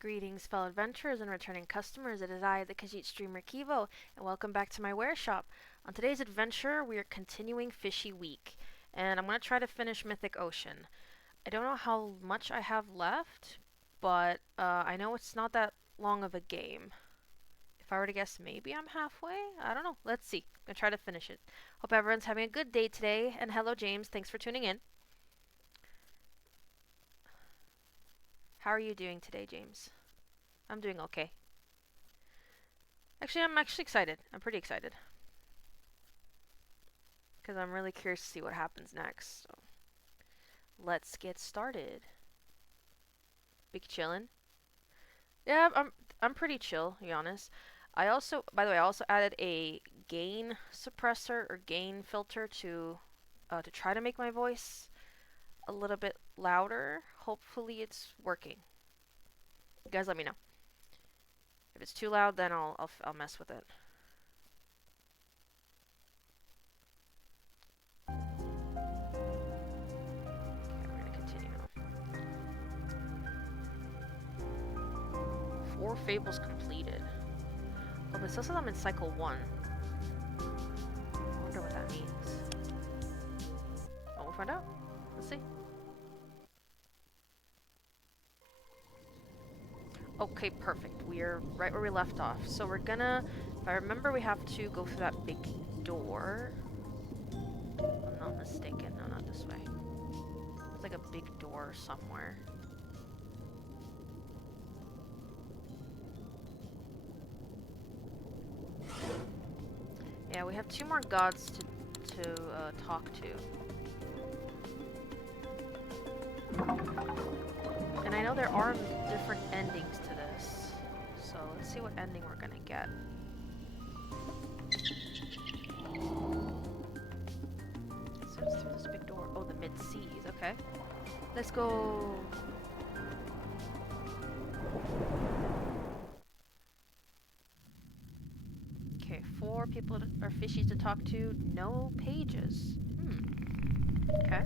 Greetings, fellow adventurers and returning customers. It is I, the Khajiit streamer Kivo, and welcome back to my wear shop. On today's adventure, we are continuing Fishie Week, and I'm going to try to finish Mythic Ocean. I don't know how much I have left, but I know it's not that long of a game. If I were to guess, maybe I'm halfway? I don't know. Let's see. I'm going to try to finish it. Hope everyone's having a good day today, and hello James, thanks for tuning in. How are you doing today, James? I'm doing okay. Actually, I'm actually excited. I'm pretty excited. Because I'm really curious to see what happens next. So let's get started. Big chillin'. Yeah, I'm pretty chill, to be honest. I also, by the way, I also added a gain suppressor or gain filter to try to make my voice a little bit louder. Hopefully, it's working. You guys, let me know. If it's too loud, then I'll mess with it. Okay, we're gonna continue. 4 fables completed. Oh, but it still says I'm in cycle 1. I wonder what that means. Oh, we'll find out. Let's see. Okay, perfect. We're right where we left off. So we're gonna, if I remember, we have to go through that big door. I'm not mistaken. No, not this way. It's like a big door somewhere. Yeah, we have 2 more gods to talk to. And I know there are different endings to this. So let's see what ending we're gonna get. So it's through this big door. Oh, the mid-seas. Okay. Let's go. Okay, 4 people or fishies to talk to. No pages. Okay.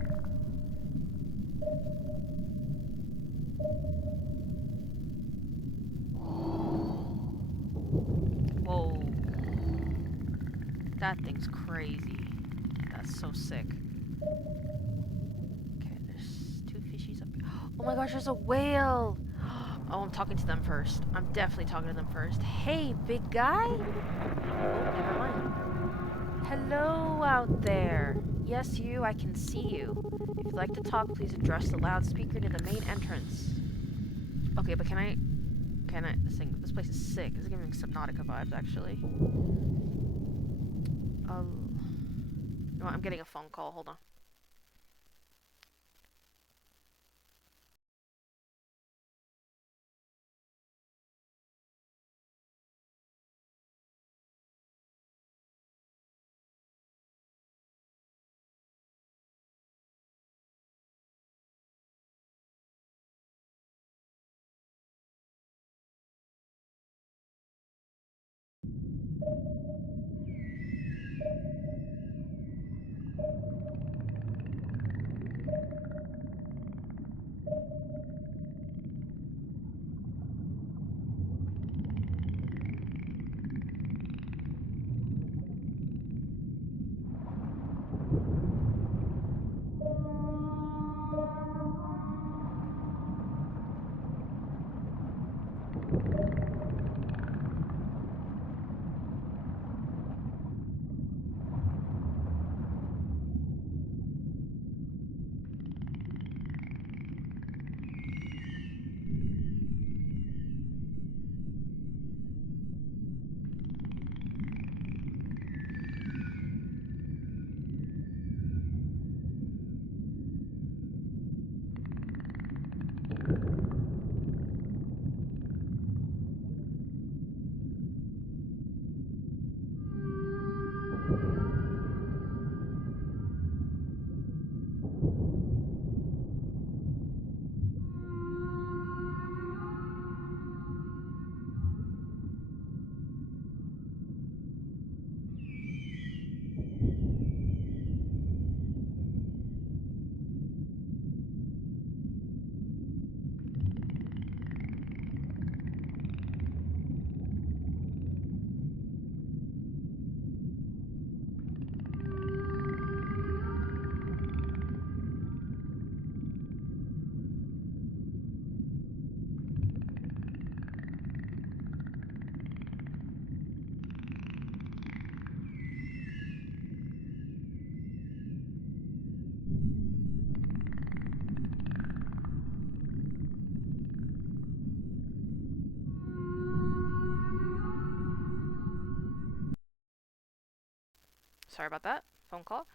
Whoa. That thing's crazy. That's so sick. Okay, there's 2 fishies up here. Oh my gosh, there's a whale! Oh, I'm talking to them first. I'm definitely talking to them first. Hey, big guy? Oh, never mind. Hello out there. Yes, you, I can see you. If you'd like to talk, please address the loudspeaker near the main entrance. Okay, but can I... This place is sick. This is giving me Subnautica vibes, actually. No, I'm getting a phone call. Hold on. Sorry about that. Phone call.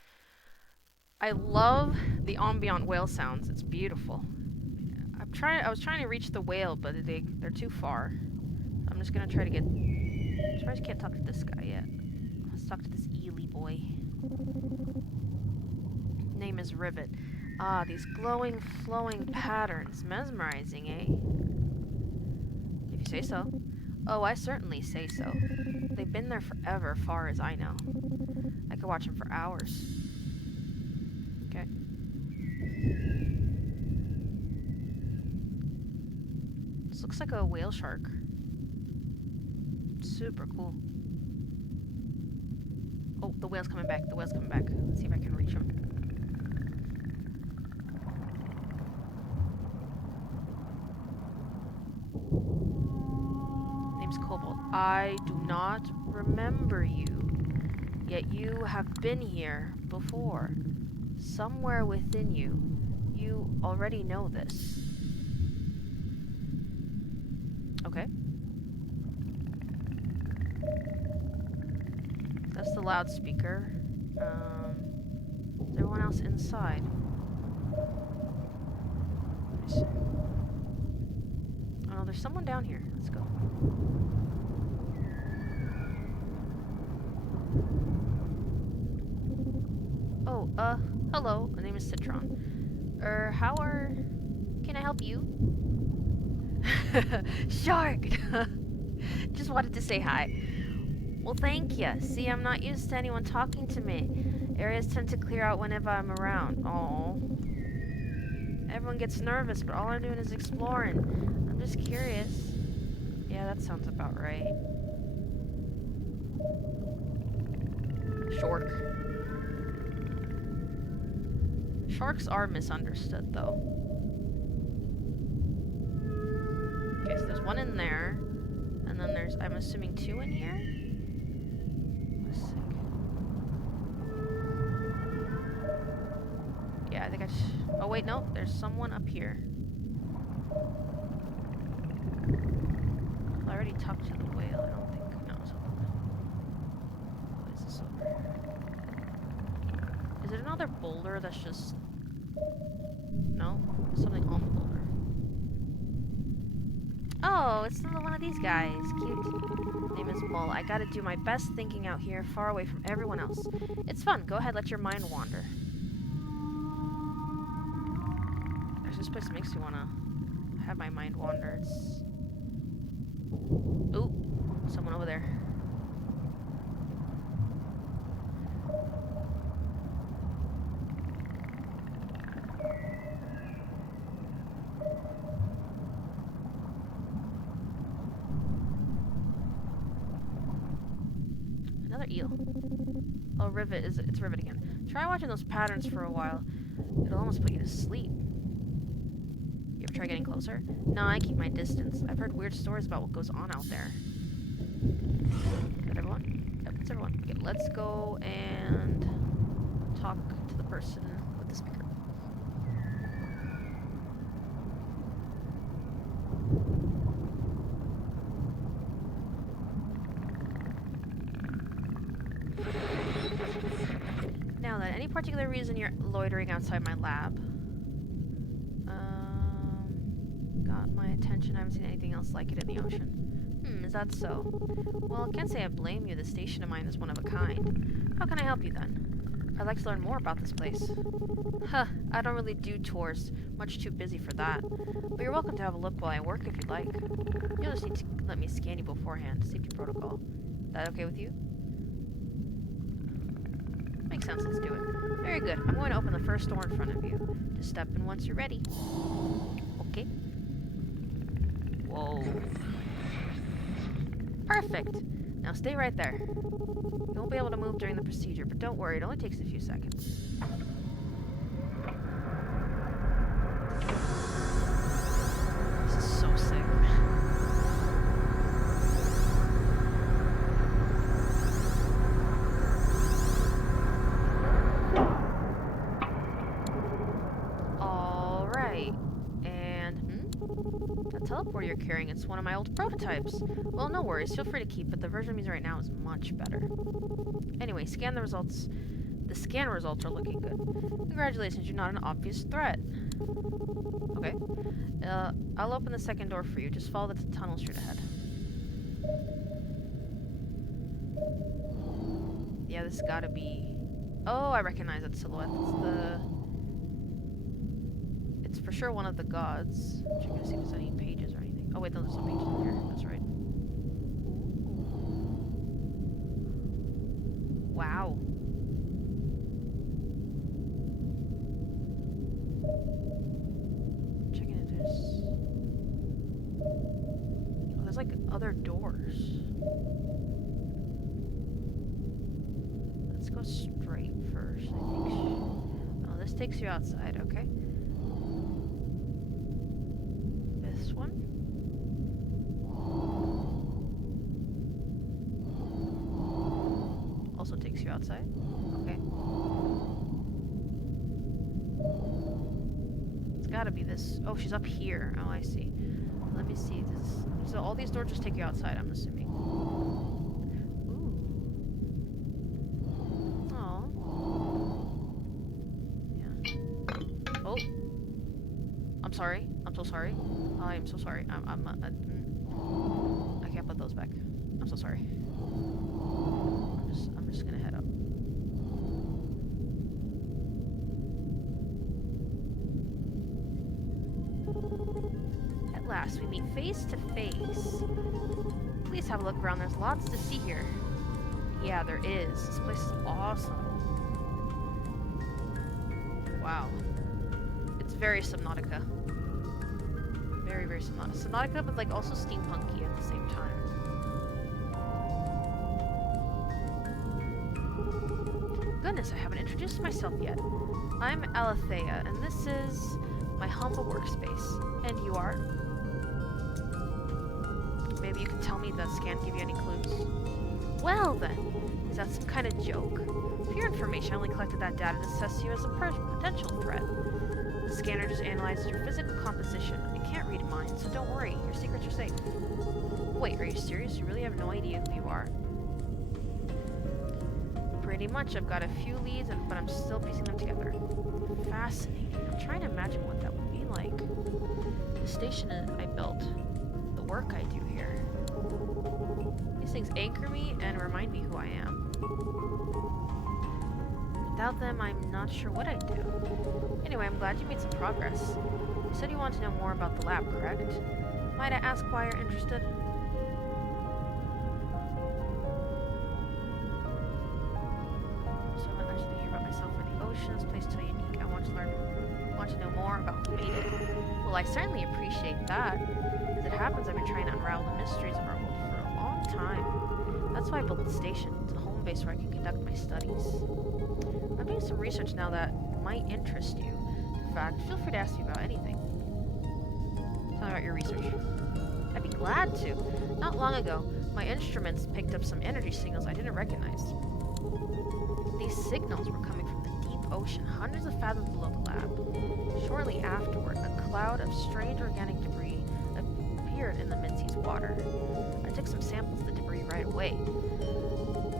I love the ambient whale sounds. It's beautiful. I was trying to reach the whale, but they're too far. I'm just gonna try to get. I'm surprised I can't talk to this guy yet. Let's talk to this Ely boy. Name is Rivet. Ah, these glowing, flowing patterns. Mesmerizing, eh? If you say so. Oh, I certainly say so. They've been there forever, far as I know. I could watch them for hours. Okay. This looks like a whale shark. Super cool. Oh, the whale's coming back. The whale's coming back. Let's see if I can reach him. Name's Cobalt. I do not remember you. Yet you have been here before. Somewhere within you. You already know this. Okay. That's the loudspeaker. Is everyone else inside? Let me see. Oh, there's someone down here. Let's go. Oh, hello. My name is Citron. Can I help you? Shark! Just wanted to say hi. Well, thank you. See, I'm not used to anyone talking to me. Areas tend to clear out whenever I'm around. Oh. Everyone gets nervous, but all I'm doing is exploring. I'm just curious. Yeah, that sounds about right. Shark. Sharks are misunderstood, though. Okay, so there's one in there. And then there's, I'm assuming, two in here? Yeah, I think oh wait, no, there's someone up here. I already talked to the whale, I don't think. No, something. What is this over here? Is it another boulder that's just... No? There's something on the boulder. Oh, it's another one of these guys. Cute. Name is Mull. I gotta do my best thinking out here, far away from everyone else. It's fun. Go ahead, let your mind wander. This place makes me want to have my mind wander. It's... Ooh, someone over there. Another eel. Oh, Rivet it's Rivet again. Try watching those patterns for a while. It'll almost put you to sleep. You ever try getting closer? No, I keep my distance. I've heard weird stories about what goes on out there. Is that everyone? Yep, it's everyone. Okay, let's go and talk to the person with the speaker. Now then, any particular reason you're loitering outside my lab? Got my attention. I haven't seen anything else like it in the ocean. Is that so? Well, I can't say I blame you. The station of mine is one of a kind. How can I help you then? I'd like to learn more about this place. Huh, I don't really do tours. Much too busy for that. But you're welcome to have a look while I work if you'd like. You'll just need to let me scan you beforehand. Safety protocol. That okay with you? Makes sense, let's do it. Very good. I'm going to open the first door in front of you. Just step in once you're ready. Okay. Whoa. Perfect. Now stay right there. You won't be able to move during the procedure, but don't worry, it only takes a few seconds. This is so sick. The teleporter you're carrying, it's one of my old prototypes. Well, no worries, feel free to keep it. The version I'm using right now is much better. Anyway, scan the results. The scan results are looking good. Congratulations, you're not an obvious threat. Okay. I'll open the second door for you. Just follow the tunnel straight ahead. Yeah, this gotta be... Oh, I recognize that silhouette. It's for sure one of the gods. Checking to see if there's any pages or anything. Oh wait, no, there's no pages in here. That's right. Wow. Checking if there's... Oh, there's like other doors. Let's go straight first, I think. Oh, this takes you outside, okay. This one. Also takes you outside. Okay. It's gotta be this. Oh, she's up here. Oh, I see. Let me see this. So all these doors just take you outside, I'm assuming. Sorry. I'm so sorry. I am so sorry. I can't put those back. I'm so sorry. I'm just gonna head up. At last, we meet face to face. Please have a look around. There's lots to see here. Yeah, there is. This place is awesome. Wow. It's very Subnautica. Very, very Subnautica, but like also steampunky at the same time. Goodness, I haven't introduced myself yet. I'm Alethea, and this is my humble workspace. And you are? Maybe you can tell me the scan give you any clues? Well then, is that some kind of joke? For your information, I only collected that data to assess you as a potential threat. The scanner just analyzes your physical composition. It can't read minds, so don't worry. Your secrets are safe. Wait, are you serious? You really have no idea who you are? Pretty much. I've got a few leads, but I'm still piecing them together. Fascinating. I'm trying to imagine what that would be like. The station I built. The work I do here. These things anchor me and remind me who I am. Without them, I'm not sure what I'd do. Anyway, I'm glad you made some progress. You said you want to know more about the lab, correct? Might I ask why you're interested? So I'm not actually hear about myself or the ocean. This place is so unique. I want to know more about who made it. Well, I certainly appreciate that. As it happens, I've been trying to unravel the mysteries of our world for a long time. That's why I built the station. It's a home base where I can conduct my studies. I'm doing some research now that might interest you. In fact, feel free to ask me about anything. Tell me about your research. I'd be glad to. Not long ago, my instruments picked up some energy signals I didn't recognize. These signals were coming from the deep ocean, hundreds of fathoms below the lab. Shortly afterward, a cloud of strange organic debris appeared in the mid-sea's water. I took some samples of the debris right away.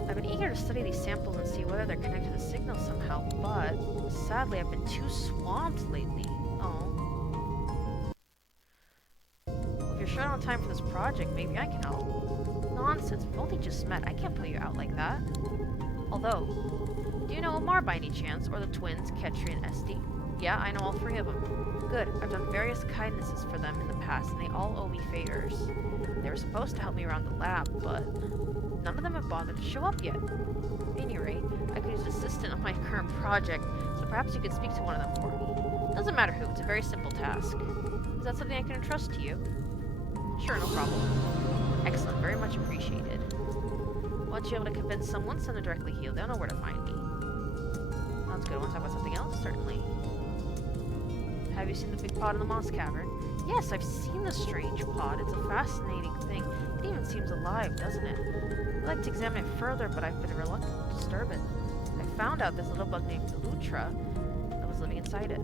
I've been eager to study these samples and see whether they're connected to the signal somehow, but sadly I've been too swamped lately. Oh. Well, if you're short on time for this project, maybe I can help. Nonsense, we've only just met. I can't put you out like that. Although, do you know Omar by any chance, or the twins, Ketri and Esti? Yeah, I know all three of them. Good, I've done various kindnesses for them in the past, and they all owe me favors. They were supposed to help me around the lab, but none of them have bothered to show up yet. At any rate, I could use an assistant on my current project, so perhaps you could speak to one of them for me. Doesn't matter who, it's a very simple task. Is that something I can entrust to you? Sure, no problem. Excellent, very much appreciated. Once you're able to convince someone, send them directly here. They'll know where to find me. Sounds good. Want to talk about something else? Certainly. Have you seen the big pod in the Moss Cavern? Yes, I've seen the strange pod. It's a fascinating thing. It even seems alive, doesn't it? I'd like to examine it further, but I've been reluctant to disturb it. I found out this little bug named Lutra that was living inside it.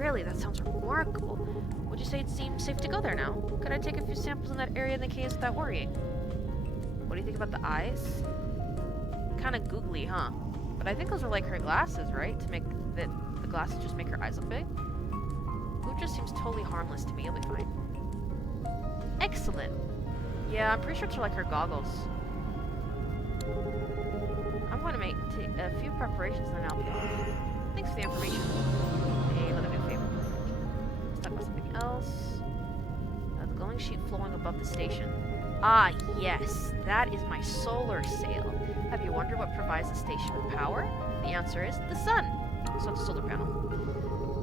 Really, that sounds remarkable. Would you say it seems safe to go there now? Could I take a few samples in that area in the case without worrying? What do you think about the eyes? Kinda googly, huh? But I think those are like her glasses, right? To make the glasses just make her eyes look big? Blue just seems totally harmless to me. You'll be fine. Excellent. Yeah, I'm pretty sure it's like her goggles. I'm going to make a few preparations and then I'll be off. Thanks for the information. Hey, another new favor. Let's talk about something else. The glowing sheet flowing above the station. Ah, yes. That is my solar sail. Have you wondered what provides the station with power? The answer is the sun. So it's a solar panel.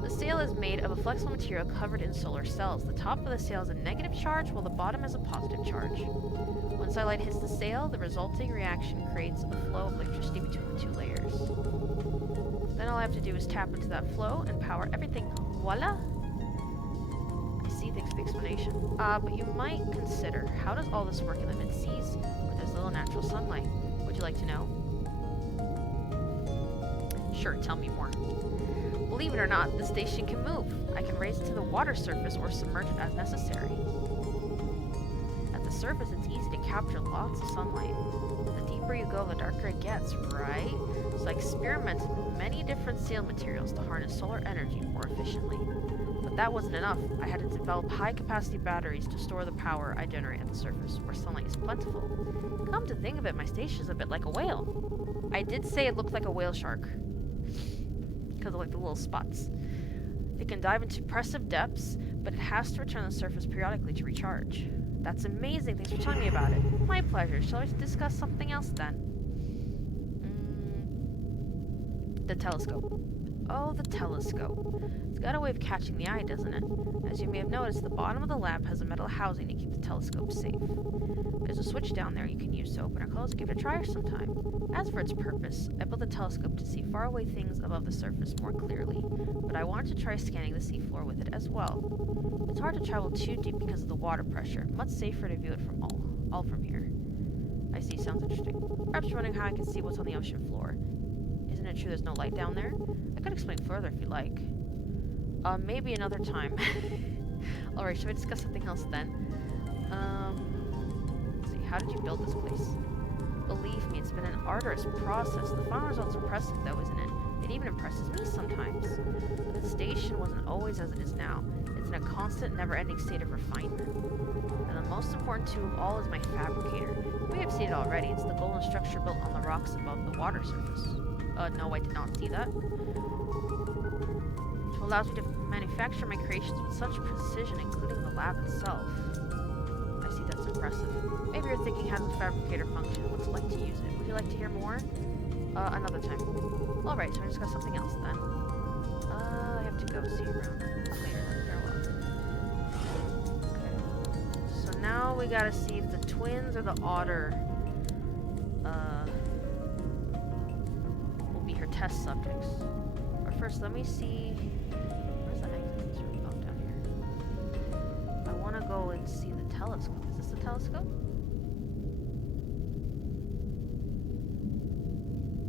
The sail is made of a flexible material covered in solar cells. The top of the sail has a negative charge while the bottom has a positive charge. When sunlight hits the sail, the resulting reaction creates a flow of electricity between the two layers. Then all I have to do is tap into that flow and power everything. Voila! I see, thanks for the explanation. But you might consider, how does all this work in the mid-seas, where there's little natural sunlight? Would you like to know? Sure, tell me more. Believe it or not, the station can move. I can raise it to the water surface or submerge it as necessary. At the surface, it's easy to capture lots of sunlight. The deeper you go, the darker it gets, right? So I experimented with many different sail materials to harness solar energy more efficiently. But that wasn't enough. I had to develop high-capacity batteries to store the power I generate at the surface, where sunlight is plentiful. Come to think of it, my station is a bit like a whale. I did say it looked like a whale shark. Because of like the little spots. It can dive into impressive depths, but it has to return to the surface periodically to recharge. That's amazing. Thanks for telling me about it. My pleasure. Shall we discuss something else then? The telescope. Oh, the telescope. It's got a way of catching the eye, doesn't it? As you may have noticed, the bottom of the lamp has a metal housing to keep the telescope safe. There's a switch down there you can use to open or close. Give it a try sometime. As for its purpose, I built the telescope to see faraway things above the surface more clearly, but I wanted to try scanning the seafloor with it as well. It's hard to travel too deep because of the water pressure. Much safer to view it from all from here. I see, sounds interesting. Perhaps you're wondering how I can see what's on the ocean floor. Isn't it true there's no light down there? I could explain further if you like. Maybe another time. Alright, should we discuss something else then? Let's see, how did you build this place? Believe me, it's been an arduous process. The final result's impressive though, isn't it? It even impresses me sometimes. But the station wasn't always as it is now. It's in a constant, never-ending state of refinement. And the most important tool of all is my fabricator. You may have seen it already. It's the golden structure built on the rocks above the water surface. No, I did not see that. It allows me to manufacture my creations with such precision, including the lab itself. I see, that's impressive. Maybe you're thinking, how does the fabricator function? What's it like to use it? Would you like to hear more? Another time. Alright, so we'll discuss something else then. I have to go see you around later then. Farewell. Okay. So now we gotta see if the twins or the otter, will be her test subjects. But first, let me see... Where's the exit? Oh, down here. I wanna go and see the telescope. Is this the telescope?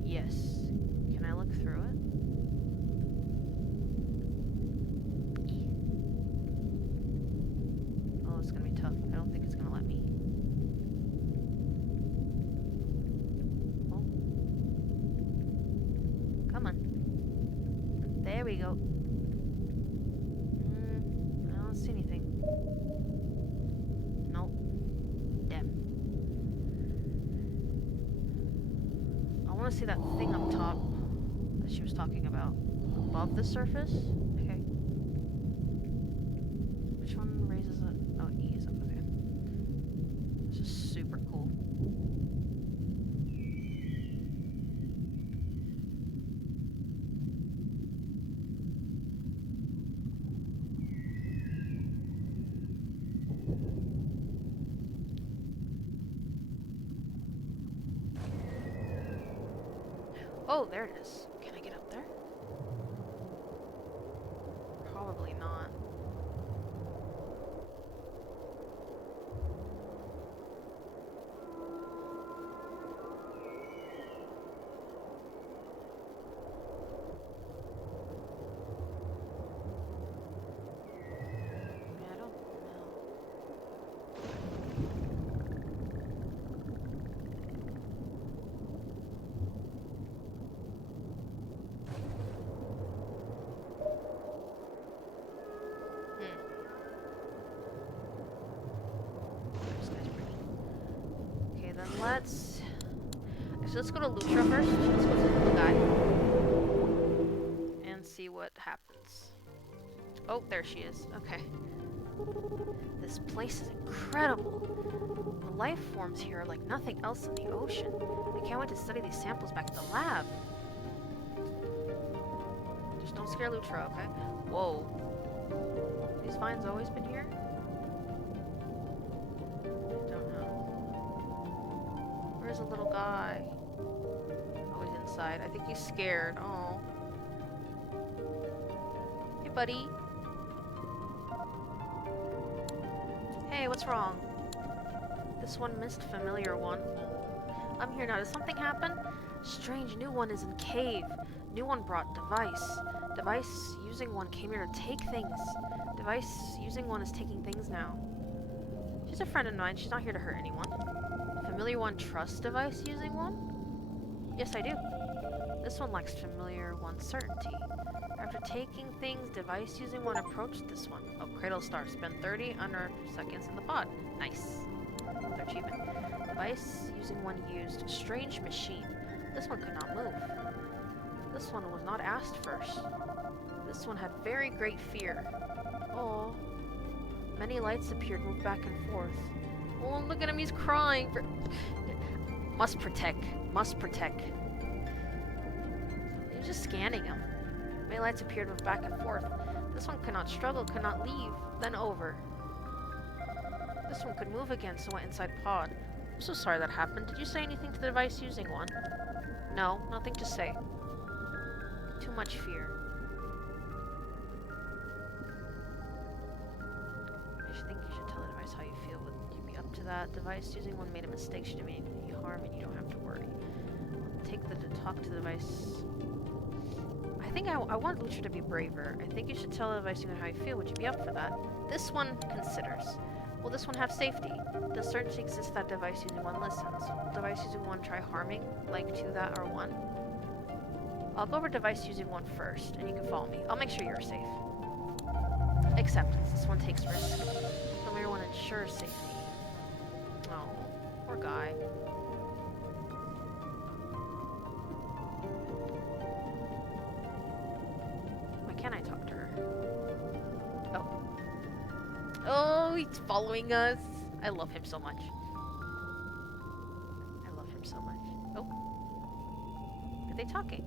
Yes. Can I look through it? Oh, it's gonna be tough. I don't think it's gonna let me. Oh. Come on. There we go. I don't see anything. Nope. Damn. I want to see that thing up top that she was talking about. Above the surface? Okay. Which one raises it? Oh, E is up. Okay. This is super cool. Oh, there it is. Can I get up there? Probably not. this guy's bringing. Okay, then let's... Actually, let's go to Lutra first. Let's go to the guy. And see what happens. Oh, there she is. Okay. This place is incredible. The life forms here are like nothing else in the ocean. I can't wait to study these samples back at the lab. Just don't scare Lutra, okay? Whoa. These vines always been here? I don't know. Where's the little guy? Oh, he's inside. I think he's scared. Oh. Hey, buddy. Hey, what's wrong? This one missed familiar one. I'm here now. Did something happen? Strange new one is in cave. New one brought device. Device using one came here to take things. Device using one is taking things now. She's a friend of mine. She's not here to hurt anyone. Familiar one trust device using one? Yes, I do. This one lacks familiar one certainty. After taking things, device using one approached this one. Oh, Cradle Star. Spend 30 under seconds in the pod. Nice. Another achievement. Device using one used strange machine. This one could not move. This one was not asked first. This one had very great fear. Oh. Many lights appeared, moved back and forth. Oh, look at him, he's crying. Must protect. Must protect. He's just scanning him. Many lights appeared, moved back and forth. This one could not struggle, could not leave, then over. This one could move again, so went inside pod. I'm so sorry that happened. Did you say anything to the device using one? No, nothing to say. Too much fear. I think you should tell the device how you feel. Would you be up to that? Device using one made a mistake. She didn't mean any harm, and you don't have to worry. Take the talk to the device. I think I want Lucha to be braver. I think you should tell the device using how you feel. Would you be up for that? This one considers. Will this one have safety? Does certainty exist that device using one listens? Will device using one try harming, like to that or one? I'll go over device using one first, and you can follow me. I'll make sure you're safe. Acceptance. This one takes risk. Familiar one ensures safety. Oh, poor guy. Why can't I talk to her? Oh. Oh, he's following us. I love him so much. I love him so much. Oh. Are they talking?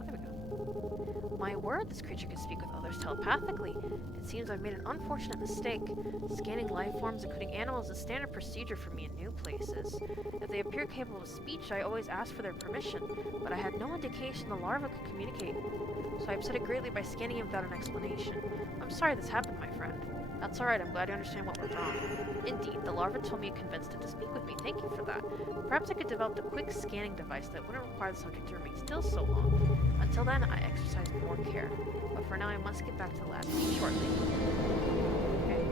Oh, there we go. My word, this creature can speak with others telepathically. It seems I've made an unfortunate mistake. Scanning life forms, including animals, is standard procedure for me in new places. If they appear capable of speech, I always ask for their permission, but I had no indication the larva could communicate. So I upset it greatly by scanning it without an explanation. I'm sorry this happened, my friend. That's alright, I'm glad you understand what went wrong. Indeed, the larva told me it convinced it to speak with me. Thank you for that. Perhaps I could develop a quick scanning device that wouldn't require the subject to remain still so long. Until then, I exercise more care. But for now, I must get back to the lab shortly. Okay.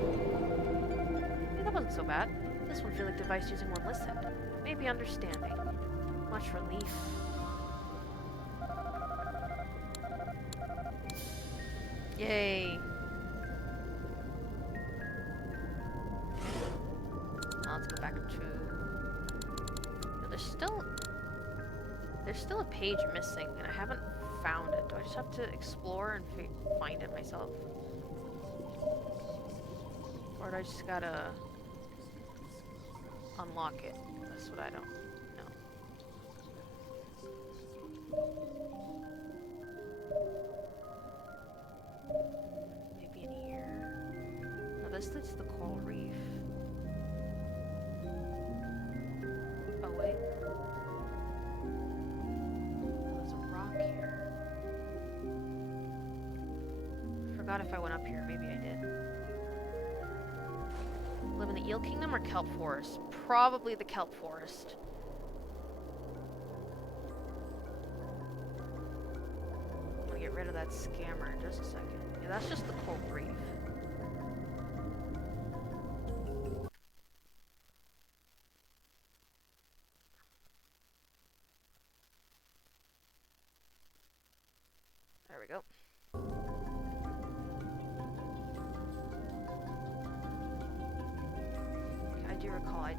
Yeah, that wasn't so bad. This one feels like device using one listened. Maybe understanding. Much relief. Yay. Now let's go back to... No, there's still a page missing, and I haven't found it. Do I just have to explore and find it myself? Or do I just gotta unlock it? That's what I don't know. Maybe in here? No, this leads to the coral reef. Oh, wait. There's a rock here. Forgot if I went up here. Maybe I did. Live in the Eel Kingdom or Kelp Forest? Probably the Kelp Forest. I'm gonna get rid of that scammer in just a second. Yeah, that's just the coral reef. There we go. do recall I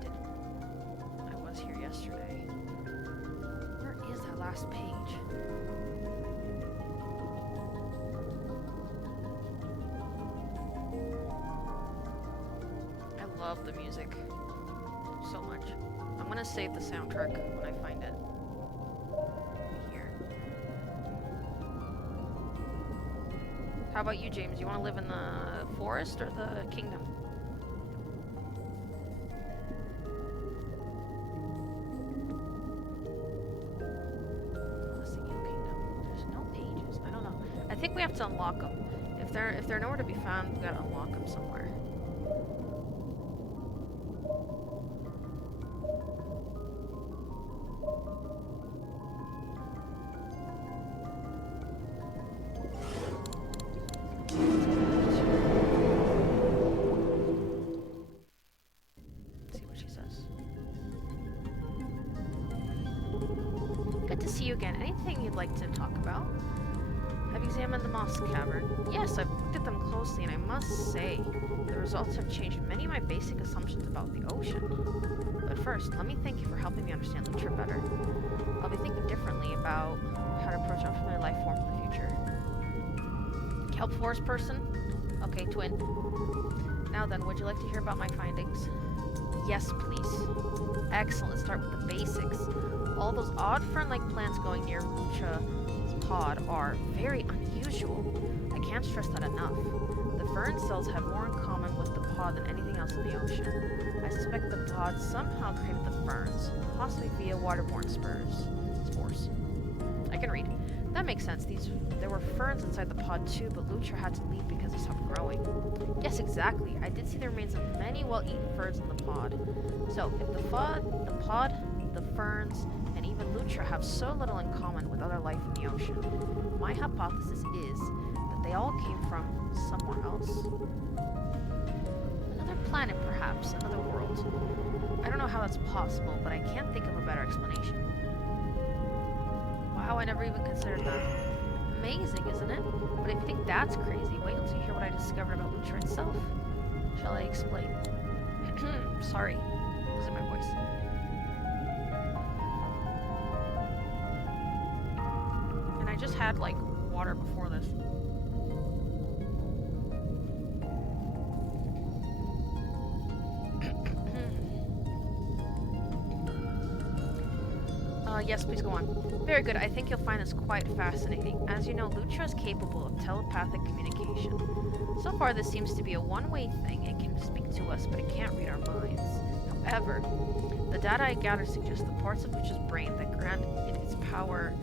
was here yesterday. Where is that last page? I love the music so much. I'm gonna save the soundtrack when I find it. Here. How about you, James? You want to live in the forest or the kingdom? What's the Eel Kingdom? There's no pages. I don't know. I think we have to unlock them. If they're nowhere to be found, we gotta unlock them somewhere. Again, anything you'd like to talk about? Have you examined the moss cavern? Yes, I've looked at them closely, and I must say, the results have changed many of my basic assumptions about the ocean. But first, let me thank you for helping me understand Lutra better. I'll be thinking differently about how to approach unfamiliar life forms in the future. Kelp forest person? Okay, twin. Now then, would you like to hear about my findings? Yes, please. Excellent, let's start with the basics. All those odd fern-like plants going near Lutra's pod are very unusual. I can't stress that enough. The fern cells have more in common with the pod than anything else in the ocean. I suspect the pod somehow created the ferns, possibly via waterborne spores. I can read. That makes sense. There were ferns inside the pod too, but Lutra had to leave because they stopped growing. Yes, exactly. I did see the remains of many well-eaten ferns in the pod. So, if the pod, the ferns, and even Lutra have so little in common with other life in the ocean, my hypothesis is that they all came from somewhere else. Another planet, perhaps. Another world. I don't know how that's possible, but I can't think of a better explanation. Wow, I never even considered that. Amazing, isn't it? But if you think that's crazy, wait until you hear what I discovered about Lutra itself. Shall I explain? Sorry, losing my voice. And I just had, like, water before this. Yes, please go on. Very good. I think you'll find this quite fascinating. As you know, Lutra is capable of telepathic communication. So far, this seems to be a one-way thing. It can speak to us, but it can't read our minds. However, the data I gather suggests the parts of Lutra's brain that grant it its power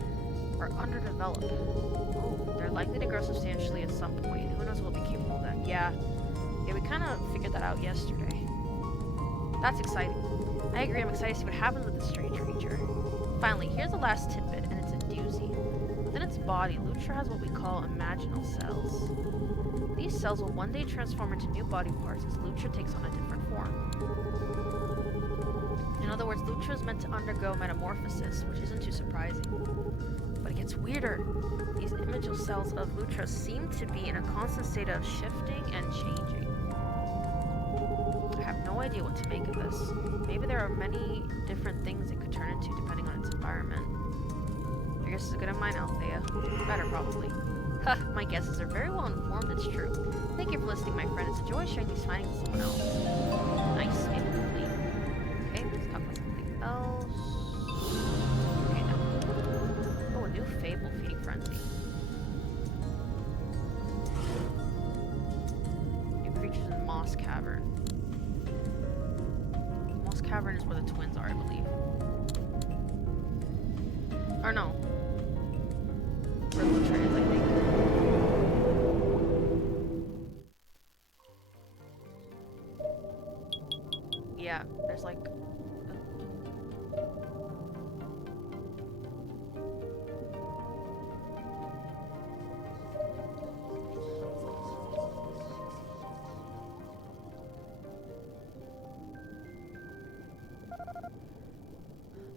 are underdeveloped. Ooh, they're likely to grow substantially at some point. Who knows what we'll be capable of then? Yeah, we kind of figured that out yesterday. That's exciting. I agree. I'm excited to see what happens with this strange creature. Finally, here's the last tidbit, and it's a doozy. Within its body, Lutra has what we call imaginal cells. These cells will one day transform into new body parts as Lutra takes on a different form. In other words, Lutra is meant to undergo metamorphosis, which isn't too surprising. But it gets weirder. These imaginal cells of Lutra seem to be in a constant state of shifting and changing. I have no idea what to make of this. Maybe there are many different things it could turn into depending on its environment. Your guess is as good as mine, Althea. Better, probably. Ha! My guesses are very well informed, it's true. Thank you for listening, my friend. It's a joy sharing these findings with someone else. Nice, maybe complete. Okay, let's talk about something else. Okay, no. Oh, a new fable, Feeding Frenzy. New creatures in Moss Cavern. Cavern is where the twins are, I believe. Or no. Where Lutra is, I think. Yeah, there's like...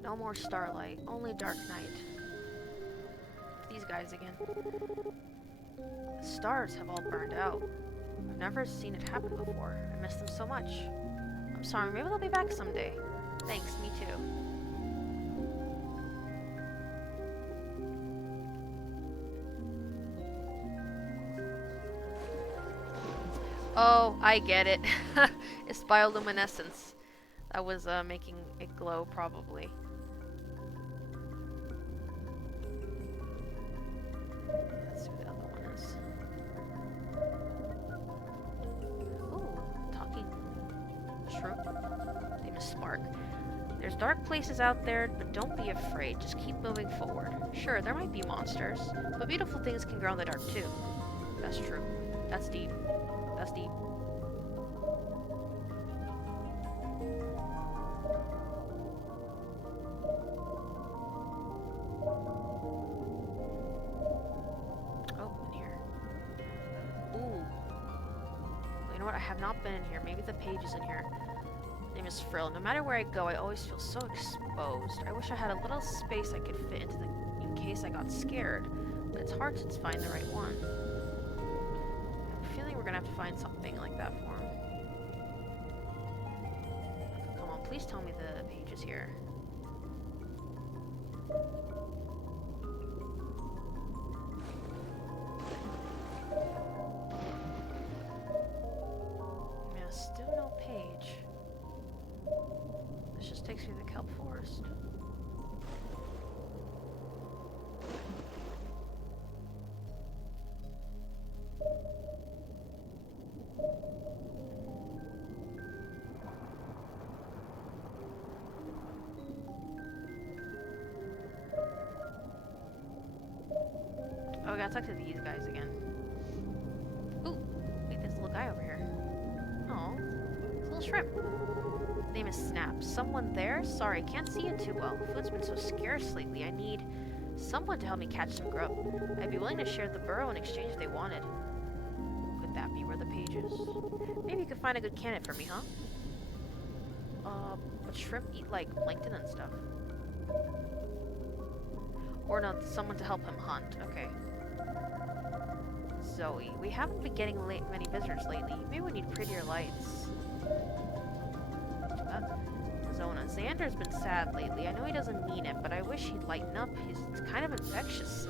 No more starlight, only dark night. These guys again. The stars have all burned out. I've never seen it happen before. I miss them so much. I'm I'm sorry. Maybe they'll be back someday. Thanks, me too. Oh, I get it. It's bioluminescence. That was making it glow, probably. Let's see what the other one is. Ooh, talking shroom. Name is Spark. There's dark places out there, but don't be afraid. Just keep moving forward. Sure, there might be monsters, but beautiful things can grow in the dark too. That's true. That's deep. That's deep. Oh, in here. Ooh. You know what? I have not been in here. Maybe the page is in here. Name is Frill. No matter where I go, I always feel so exposed. I wish I had a little space I could fit into in case I got scared, but it's hard to find the right one. I have a feeling we're gonna have to find something like that for him. Come on, please tell me the page is here. Yeah, still no page. This just takes me to the kelp forest. Oh, I gotta talk to these guys again. Ooh, wait, there's a little guy over here. Oh, it's a little shrimp. Name is Snap. Someone there? Sorry, can't see you too well. Food's been so scarce lately. I need someone to help me catch some grub. I'd be willing to share the burrow in exchange if they wanted. Could that be where the page is? Maybe you could find a good candidate for me, huh? But shrimp eat like plankton and stuff. Or no, someone to help him hunt. Okay. Zoe, we haven't been getting many visitors lately. Maybe we need prettier lights. Zona. Xander's been sad lately. I know he doesn't mean it, but I wish he'd lighten up. He's kind of infectious.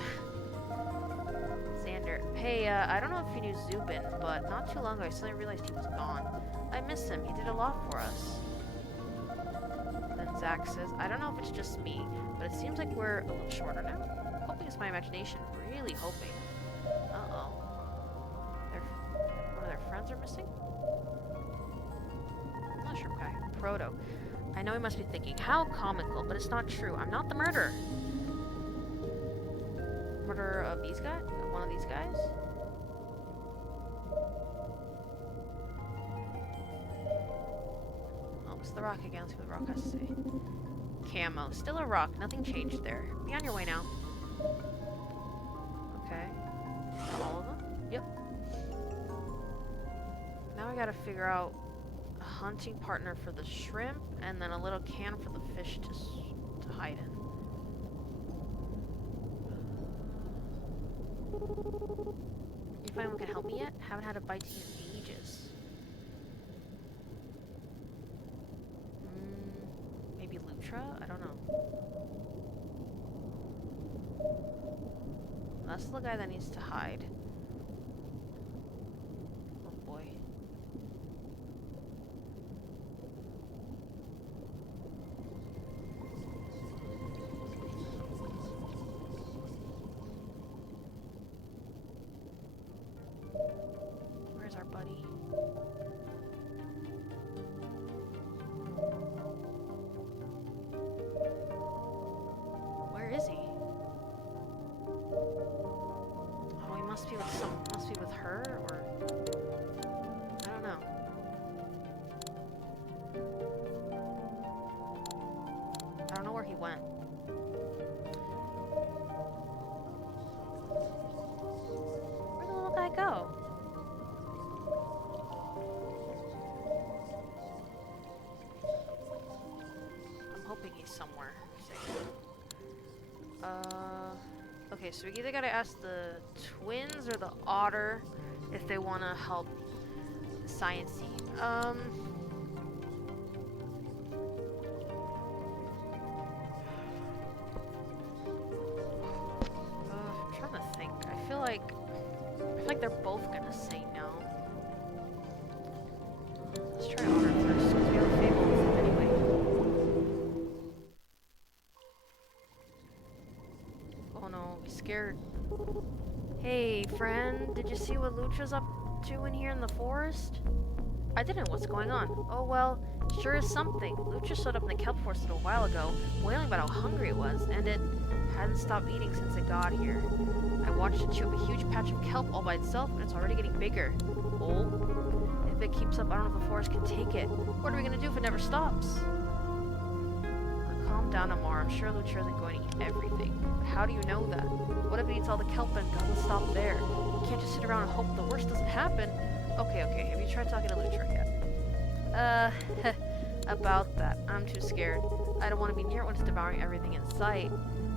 Xander. Hey, I don't know if you knew Zubin, but not too long ago I suddenly realized he was gone. I miss him. He did a lot for us. Then Zach says, I don't know if it's just me, but it seems like we're a little shorter now. Hoping it's my imagination. Really hoping. Uh-oh. One of their friends are missing? I'm not sure, guy. Proto. I know he must be thinking, how comical, but it's not true. I'm not the murderer. Murderer of these guys? One of these guys? Oh, it's the rock again. Let's see what the rock has to say. Camo. Still a rock. Nothing changed there. Be on your way now. Okay. All of them? Yep. Now we gotta figure out a hunting partner for the shrimp, and then a little can for the fish to hide in. You find anyone can help me yet? Haven't had a bite to eat in ages. Maybe Lutra? I don't know. That's the guy that needs to hide. Oh boy. Where's our buddy? Where is he? Oh, he must be with her, or I don't know. I don't know where he went. Where'd the little guy go? I'm hoping he's somewhere safe. Okay, so we either gotta ask the twins or the otter if they wanna help Sciencey. like they're both gonna say no. Let's try Otter first, because we have a fable with him anyway. Oh no, he's scared. Hey, friend, did you see what Lutra's up to in here in the forest? I didn't. What's going on? Oh, well, sure is something. Lucha showed up in the kelp forest a little while ago, wailing about how hungry it was, and it hadn't stopped eating since it got here. I watched it chew up a huge patch of kelp all by itself, and it's already getting bigger. Oh? If it keeps up, I don't know if the forest can take it. What are we gonna do if it never stops? Calm down, Amar. I'm sure Lucha isn't going to eat everything. But how do you know that? What if it eats all the kelp and doesn't stop there? You can't just sit around and hope the worst doesn't happen. Okay. Have you tried talking to Lucha yet? About that. I'm too scared. I don't want to be near it when it's devouring everything in sight.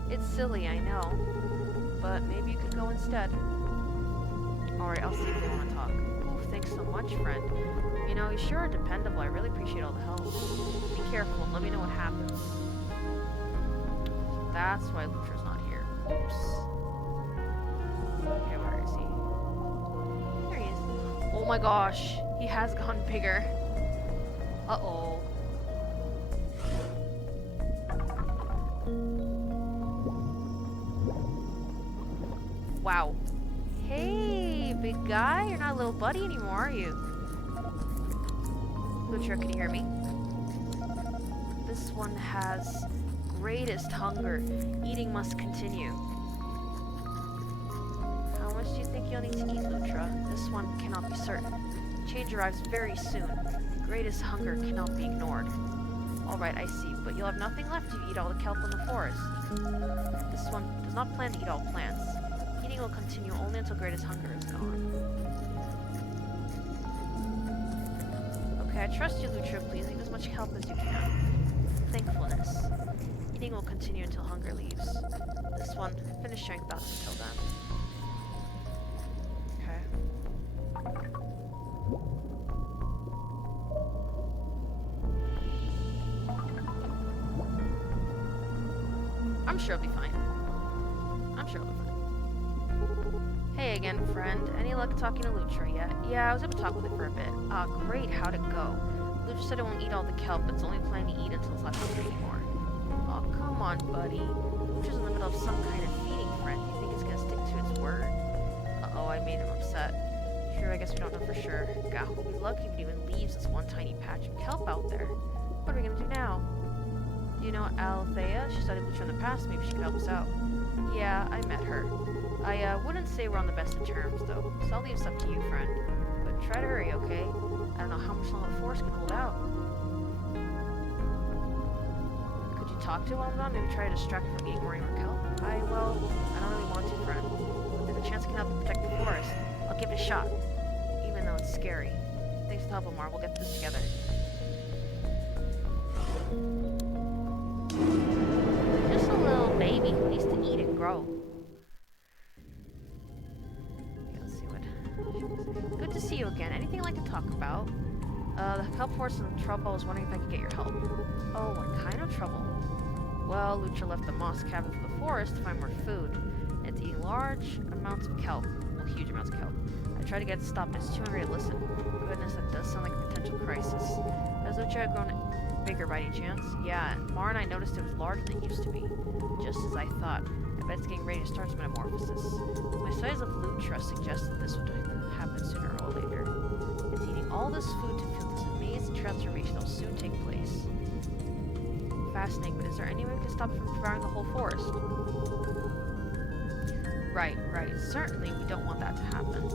It's silly, I know. But maybe you could go instead. Alright, I'll see if they want to talk. Ooh, thanks so much, friend. You know, you sure are dependable. I really appreciate all the help. Be careful and let me know what happens. That's why Lutra's not here. Oops. Okay, where is he? There he is. Oh my gosh, he has gone bigger. Uh-oh. Wow. Hey, big guy, you're not a little buddy anymore, are you? Lutra, can you hear me? This one has greatest hunger. Eating must continue. How much do you think you'll need to eat, Lutra? This one cannot be certain. Change arrives very soon. Greatest hunger cannot be ignored. Alright, I see, but you'll have nothing left to eat all the kelp in the forest. This one does not plan to eat all plants. Eating will continue only until greatest hunger is gone. Okay, I trust you, Lutra. Please eat as much kelp as you can. Thankfulness. Eating will continue until hunger leaves. This one, finish sharing thoughts until then. Okay. I'm sure it'll be fine. I'm sure it'll be fine. Hey again, friend. Any luck talking to Lutra yet? Yeah, I was able to talk with it for a bit. Ah, great. How'd it go? Lutra said it won't eat all the kelp, but it's only planning to eat until it's not hungry anymore. Oh, come on, buddy. Lutra's in the middle of some kind of feeding, friend. Do you think it's gonna stick to its word? Uh-oh, I made him upset. Sure, I guess we don't know for sure. God, we'll be lucky if it even leaves this one tiny patch of kelp out there. What are we gonna do now? Do you know Althea? She studied Lutra in the past. Maybe she could help us out. Yeah, I met her. I wouldn't say we're on the best of terms, though, so I'll leave this up to you, friend. But try to hurry, okay? I don't know how much longer the force can hold out. Could you talk to him while I'm gone? Maybe try to distract him from eating more kelp? I don't really want to, friend. If there's a chance I can help you protect the forest, I'll give it a shot. Even though it's scary. Thanks to help, Amar. We'll get this together. Just a little baby who needs to eat and grow. Good to see you again. Anything I'd like to talk about? The kelp forest is in trouble. I was wondering if I could get your help. Oh, what kind of trouble? Well, Lutra left the moss cabin for the forest to find more food. It's eating large amounts of kelp. Well, huge amounts of kelp. I tried to get it to stop, but it's too hungry to listen. Goodness, that does sound like a potential crisis. Has Lutra grown bigger by any chance? Yeah, Mar and I noticed it was larger than it used to be. Just as I thought. I bet it's getting ready to start its metamorphosis. My studies of Lutra suggest that this would happen sooner or later. It's eating all this food to feel this amazing transformation that will soon take place. Fascinating, but is there any way we can stop it from devouring the whole forest? Right. Certainly we don't want that to happen.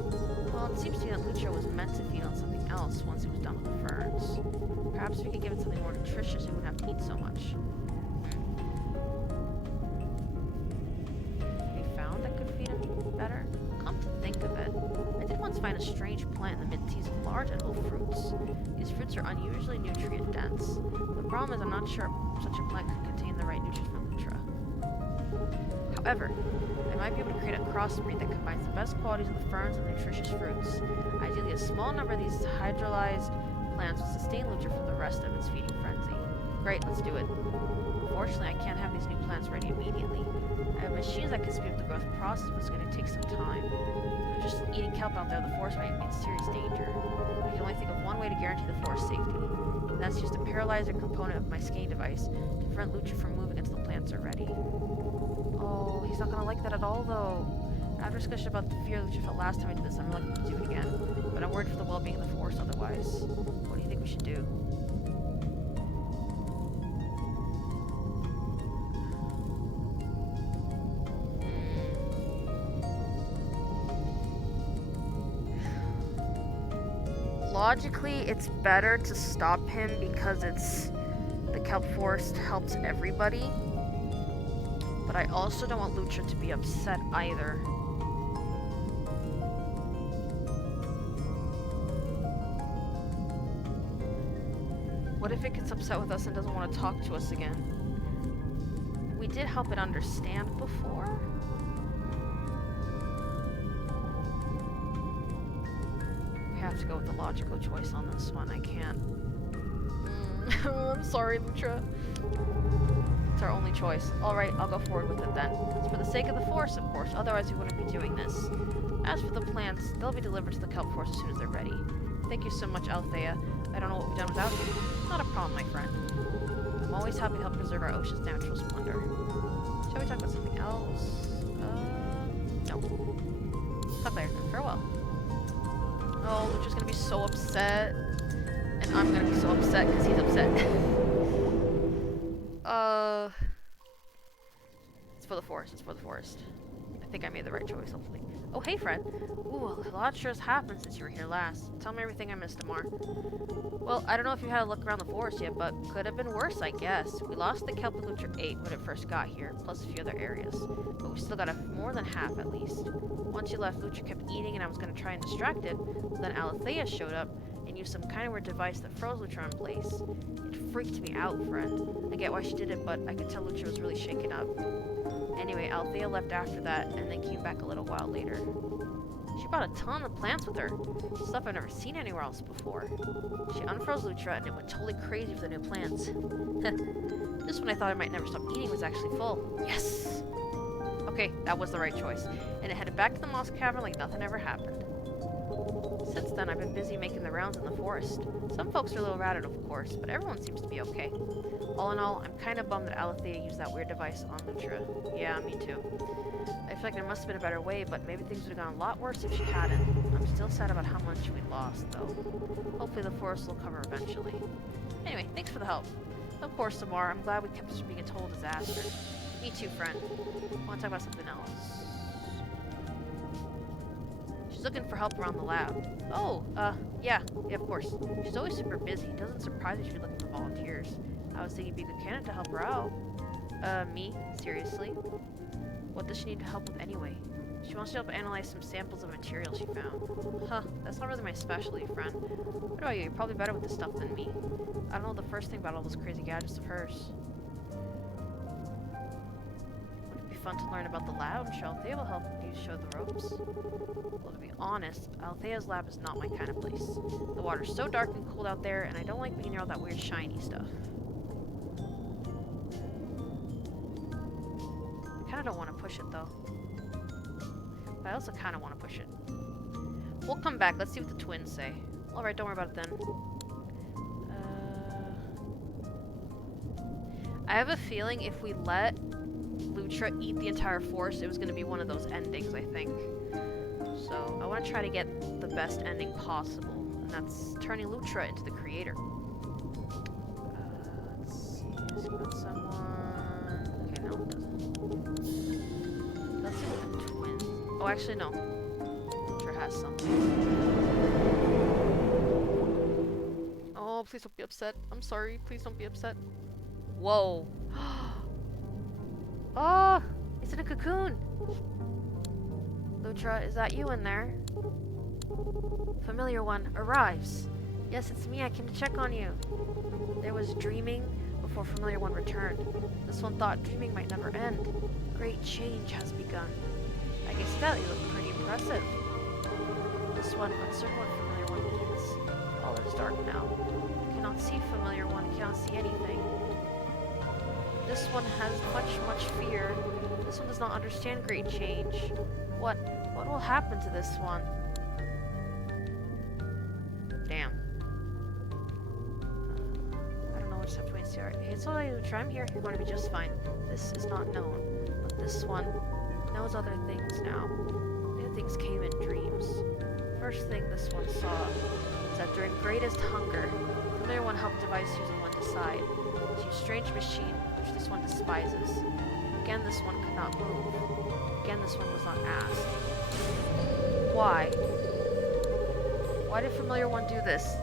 Well, it seems to me that Lutra was meant to feed on something else once it was done with the ferns. Perhaps we could give it something more nutritious so it wouldn't have to eat so much. Better? Come to think of it, I did once find a strange plant in the mid-seas of large edible fruits. These fruits are unusually nutrient-dense. The problem is I'm not sure such a plant could contain the right nutrients for Lutra. However, I might be able to create a crossbreed that combines the best qualities of the ferns and nutritious fruits. Ideally, a small number of these hydrolyzed plants will sustain Lutra for the rest of its feeding frenzy. Great, let's do it. Unfortunately, I can't have these new plants ready immediately. I have machines that can speed up the growth process, but it's going to take some time. just eating kelp out there, the forest might be in serious danger. I can only think of one way to guarantee the forest safety. And that's just a paralyzer component of my scanning device to prevent Lucha from moving until the plants are ready. Oh, he's not gonna like that at all, though. After discussion about the fear Lucha felt last time I did this, I'm reluctant to do it again. But I'm worried for the well-being of the forest otherwise. What do you think we should do? Logically, it's better to stop him because the kelp forest helps everybody. But I also don't want Lucha to be upset either. What if it gets upset with us and doesn't want to talk to us again? We did help it understand before. We have to go with the logical choice on this one. I can't. I'm sorry, Lucha. It's our only choice. Alright, I'll go forward with it then. It's for the sake of the forest, of course, otherwise we wouldn't be doing this. As for the plants, they'll be delivered to the kelp forest as soon as they're ready. Thank you so much, Althea. I don't know what we've done without you. Not a problem, my friend. I'm always happy to help preserve our ocean's natural splendor. Shall we talk about something else? No. Talk later. Farewell. Oh, Lucha's gonna be so upset. And I'm gonna be so upset because he's upset. It's for the forest. It's for the forest. I think I made the right choice, hopefully. Oh, hey, friend. Ooh, a lot sure has happened since you were here last. Tell me everything I missed, Amar. Well, I don't know if you had a look around the forest yet, but could have been worse, I guess. We lost the kelp Lucha ate when it first got here, plus a few other areas. But we still got more than half, at least. Once you left, Lucha kept eating, and I was going to try and distract it. Then Alethea showed up and used some kind of weird device that froze Lucha in place. It freaked me out, friend. I get why she did it, but I could tell Lucha was really shaken up. Anyway, Althea left after that, and then came back a little while later. She brought a ton of plants with her. Stuff I've never seen anywhere else before. She unfroze Lucha, and it went totally crazy for the new plants. This one I thought I might never stop eating was actually full. Yes! Okay, that was the right choice. And it headed back to the moss cavern like nothing ever happened. Since then, I've been busy making the rounds in the forest. Some folks are a little rattled, of course, but everyone seems to be okay. All in all, I'm kind of bummed that Alethea used that weird device on Lucha. Yeah, me too. I feel like there must have been a better way, but maybe things would have gone a lot worse if she hadn't. I'm still sad about how much we lost, though. Hopefully the forest will cover eventually. Anyway, thanks for the help. Of course, Samar, I'm glad we kept this from being a total disaster. Me too, friend. Want to talk about something else? She's looking for help around the lab. Oh, yeah, of course. She's always super busy. It doesn't surprise me she'd be looking for volunteers. I was thinking you'd be a good candidate to help her out. Me? Seriously? What does she need help with anyway? She wants to help analyze some samples of material she found. Huh, that's not really my specialty, friend. What about you? You're probably better with this stuff than me. I don't know the first thing about all those crazy gadgets of hers. Would it be fun to learn about the lab? I'm sure Althea will help you show the ropes. Well, to be honest, Althea's lab is not my kind of place. The water's so dark and cold out there, and I don't like being near all that weird shiny stuff. I kinda don't want to push it, though. But I also kinda want to push it. We'll come back. Let's see what the twins say. Alright, don't worry about it then. I have a feeling if we let Lucha eat the entire forest, it was going to be one of those endings, I think. So, I want to try to get the best ending possible. And that's turning Lucha into the creator. Let's see. Let's put someone... Okay, no, it doesn't. Let's see what the twins... Oh, actually, no. Lucha has something. Oh, please don't be upset. I'm sorry. Please don't be upset. Whoa. Oh! It's in a cocoon! Lucha, is that you in there? Familiar one arrives. Yes, it's me. I came to check on you. There was dreaming before Familiar One returned. This one thought dreaming might never end. Great change has begun. I guess that you look pretty impressive. This one, uncertain what Familiar One means. All is dark now. Cannot see Familiar One, cannot see anything. This one has much fear. This one does not understand great change. What will happen to this one? Damn. I don't know, we'll just have to wait and see. Alright, it's alright, Lucha, I'm here. You're going to be just fine. This is not known, but this one knows other things now. New things came in dreams. First thing this one saw was that during greatest hunger, the familiar one helped device using one decide to use strange machine, which this one despises. Again, this one could not move. Again, this one was not asked. Why? Why did familiar one do this?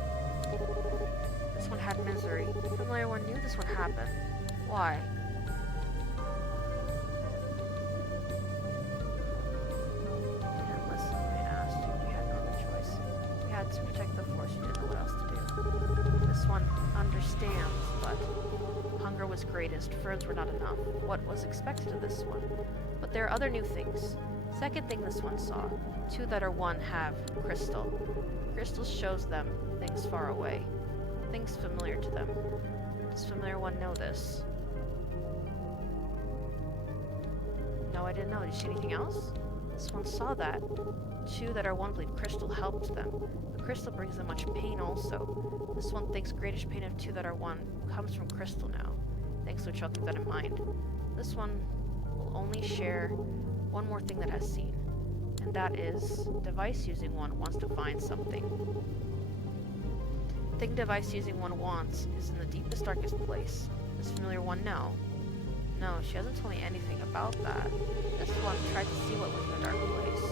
This one had misery. The familiar one knew this would happen. Why? You didn't listen when I asked you. We had no other choice. We had to protect the force. You didn't know what else to do. This one understands, but hunger was greatest. Ferns were not enough. What was expected of this one? But there are other new things. Second thing this one saw. Two that are one have crystal. Crystal shows them things far away. Things familiar to them. Does familiar one know this? No, I didn't know. Did you see anything else? This one saw that. Two that are one believe crystal helped them. The crystal brings them much pain also. This one thinks greatest pain of two that are one comes from crystal now. Thanks, Lucha, I'll keep that in mind. This one will only share one more thing that has seen. And that is, device using one wants to find something. The thing device using one wants is in the deepest, darkest place. Does familiar one know? No, she hasn't told me anything about that. This one tried to see what was in the dark place.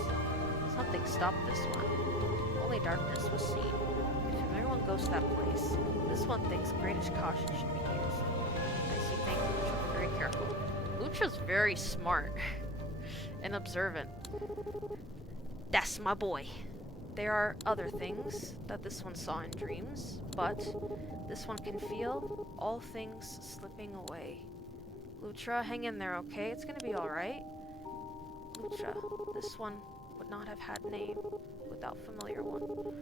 Something stopped this one. Only darkness was seen. If familiar one goes to that place, this one thinks greatest caution should be used. I see, thank you, Lucha, be very careful. Lucha's very smart and observant. That's my boy. There are other things that this one saw in dreams, but this one can feel all things slipping away. Lucha, hang in there, okay? It's gonna be alright. Lucha, this one would not have had name without familiar one.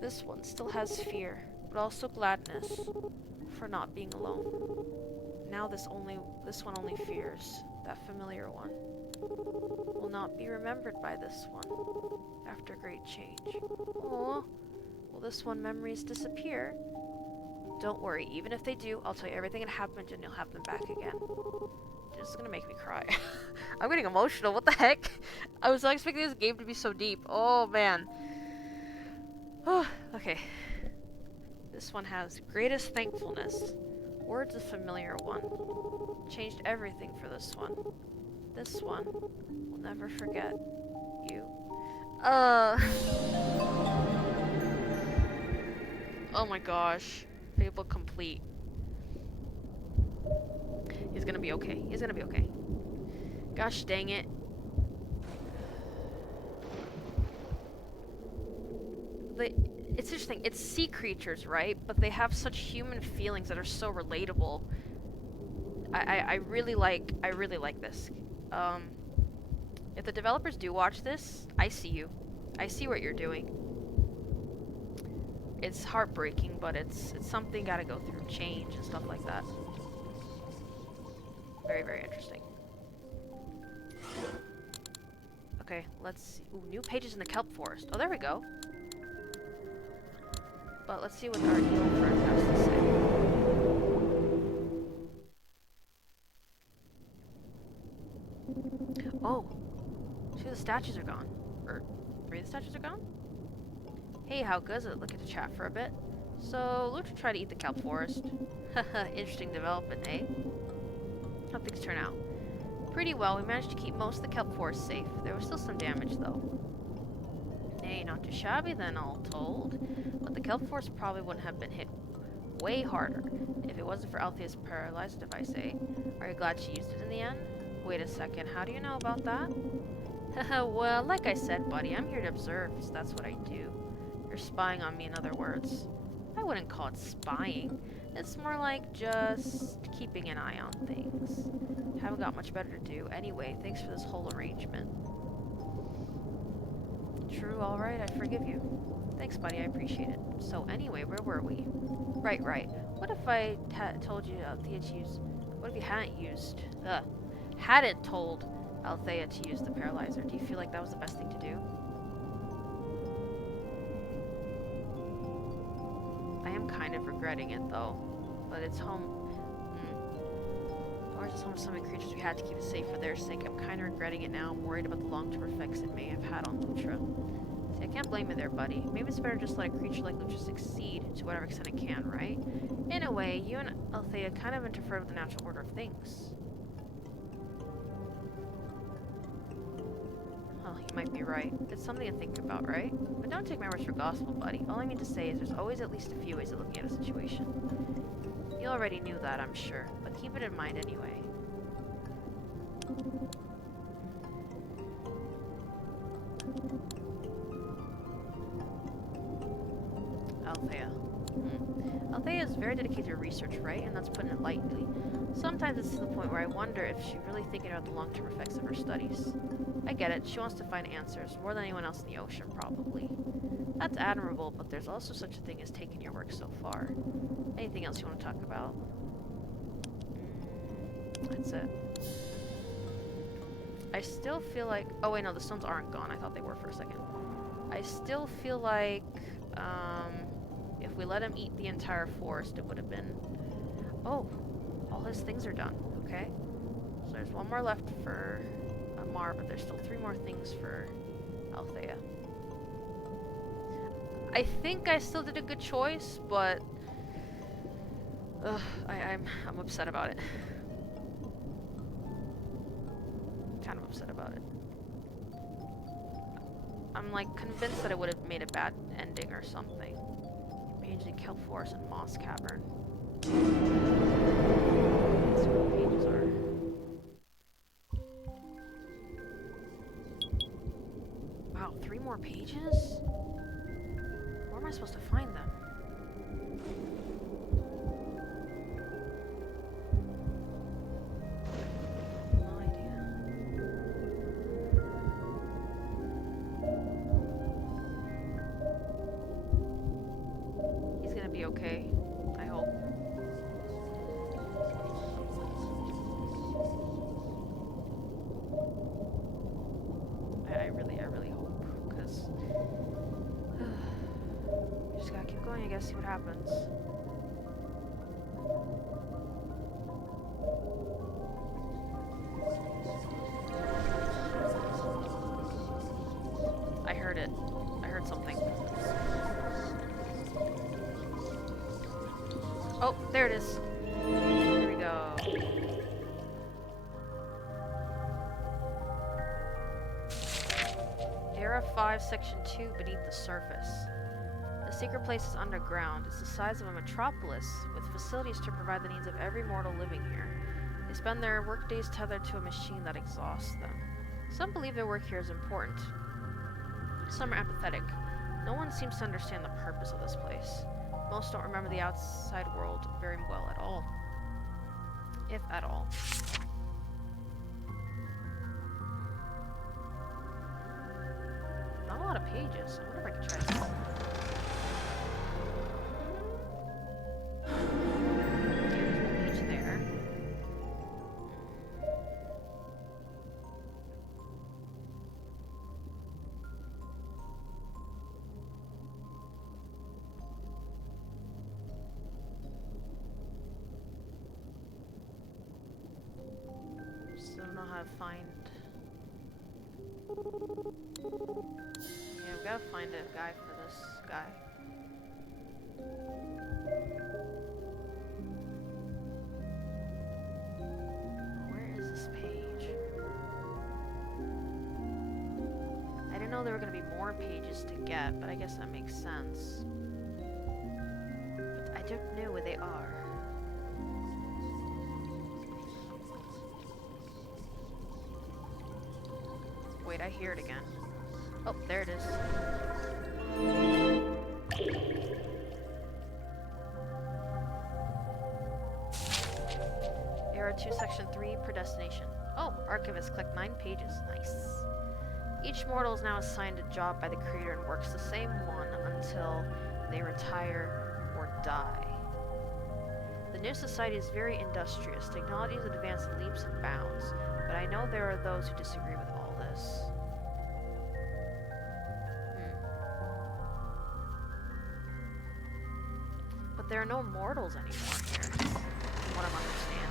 This one still has fear, but also gladness for not being alone. Now this one only fears that familiar one will not be remembered by this one after great change. Aww. Will this one memories disappear? Don't worry, even if they do, I'll tell you everything that happened and you'll have them back again. This is gonna make me cry. I'm getting emotional, what the heck? I was not expecting this game to be so deep. Oh man. Okay. This one has greatest thankfulness. Words of familiar one. Changed everything for this one. This one will never forget you. Oh my gosh. Fable complete. He's gonna be okay. He's gonna be okay. Gosh dang it. It's interesting. It's sea creatures, right? But they have such human feelings that are so relatable. I really like this. If the developers do watch this, I see you. I see what you're doing. It's heartbreaking, but it's something gotta go through, change and stuff like that. Very, very interesting. Okay, let's see. Ooh, new pages in the kelp forest. Oh, there we go. But let's see what our eel friend has to say. Oh, two of the statues are gone. Or, 3 of the statues are gone? Hey, how goes it? Looking to chat for a bit. So, Lucha tried to eat the kelp forest. Haha, interesting development, eh? How things turn out? Pretty well. We managed to keep most of the kelp forest safe. There was still some damage, though. Nay, not too shabby then, all told. But the kelp forest probably wouldn't have been hit way harder if it wasn't for Althea's paralyzer device, eh? Are you glad she used it in the end? Wait a second, how do you know about that? Haha, well, like I said, buddy, I'm here to observe, so that's what I do. You're spying on me, in other words. I wouldn't call it spying. It's more like just keeping an eye on things. Haven't got much better to do. Anyway, thanks for this whole arrangement. True, alright, I forgive you. Thanks, buddy, I appreciate it. So anyway, where were we? Right. What if I told you Althea to use... What if you hadn't used... hadn't told Althea to use the paralyzer. Do you feel like that was the best thing to do? I am kind of regretting it though, but it's home. Ours is home to so many creatures we had to keep it safe for their sake. I'm kind of regretting it now. I'm worried about the long-term effects it may have had on Lutra. See, I can't blame you there, buddy. Maybe it's better just let a creature like Lutra succeed to whatever extent it can, right? In a way, you and Althea kind of interfered with the natural order of things. Well, you might be right. It's something to think about, right? But don't take my words for gospel, buddy. All I mean to say is there's always at least a few ways of looking at a situation. You already knew that, I'm sure, but keep it in mind anyway. Althea. Althea is very dedicated to research, right? And that's putting it lightly. Sometimes it's to the point where I wonder if she's really thinking about the long-term effects of her studies. I get it, she wants to find answers, more than anyone else in the ocean, probably. That's admirable, but there's also such a thing as taking your work so far. Anything else you want to talk about? That's it. I still feel like... Oh wait, no, the stones aren't gone. I thought they were for a second. I still feel like... if we let him eat the entire forest, it would have been... Oh! All his things are done. Okay. So there's one more left for Amar, but there's still 3 more things for Althea. I think I still did a good choice, but... Ugh, I'm upset about it. Kind of upset about it. I'm like convinced that it would have made a bad ending or something. Pages in Kelp Forest and Moss Cavern. Let's see what the pages are. Wow, 3 more pages? Where am I supposed to find them? Okay, I hope. I really hope, because we just gotta keep going, I guess, see what happens. I heard it. I heard something. Oh, there it is. Here we go. Era 5, Section 2, Beneath the Surface. The secret place is underground. It's the size of a metropolis, with facilities to provide the needs of every mortal living here. They spend their workdays tethered to a machine that exhausts them. Some believe their work here is important. Some are empathetic. No one seems to understand the purpose of this place. Most don't remember the outside world very well at all. If at all. Not a lot of pages. I wonder if I could try this. There's a page there. Find... Yeah, we gotta find a guy for this guy. Where is this page? I didn't know there were gonna be more pages to get, but I guess that makes sense. But I don't know where they are. Wait, I hear it again. Oh, there it is. Era 2, Section 3, Predestination. Oh, Archivist, collect 9 pages. Nice. Each mortal is now assigned a job by the Creator and works the same one until they retire or die. The new society is very industrious. Technology has advanced in leaps and bounds. but I know there are those who disagree with all this. But there are no mortals anymore here, from what I'm understanding.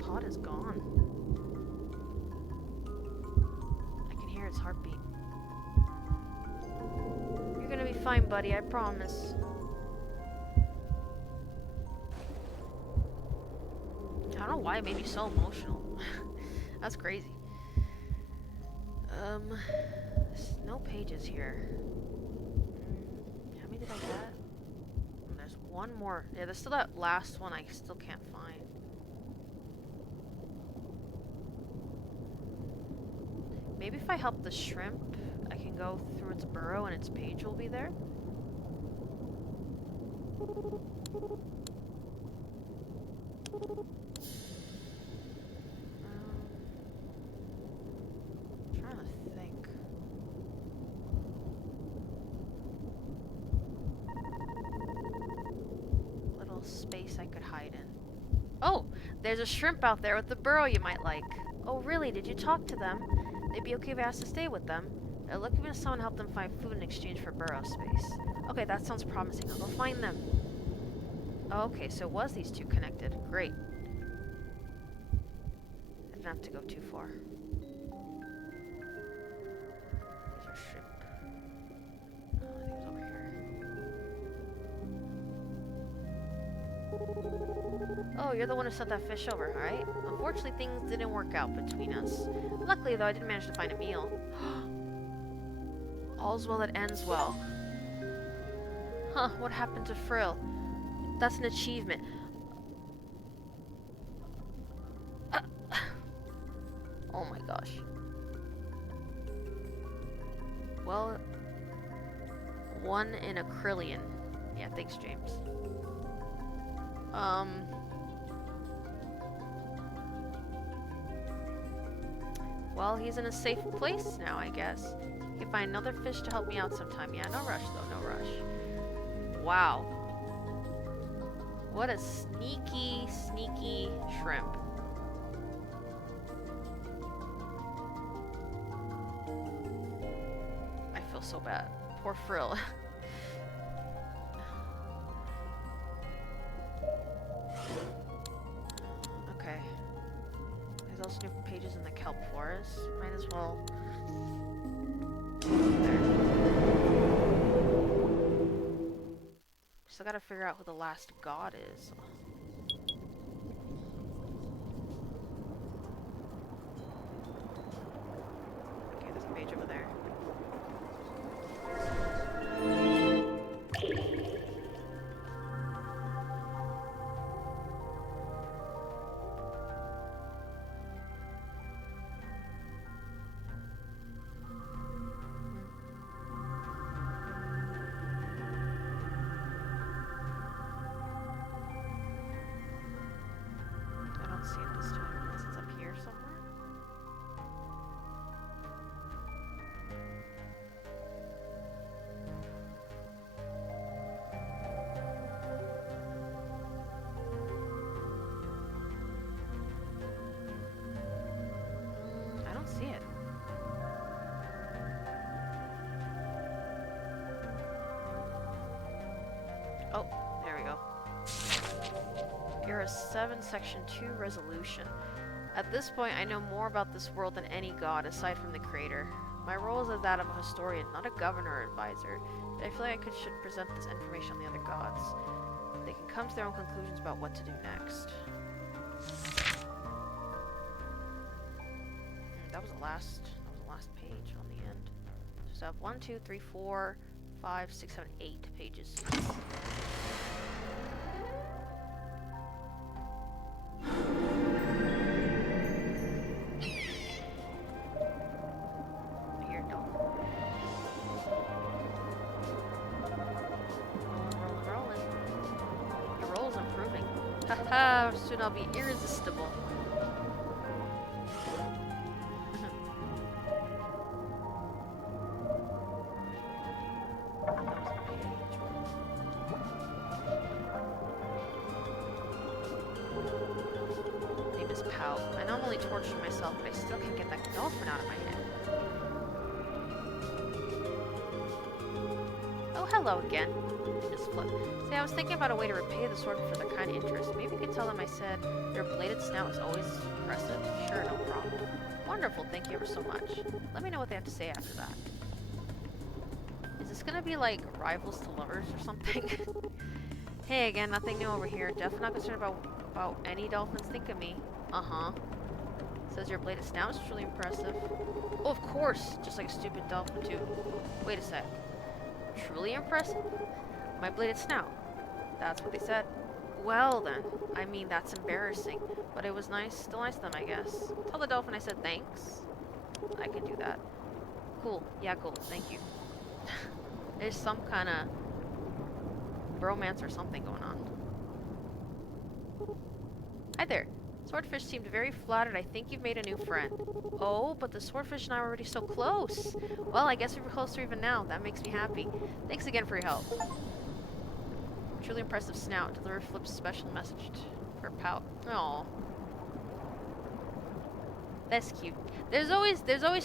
Pod is gone. I can hear its heartbeat. You're gonna be fine, buddy, I promise. I don't know why it made me so emotional. That's crazy. There's no pages here. How many did I get? There's one more. Yeah, there's still that last one I still can't find. Maybe if I help the shrimp, I can go through its burrow and its page will be there. I'm trying to think. Little space I could hide in. Oh! There's a shrimp out there with the burrow you might like. Oh really? Did you talk to them? They'd be okay if I asked to stay with them. They're looking for someone to help them find food in exchange for burrow space. Okay, that sounds promising. I'll go find them. Oh, okay, so it was these two connected. Great. I didn't have to go too far. These are shrimp. Oh, I think it was over here. Oh, you're the one who sent that fish over, right? Unfortunately, things didn't work out between us. Luckily, though, I did manage to find a meal. All's well that ends well. Huh, what happened to Frill? That's an achievement. Oh my gosh. Well, one in a Krillian. Yeah, thanks, James. Well, he's in a safe place now, I guess. You can find another fish to help me out sometime. Yeah, no rush, though, no rush. Wow. What a sneaky, sneaky shrimp. I feel so bad. Poor Frill. Okay. There's also new pages in the kelp forest. Might as well... There. Still gotta figure out who the last god is. Okay, there's a page over there. See it this time, unless it's up here somewhere. I don't see it. Oh, there we go. Era 7, Section 2, Resolution. At this point, I know more about this world than any god, aside from the creator. My role is that of a historian, not a governor or advisor, but I feel like I should present this information on the other gods. They can come to their own conclusions about what to do next. That was the last page on the end. So I have 1, 2, 3, 4, 5, 6, 7, 8 pages. Haha, soon I'll be irresistible. Name is Pout. I know I'm only torturing myself, but I still can't get that dolphin out of my head. Oh, hello again. Just flip. See, I was thinking about a way to repay the sword for their kind interest. Maybe you could tell them I said their bladed snout is always impressive. Sure, no problem. Wonderful, thank you ever so much. Let me know what they have to say after that. Is this gonna be like rivals to lovers or something? Hey again, nothing new over here. Definitely not concerned about any dolphins think of me. Uh-huh. Says your bladed snout is truly impressive. Oh, of course! Just like a stupid dolphin too. Wait a sec. Truly impressive? My bladed snout. That's what they said. Well then, I mean that's embarrassing, but it was nice, still nice of them I guess. Tell the dolphin I said thanks. I can do that. Cool, yeah cool, thank you. There's some kind of bromance or something going on. Hi there. Swordfish seemed very flattered. I think you've made a new friend. Oh, but the swordfish and I are already so close. Well, I guess we're closer even now. That makes me happy. Thanks again for your help. Truly impressive snout. Deliver Flip's special message for Pout. Oh, that's cute. There's always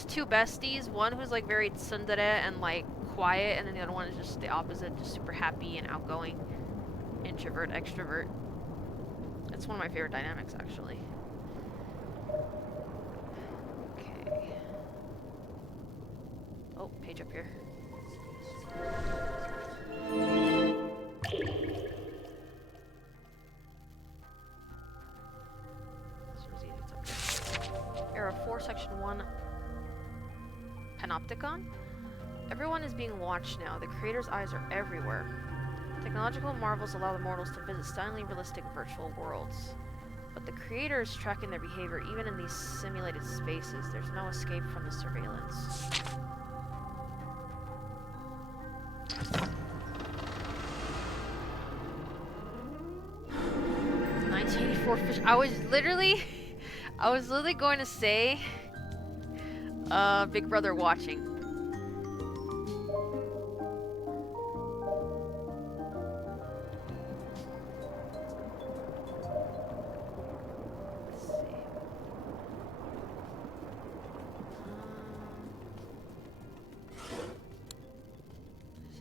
two besties. One who's like very tsundere and like quiet, and then the other one is just the opposite, just super happy and outgoing. Introvert, extrovert. It's one of my favorite dynamics, actually. Okay. Oh, page up here. This one's easy, it's okay. Era 4, Section 1. Panopticon? Everyone is being watched now. The creator's eyes are everywhere. Technological marvels allow the mortals to visit stunningly realistic virtual worlds. But the creator is tracking their behavior even in these simulated spaces. There's no escape from the surveillance. 1984 fish. I was literally going to say, Big Brother watching.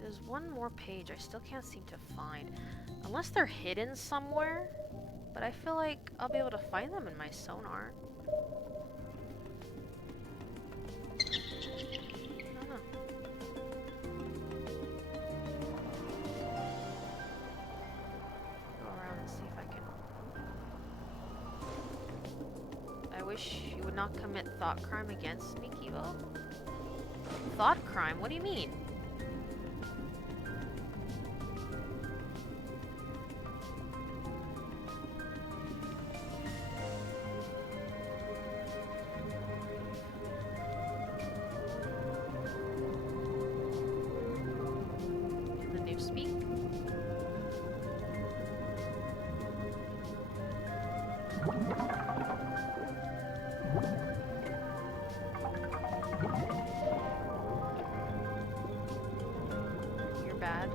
There's one more page I still can't seem to find. Unless they're hidden somewhere. But I feel like I'll be able to find them in my sonar. I don't know. Go around and see if I can. I wish you would not commit thought crime against me, Kibo. Thought crime? What do you mean? Speak. You're bad.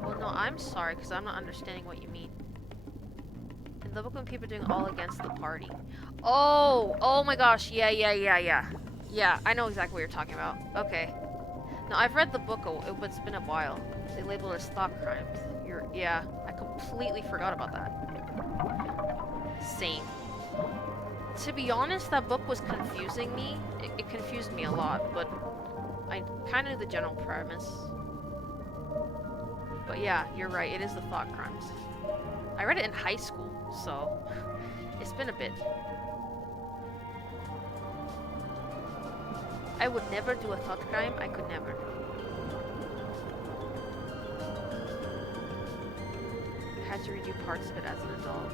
Well, no, I'm sorry, because I'm not understanding what you mean. In the book when people are doing all against the party. Oh my gosh, yeah. Yeah, I know exactly what you're talking about. Okay. No, I've read the book, but it's been a while. They label it as thought crimes. Yeah, I completely forgot about that. Same. To be honest, that book was confusing me. It confused me a lot, but I kind of knew the general premise. But yeah, you're right, it is the thought crimes. I read it in high school, so it's been a bit. I would never do a thought crime, I could never. had to redo parts of it as an adult.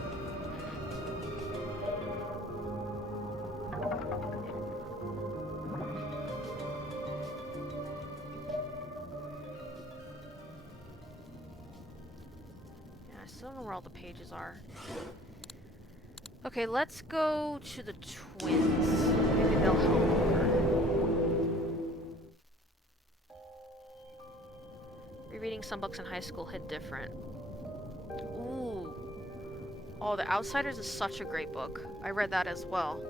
Yeah, I still don't know where all the pages are. Okay, let's go to the twins. Maybe they'll help her. Rereading some books in high school hit different. Ooh. Oh, The Outsiders is such a great book. I read that as well.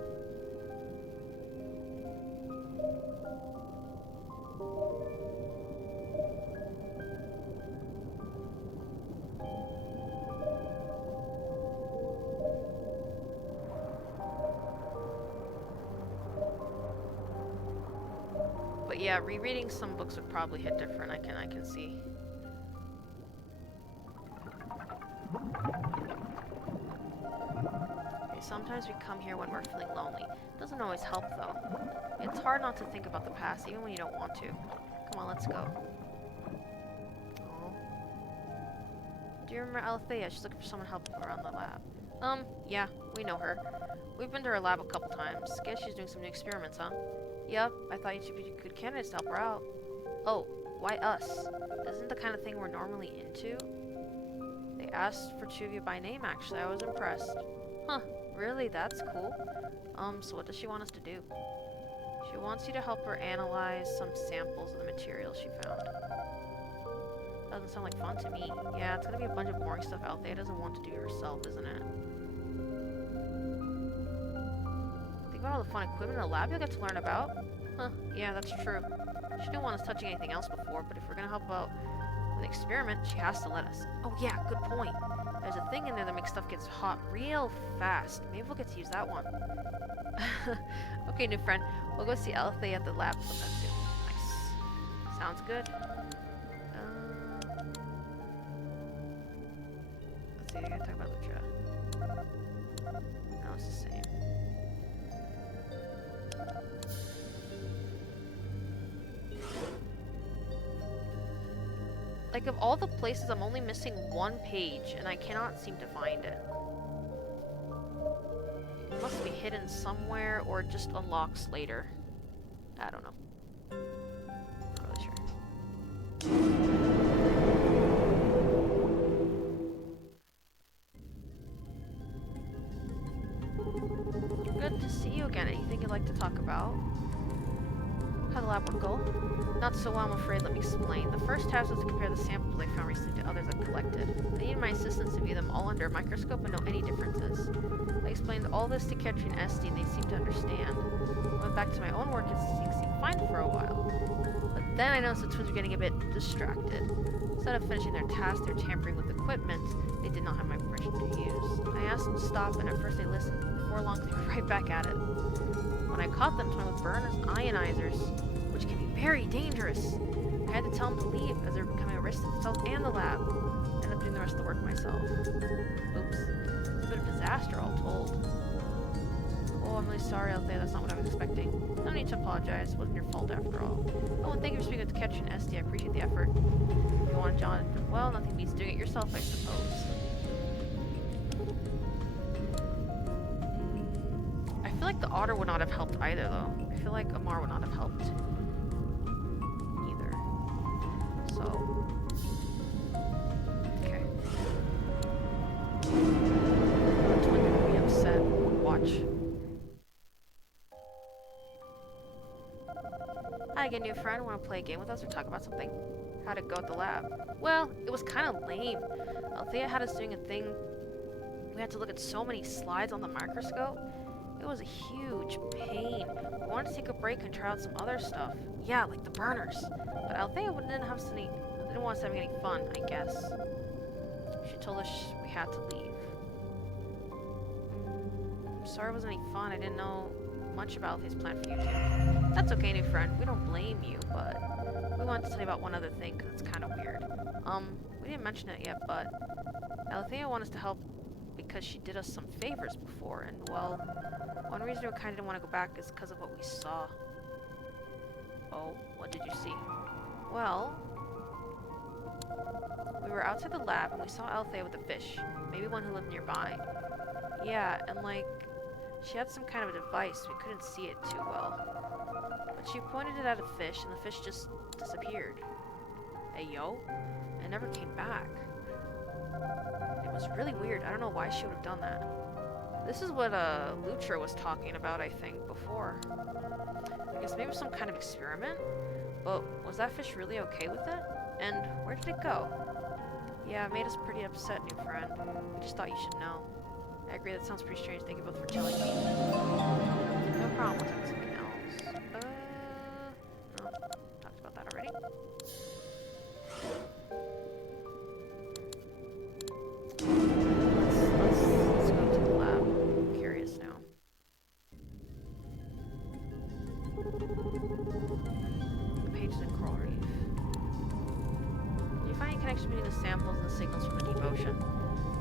But yeah, rereading some books would probably hit different. I can see. Okay, sometimes we come here when we're feeling lonely. Doesn't always help though. It's hard not to think about the past, even when you don't want to. Come on, let's go. Aww. Do you remember Althea? She's looking for someone to help her around the lab. Yeah, we know her. We've been to her lab a couple times. Guess she's doing some new experiments, huh? Yep, I thought you'd be good candidates to help her out. Oh, why us? Isn't the kind of thing we're normally into? They asked for two of you by name, actually. I was impressed. Huh, really? That's cool. So what does she want us to do? She wants you to help her analyze some samples of the material she found. Doesn't sound like fun to me. Yeah, it's gonna be a bunch of boring stuff Althea doesn't want to do herself, isn't it? Think about all the fun equipment in the lab you'll get to learn about. Huh, yeah, that's true. She didn't want us touching anything else before, but if we're gonna help out with an experiment, she has to let us. Oh yeah, good point. There's a thing in there that makes stuff get hot real fast. Maybe we'll get to use that one. Okay, new friend. We'll go see Althea at the lab sometime soon. Nice. Sounds good. Let's see, I gotta talk about Lutra. No, it's the same. Like, of all the places, I'm only missing one page, and I cannot seem to find it. It must be hidden somewhere, or it just unlocks later. I don't know. Not really sure. Good to see you again. Anything you'd like to talk about? How the lab work go? Not so well, I'm afraid. Let me explain. The first task was to compare the samples I found recently to others I've collected. I needed my assistants to view them all under a microscope and know any differences. I explained all this to Ketri and Esty, and they seemed to understand. I went back to my own work and things seemed fine for a while. But then I noticed the twins were getting a bit distracted. Instead of finishing their task, they were tampering with equipment they did not have my permission to use. I asked them to stop, and at first they listened. Before long, they were right back at it. When I caught them toying with burners and ionizers, which can be very dangerous, I had to tell them to leave as they were becoming a risk to themselves and the lab. I ended up doing the rest of the work myself. Oops. It's a bit of a disaster, all told. Oh, I'm really sorry, Althea. That's not what I was expecting. No need to apologize. It wasn't your fault after all. Oh, and thank you for speaking with Ketri and Esty. I appreciate the effort. If you want John, well, nothing beats doing it yourself, I suppose. I feel like the otter would not have helped either, though. I feel like Amar would not have helped either. So, okay. The twin would be upset. Watch. Hi again, new friend. Want to play a game with us or talk about something? How'd it go at the lab? Well, it was kind of lame. Althea had us doing a thing. We had to look at so many slides on the microscope. It was a huge pain. We wanted to take a break and try out some other stuff. Yeah, like the burners. But Althea didn't want us having any fun, I guess. She told us we had to leave. I'm sorry it wasn't any fun. I didn't know much about Althea's plan for you two. That's okay, new friend. We don't blame you, but we wanted to tell you about one other thing, because it's kind of weird. We didn't mention it yet, but Althea wanted us to help because she did us some favors before, and well, one reason we kind of didn't want to go back is because of what we saw. Oh, what did you see? Well, we were outside the lab and we saw Althea with a fish. Maybe one who lived nearby. Yeah, and like, she had some kind of a device. We couldn't see it too well. But she pointed it at a fish and the fish just disappeared. Hey, yo? It never came back. It was really weird. I don't know why she would have done that. This is what Lutra was talking about, I think, before. I guess maybe some kind of experiment? But was that fish really okay with it? And where did it go? Yeah, it made us pretty upset, new friend. We just thought you should know. I agree, that sounds pretty strange. Thank you both for telling me. No problem, we'll talk something else. No, talked about that already. Let's go to the lab. I'm curious now. The page is in coral reef. Do you find any connection between the samples and the signals from the deep ocean?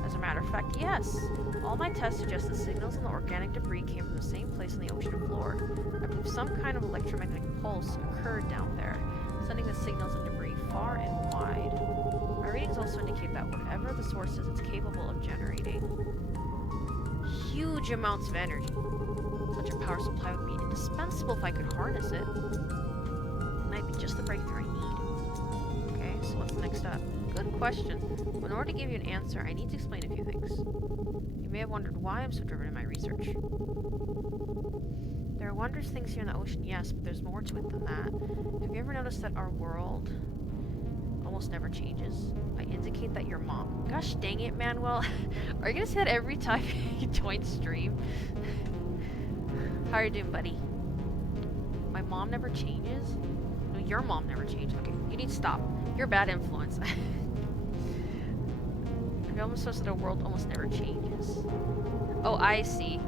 As a matter of fact, yes. All my tests suggest the signals and the organic debris came from the same place on the ocean floor. I believe some kind of electromagnetic pulse occurred down there, sending the signals and debris far and wide. My readings also indicate that whatever the source is, it's capable of generating huge amounts of energy. Such a power supply would be indispensable if I could harness it. It might be just the breakthrough I need. Okay, so what's the next step? Good question. In order to give you an answer, I need to explain a few things. You may have wondered why I'm so driven in my research. There are wondrous things here in the ocean, yes, but there's more to it than that. Have you ever noticed that our world almost never changes? I indicate that your mom... Gosh dang it, Manuel. Are you gonna say that every time you join stream? How are you doing, buddy? My mom never changes? No, your mom never changed. Okay, you need to stop. You're a bad influence. It almost says that the world almost never changes. Oh, I see.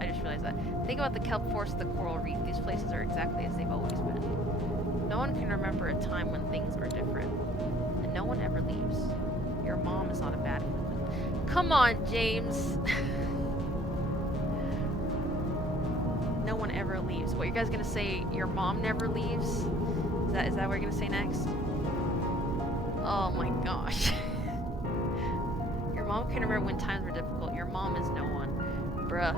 I just realized that. Think about the kelp forest of the coral reef. These places are exactly as they've always been. No one can remember a time when things were different. And no one ever leaves. Your mom is not a bad influence. Come on, James! No one ever leaves. What, you guys gonna say your mom never leaves? Is that what you're gonna say next? Oh my gosh. Your mom can remember when times were difficult. Your mom is no one. Bruh.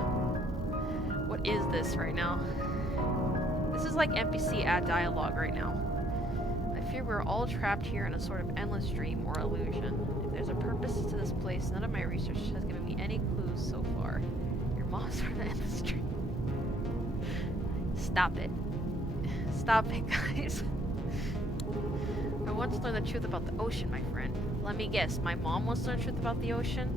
What is this right now? This is like NPC ad dialogue right now. I fear we're all trapped here in a sort of endless dream or illusion. If there's a purpose to this place, none of my research has given me any clues so far. Your mom's sort of endless dream. Stop it. Stop it, guys. I want to learn the truth about the ocean, my friend. Let me guess, my mom wants to learn the truth about the ocean?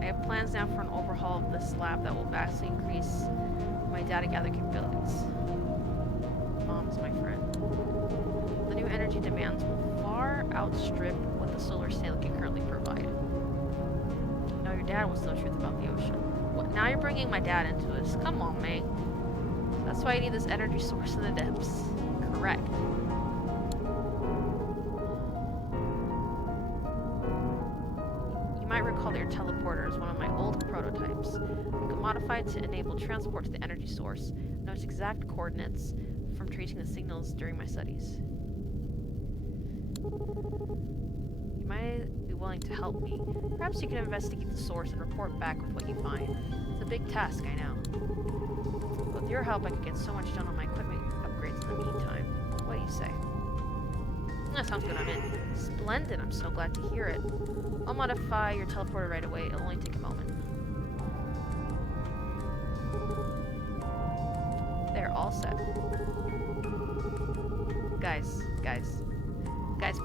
I have plans now for an overhaul of this lab that will vastly increase my data gathering capabilities. Mom is my friend. The new energy demands will far outstrip what the solar sail can currently provide. Now your dad wants to know the truth about the ocean. What, now you're bringing my dad into this? Come on, man. That's why I need this energy source in the depths. Correct. You might recall that your teleporter is one of my old prototypes. I can modify it to enable transport to the energy source, know its exact coordinates from tracing the signals during my studies. You might be willing to help me. Perhaps you can investigate the source and report back with what you find. It's a big task, I know. With your help, I could get so much done on my equipment upgrades in the meantime. What do you say? That sounds good, I'm in. Splendid, I'm so glad to hear it. I'll modify your teleporter right away. It'll only take a moment. They're all set. Guys,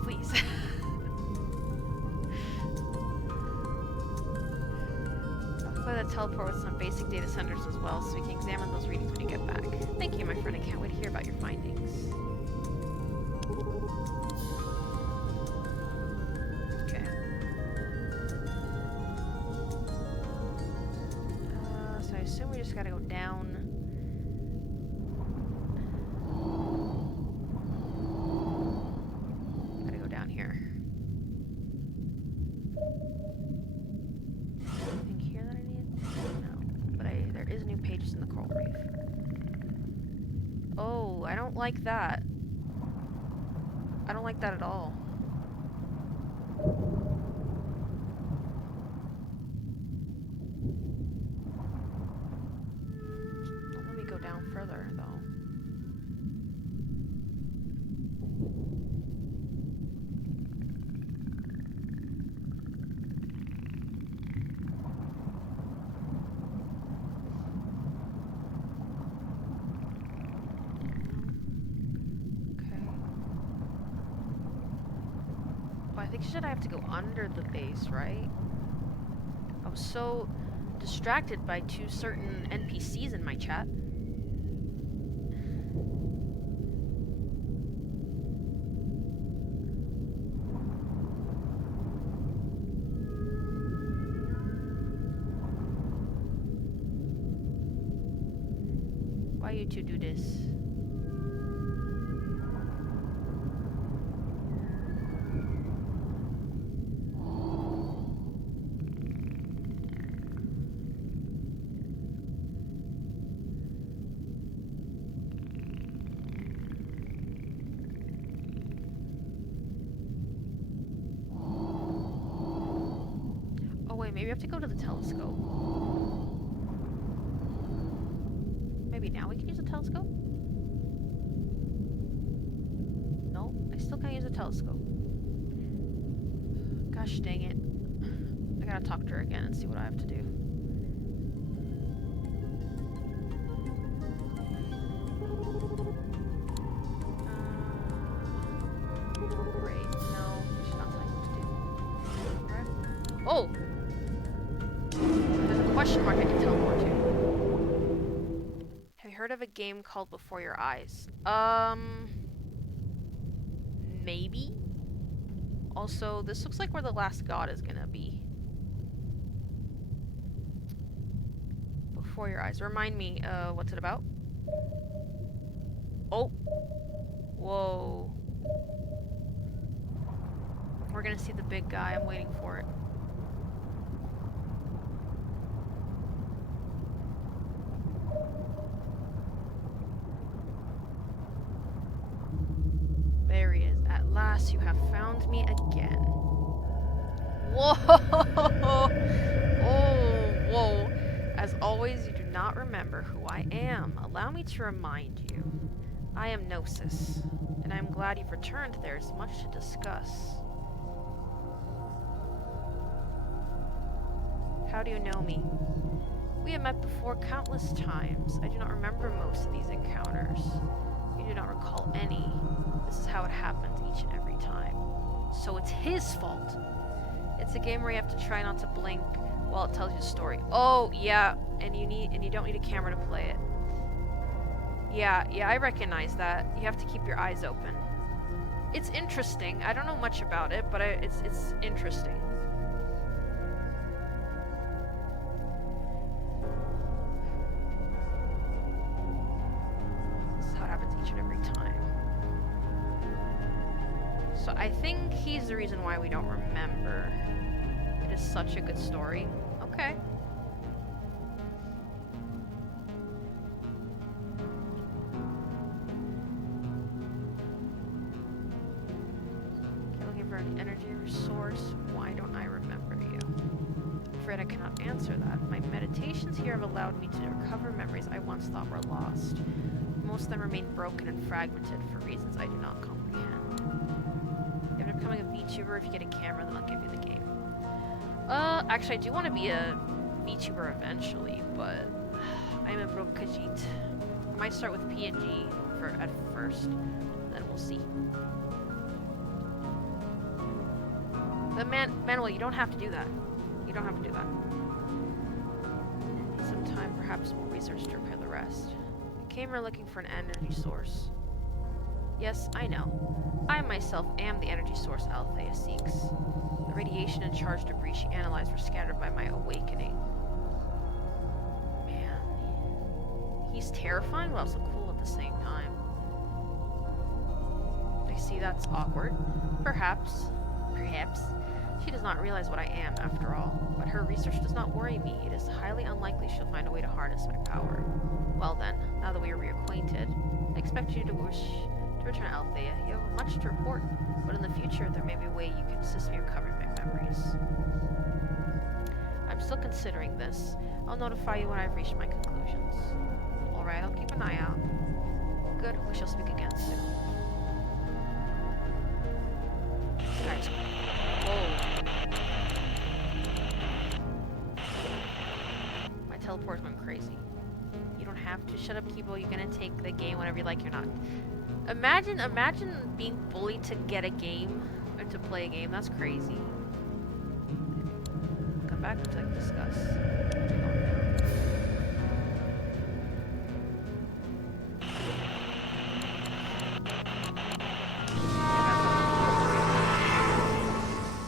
please. I'll that teleport with some basic data centers as well, so we can examine those readings when you get back. Thank you, my friend. I can't wait to hear about your findings. Okay. So I assume we just gotta go down. Gotta go down here. Anything here that I need? No. But there is new pages in the coral reef. Oh, I don't like that. I don't like that at all. Don't let me go down further, though. I think I have to go under the base, right? I was so distracted by two certain NPCs in my chat. Why you two do this? Maybe I have to go to the telescope. Maybe now we can use the telescope? No, I still can't use the telescope. Gosh dang it. I gotta talk to her again and see what I have to do. Great. No, she's not telling me what to do. Oh! There's a question mark I can teleport to. Have you heard of a game called Before Your Eyes? Maybe? Also, this looks like where the last god is gonna be. Before Your Eyes. Remind me, what's it about? Oh! Whoa. We're gonna see the big guy. I'm waiting for it. There he is. At last, you have found me again. Whoa! Oh, whoa. As always, you do not remember who I am. Allow me to remind you. I am Gnosis, and I am glad you've returned. There is much to discuss. How do you know me? We have met before countless times. I do not remember most of these encounters. You do not recall any. This is how it happens each and every time. So it's his fault. It's a game where you have to try not to blink while it tells you the story. Oh, yeah, and you don't need a camera to play it. Yeah, I recognize that. You have to keep your eyes open. It's interesting. I don't know much about it, but it's interesting. This is how it happens each and every time. So I think he's the reason why we don't remember. It is such a good story. Okay. Looking for an energy resource. Why don't I remember you? I'm afraid I cannot answer that. My meditations here have allowed me to recover memories I once thought were lost. Most of them remain broken and fragmented for reasons I do not comprehend. If you're becoming a VTuber, if you get a camera, then I'll give you the game. Actually, I do want to be a VTuber eventually, but I'm a broke Khajiit. I might start with PNG at first, then we'll see. But Manuel, you don't have to do that. You don't have to do that. Some time, perhaps more research to repair the rest. I came here looking for an energy source. Yes, I know. I myself am the energy source Althea seeks. The radiation and charged debris she analyzed were scattered by my awakening. Man. He's terrifying, but also cool at the same time. I see that's awkward. Perhaps. She does not realize what I am, after all. But her research does not worry me. It is highly unlikely she'll find a way to harness my power. Well then, now that we are reacquainted, I expect you to wish To return to Althea, you have much to report, but in the future there may be a way you can assist me recovering my memories. I'm still considering this. I'll notify you when I've reached my conclusions. Alright, I'll keep an eye out. Good, we shall speak again soon. Alright. Whoa. My teleport's going crazy. You don't have to. Shut up, Kibo. You're gonna take the game whenever you like. You're not. Imagine being bullied to get a game, or to play a game. That's crazy. Come back to discuss.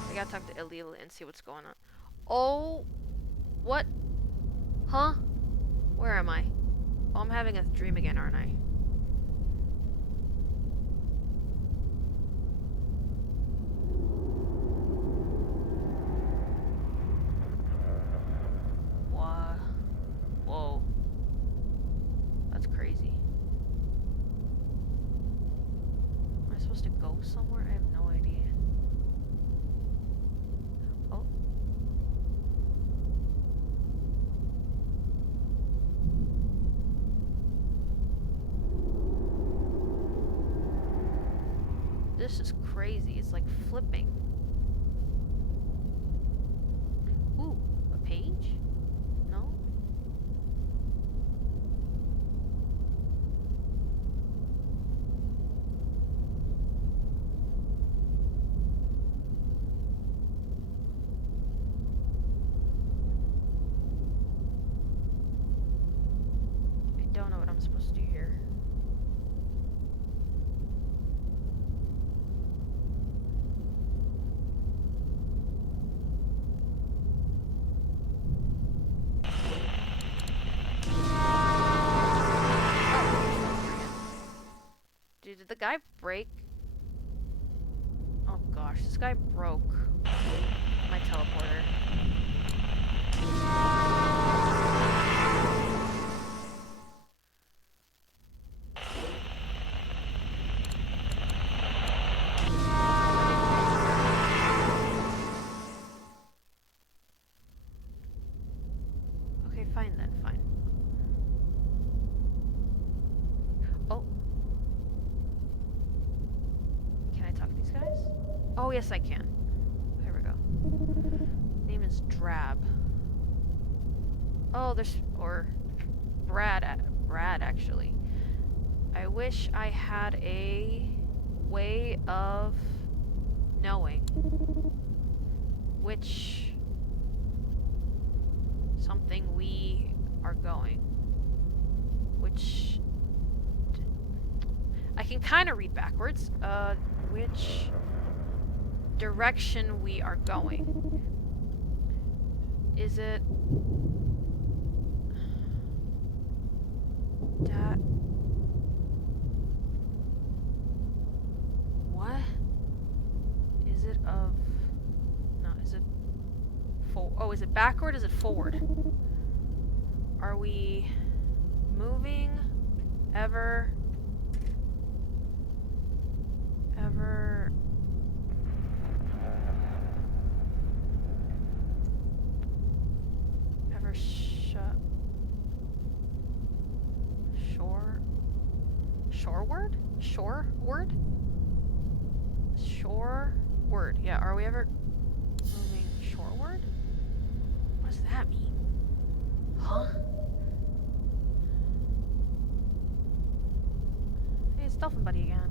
I gotta talk to Elil and see what's going on. Oh, what? Huh? Where am I? Oh, I'm having a dream again, aren't I? What? Whoa. That's crazy. Am I supposed to go somewhere? I have no idea. Oh. This is crazy. It's like flipping. Ooh, a page? No? I don't know what I'm supposed to do here. Did the guy break? Oh gosh, this guy broke my teleporter. Okay, fine then, fine. Oh. Can I talk to these guys? Oh, yes, I can. Here we go. Name is Drab. Oh, there's... or... Brad, actually. I wish I had a way of knowing which something we are going. Which... I can kind of read backwards. Which direction we are going. Is it... that... what? Is it of... no, is it... oh, is it backward? Is it forward? Are we moving ever shoreward? Shoreward. Yeah, are we ever moving shoreward? What does that mean? Huh? Hey, it's Dolphin Buddy again.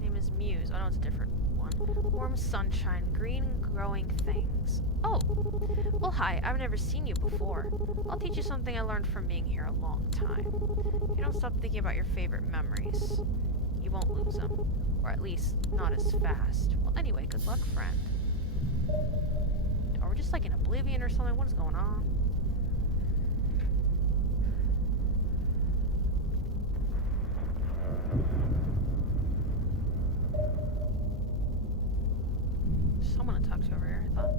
Name is Muse. Oh no, it's a different one. Warm sunshine, green growing things. Oh! Well, hi, I've never seen you before. I'll teach you something I learned from being here a long time. If you don't stop thinking about your favorite memories, you won't lose them. Or at least, not as fast. Well, anyway, good luck, friend. Are we just like in Oblivion or something? What is going on? Someone to talk to over here, I thought.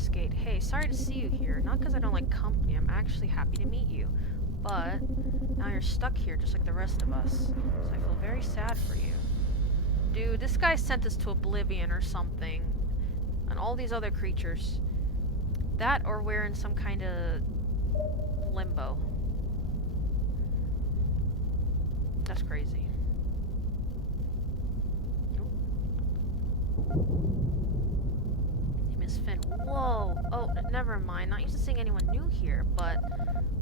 skate. Hey, sorry to see you here. Not because I don't like company, I'm actually happy to meet you. But now you're stuck here just like the rest of us. So I feel very sad for you. Dude, this guy sent us to oblivion or something. And all these other creatures. That or we're in some kind of limbo. That's crazy. Miss Finn. Whoa. Oh, never mind. Not used to seeing anyone new here, but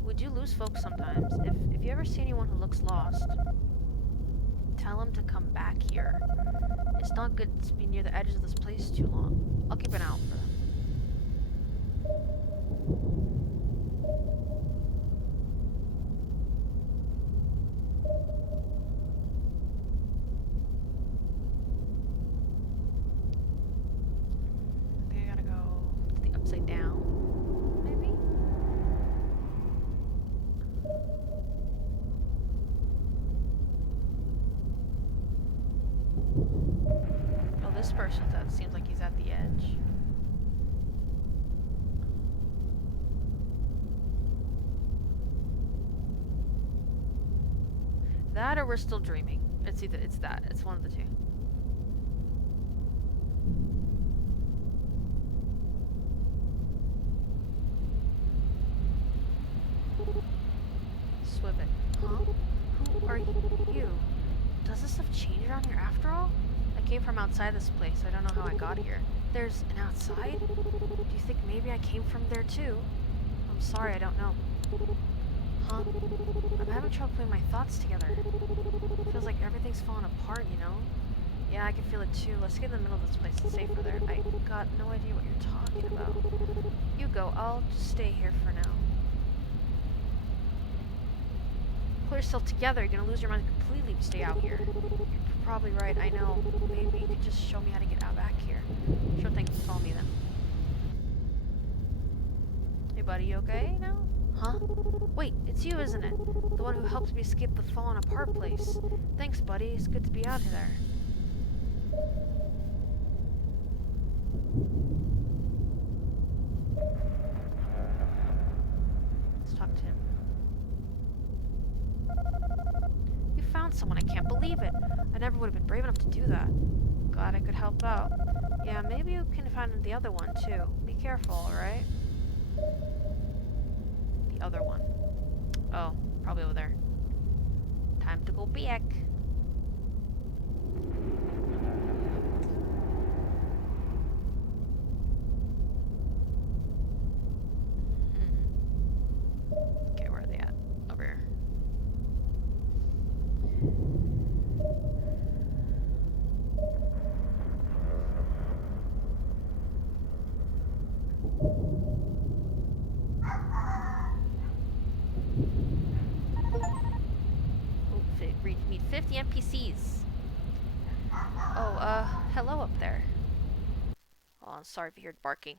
we do lose folks sometimes. If you ever see anyone who looks lost, tell them to come back here. It's not good to be near the edges of this place too long. I'll keep an eye out for them. I think I gotta go to the upside down, maybe? Oh, this person, that seems like he's at the edge. That or we're still dreaming. It's that. It's one of the two. Swivet. Huh? Who are you? Does this stuff change around here after all? I came from outside this place. I don't know how I got here. There's an outside? Do you think maybe I came from there too? I'm sorry, I don't know. Huh? I'm having trouble putting my thoughts together. It feels like everything's falling apart, you know? Yeah, I can feel it too. Let's get in the middle of this place. It's safer there. I got no idea what you're talking about. You go. I'll just stay here for now. Pull yourself together. You're gonna lose your mind completely if you stay out here. You're probably right. I know. Maybe you could just show me how to get out back here. Sure thing. Follow me then. Hey, buddy. You okay now? Huh? Wait, it's you, isn't it? The one who helped me escape the fallen apart place. Thanks, buddy. It's good to be out of there. Let's talk to him. You found someone. I can't believe it. I never would have been brave enough to do that. Glad I could help out. Yeah, maybe you can find the other one, too. Be careful, alright? The other one. Oh, probably over there. Time to go back. Okay, where are they at? Over here. Meet 50 NPCs. Oh, hello up there. Oh, I'm sorry if you heard barking.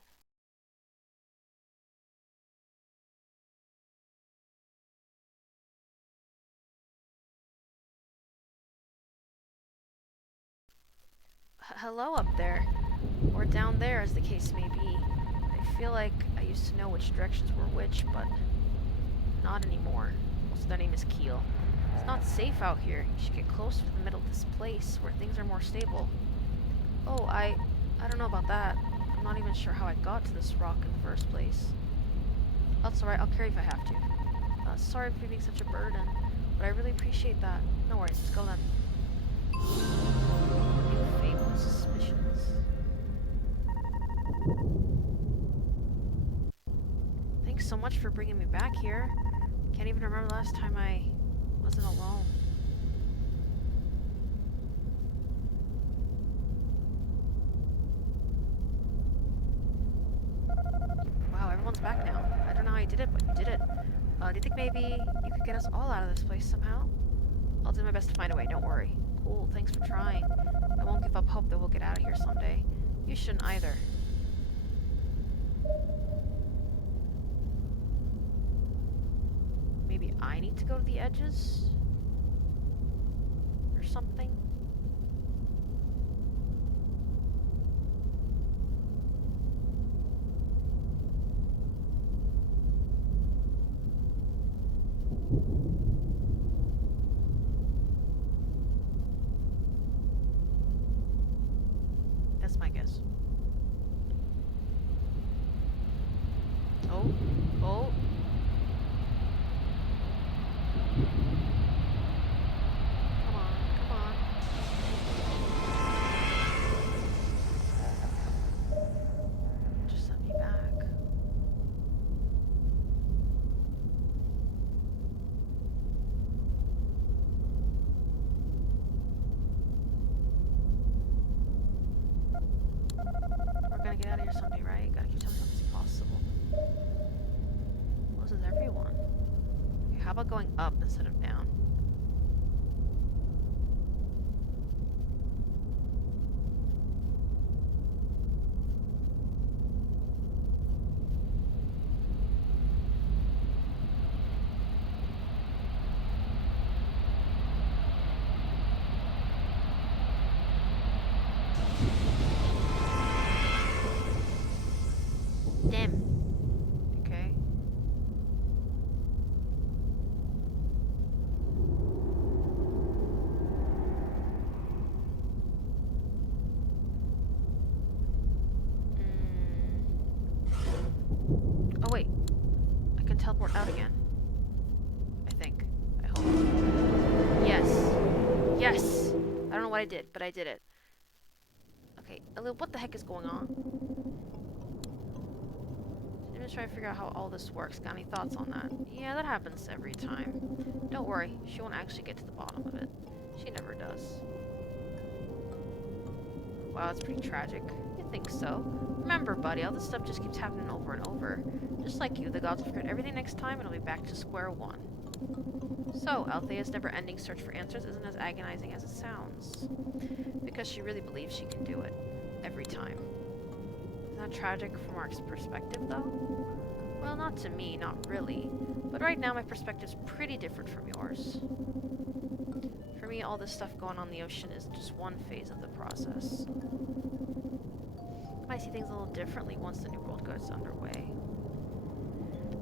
Hello up there. Or down there, as the case may be. I feel like I used to know which directions were which, but not anymore. Also, their name is Keel. It's not safe out here. You should get closer to the middle of this place, where things are more stable. Oh, I don't know about that. I'm not even sure how I got to this rock in the first place. That's alright, I'll carry if I have to. Sorry for being such a burden, but I really appreciate that. No worries, let's go then. New fable suspicions. Thanks so much for bringing me back here. Can't even remember the last time I wasn't alone. Wow, everyone's back now. I don't know how you did it, but you did it. Do you think maybe you could get us all out of this place somehow? I'll do my best to find a way, don't worry. Cool, thanks for trying. I won't give up hope that we'll get out of here someday. You shouldn't either. Maybe I need to go to the edges? Or something? Oh. Oh. Come on. Come on. Just send me back. We're gonna get out of here someday, right? Gotta keep telling yourself it's possible. Well, this is everyone. Okay, how about going up instead of down? Damn. Okay. Oh wait. I can teleport out again. I think. I hope. Yes. Yes! I don't know what I did, but I did it. Okay, Elil, what the heck is going on? I'm just trying to figure out how all this works. Got any thoughts on that? Yeah, that happens every time. Don't worry, she won't actually get to the bottom of it. She never does. Wow, that's pretty tragic. You think so? Remember, buddy, all this stuff just keeps happening over and over. Just like you, the gods will forget everything next time and it'll be back to square one. So, Althea's never-ending search for answers isn't as agonizing as it sounds. Because she really believes she can do it. Every time. Isn't that tragic from our perspective, though? Well, not to me, not really. But right now my perspective's pretty different from yours. For me, all this stuff going on in the ocean is just one phase of the process. I see things a little differently once the new world gets underway.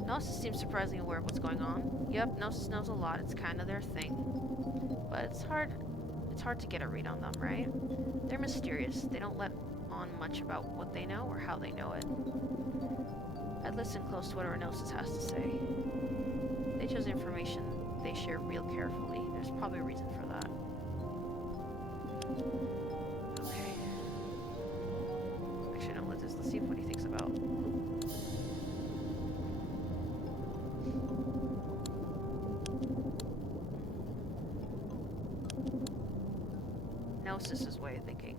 Gnosis seems surprisingly aware of what's going on. Yep, Gnosis knows a lot, it's kind of their thing. But it's hard to get a read on them, right? They're mysterious, they don't let on much about what they know or how they know it. I'd listen close to whatever Gnosis has to say. They chose information they share real carefully. There's probably a reason for that. Okay. Actually, no, let's see what he thinks about. Gnosis' way of thinking.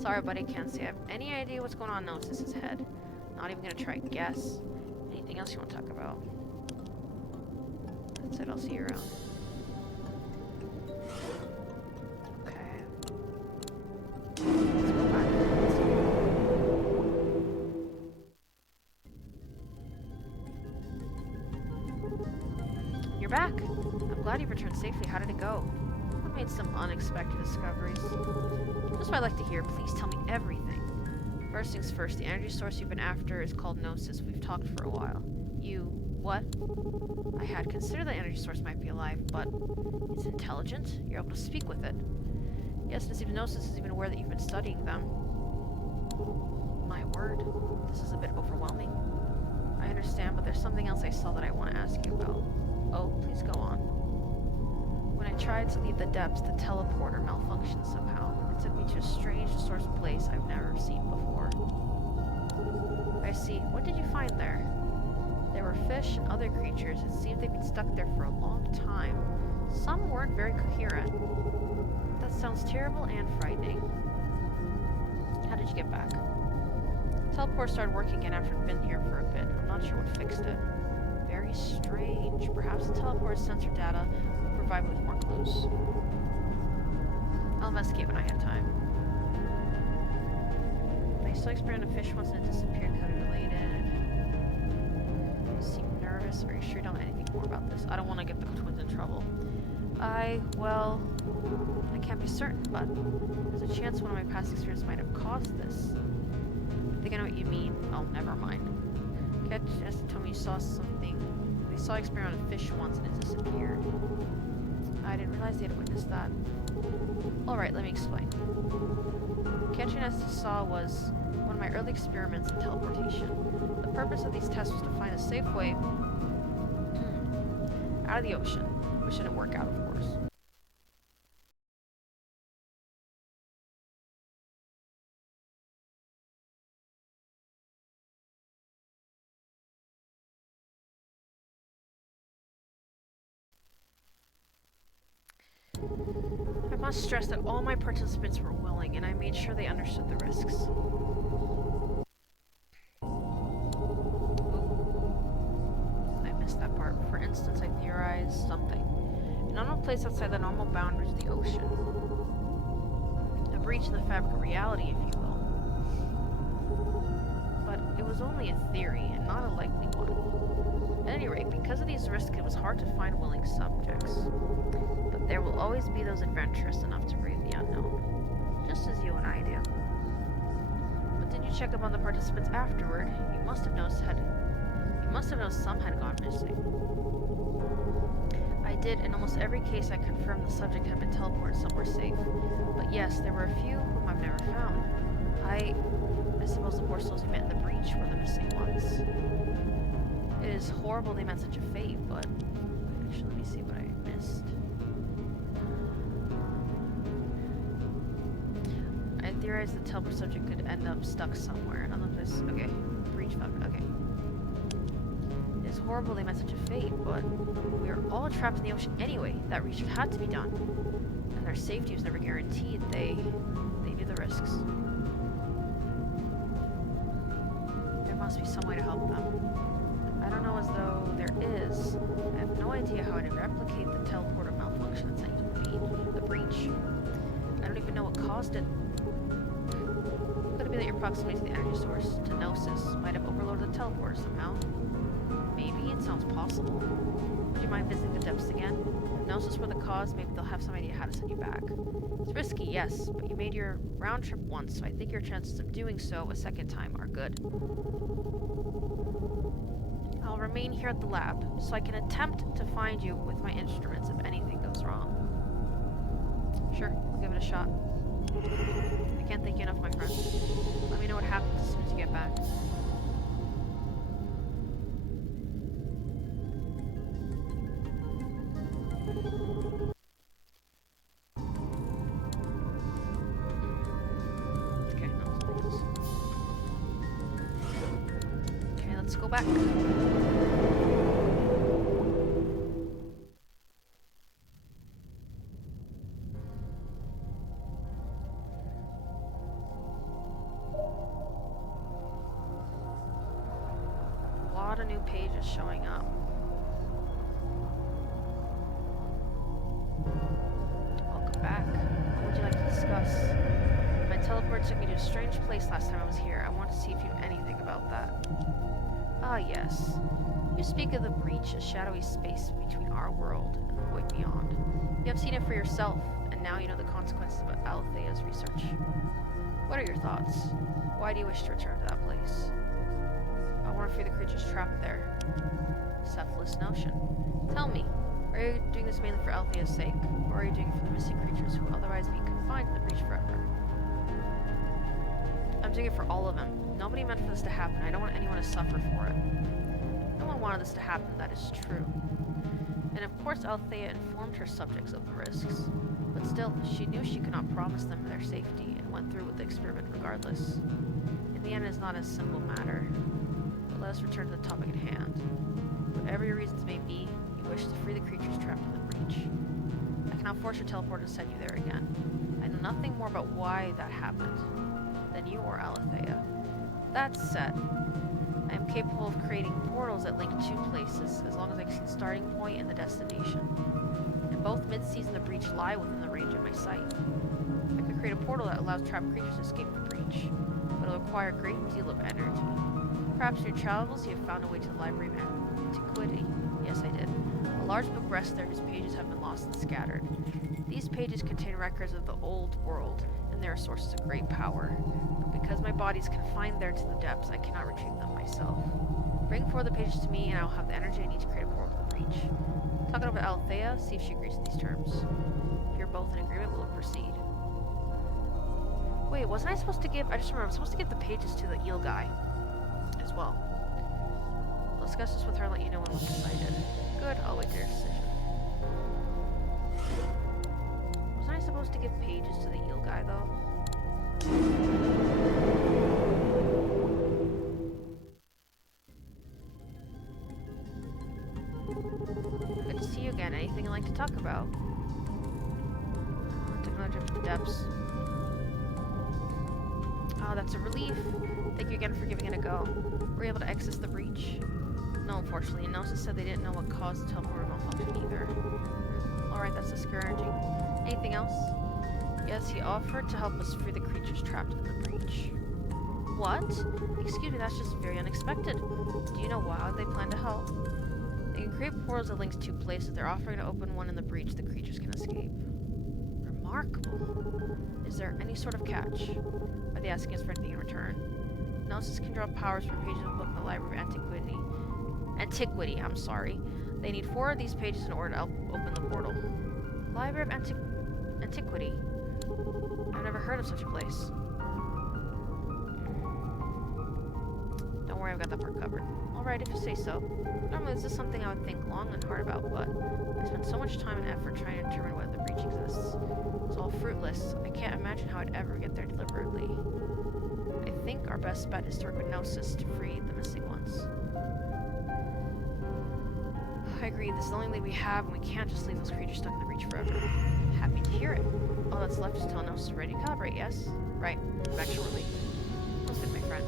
Sorry, buddy, can't say I have any idea what's going on in Gnosis' head. Not even gonna try to guess. Anything else you want to talk about? That's it, I'll see you around. Okay. Let's go back. You're back! I'm glad you returned safely. How did it go? I made some unexpected discoveries. Just what I'd like to hear. Please tell me everything. First things first, the energy source you've been after is called Gnosis. We've talked for a while. You... what? I had considered the energy source might be alive, but it's intelligent? You're able to speak with it. Yes, and it seems Gnosis is even aware that you've been studying them. My word. This is a bit overwhelming. I understand, but there's something else I saw that I want to ask you about. Oh, please go on. When I tried to leave the depths, the teleporter malfunctioned somehow. It took me to a strange source place I've never seen before. I see. What did you find there? There were fish and other creatures. It seemed they'd been stuck there for a long time. Some weren't very coherent. That sounds terrible and frightening. How did you get back? The teleporter started working again after it'd been here for a bit. I'm not sure what fixed it. Very strange. Perhaps the teleporter's sensor data will provide me with more clues. I'll investigate when I have time. I saw experimented on a fish once and it disappeared. Could it related? You seem nervous. Are you sure you don't know anything more about this? I don't want to get the twins in trouble. Well, I can't be certain, but there's a chance one of my past experiences might have caused this. I think I know what you mean. Oh, never mind. Cat just told me you saw something. They saw experiment on a fish once and it disappeared. I didn't realize they had witnessed that. Alright, let me explain. catching as you saw was one of my early experiments in teleportation. The purpose of these tests was to find a safe way out of the ocean, which didn't work out, of course. I must stress that all my participants were willing, and I made sure they understood the risks. I missed that part. For instance, I theorized something. An unknown place outside the normal boundaries of the ocean. A breach in the fabric of reality, if you will. But it was only a theory, and not a likely one. At any rate, because of these risks, it was hard to find willing subjects. But there will always be those adventurous enough to brave the unknown. Just as you and I do. But did you check up on the participants afterward? You must have noticed some had gone missing. I did. In almost every case, I confirmed the subject had been teleported somewhere safe. But yes, there were a few whom I've never found. I suppose the poor souls you met in the breach were the missing ones. It is horrible they met such a fate, but... Actually, let me see what I missed. I theorized the teleport subject could end up stuck somewhere. Another place. Okay. Breach found. Okay. It is horrible they met such a fate, but we are all trapped in the ocean anyway. That reach had to be done. And their safety was never guaranteed. They knew the risks. There must be some way to help them. I don't know as though there is. I have no idea how to replicate the teleporter malfunction that sent you to the breach. I don't even know what caused it. Could it be that your proximity to the energy source, to Gnosis, might have overloaded the teleporter somehow? Maybe. It sounds possible. Would you mind visiting the depths again? If Gnosis were the cause, maybe they'll have some idea how to send you back. It's risky, yes, but you made your round trip once, so I think your chances of doing so a second time are good. I'll remain here at the lab, so I can attempt to find you with my instruments if anything goes wrong. Sure, I'll give it a shot. I can't thank you enough, my friend. Let me know what happens as soon as you get back. Okay, no, thanks. Okay, let's go back. A lot of new pages showing up. Welcome back. What would you like to discuss? My teleport took me to a strange place last time I was here. I want to see if you know anything about that. Ah, yes. You speak of the breach, a shadowy space between our world and the void beyond. You have seen it for yourself, and now you know the consequences of Alethea's research. What are your thoughts? Why do you wish to return to that place? I want to free the creatures trapped there. Cephalous notion. Tell me, are you doing this mainly for Alethea's sake, or are you doing it for the missing creatures who will otherwise be confined in the breach forever? I'm doing it for all of them. Nobody meant for this to happen. I don't want anyone to suffer for it. No one wanted this to happen, that is true. And of course Althea informed her subjects of the risks. But still, she knew she could not promise them their safety, and went through with the experiment regardless. In the end, it is not a simple matter. But let us return to the topic at hand. Whatever your reasons may be, you wish to free the creatures trapped in the breach. I cannot force your teleporter to send you there again. I know nothing more about why that happened than you or Aletheia. That said, I am capable of creating portals that link two places, as long as I see the starting point and the destination. In both mid-seas and the breach lie within the range of my sight. I could create a portal that allows trapped creatures to escape the breach, but it will require a great deal of energy. Perhaps in your travels you have found a way to the Library of Antiquity. Yes, I did. A large book rests there whose pages have been lost and scattered. These pages contain records of the old world, and they are sources of great power. But because my body is confined there to the depths, I cannot retrieve them myself. Bring forward the pages to me, and I will have the energy I need to create a portal to the breach. Talk it over to Aletheia, see if she agrees to these terms. If you're both in agreement, we'll proceed. Wait, wasn't I supposed to give... I just remember, I was supposed to give the pages to the eel guy as well. I'll discuss this with her and let you know when we've decided. Good, I'll wait their decision. Wasn't I supposed to give pages to the eel guy, though? Good to see you again. Anything you'd like to talk about? Technology of the depths. Oh, that's a relief. Thank you again for giving it a go. Were you able to access the breach? No, unfortunately. Analysis said they didn't know what caused the teleport malfunction either. Alright, that's discouraging. Anything else? Yes, he offered to help us free the creatures trapped in the breach. What? Excuse me, that's just very unexpected. Do you know why they plan to help? They can create portals that links two places. They're offering to open one in the breach the creatures can escape. Remarkable. Is there any sort of catch? Are they asking us for anything in return? Analysis can draw powers from pages of a book in the Library of Antiquity, I'm sorry. They need 4 of these pages in order to open the portal. Library of Antiquity? I've never heard of such a place. Don't worry, I've got that part covered. Alright, if you say so. Normally this is something I would think long and hard about, but I spent so much time and effort trying to determine whether the breach exists. It's all fruitless. I can't imagine how I'd ever get there deliberately. I think our best bet is to work with Gnosis to free the missing ones. I agree, this is the only lead we have, and we can't just leave those creatures stuck in the breach forever. Happy to hear it. All that's left is to tell Gnosis we're ready to calibrate, yes? Right. Back shortly. That's good, my friend.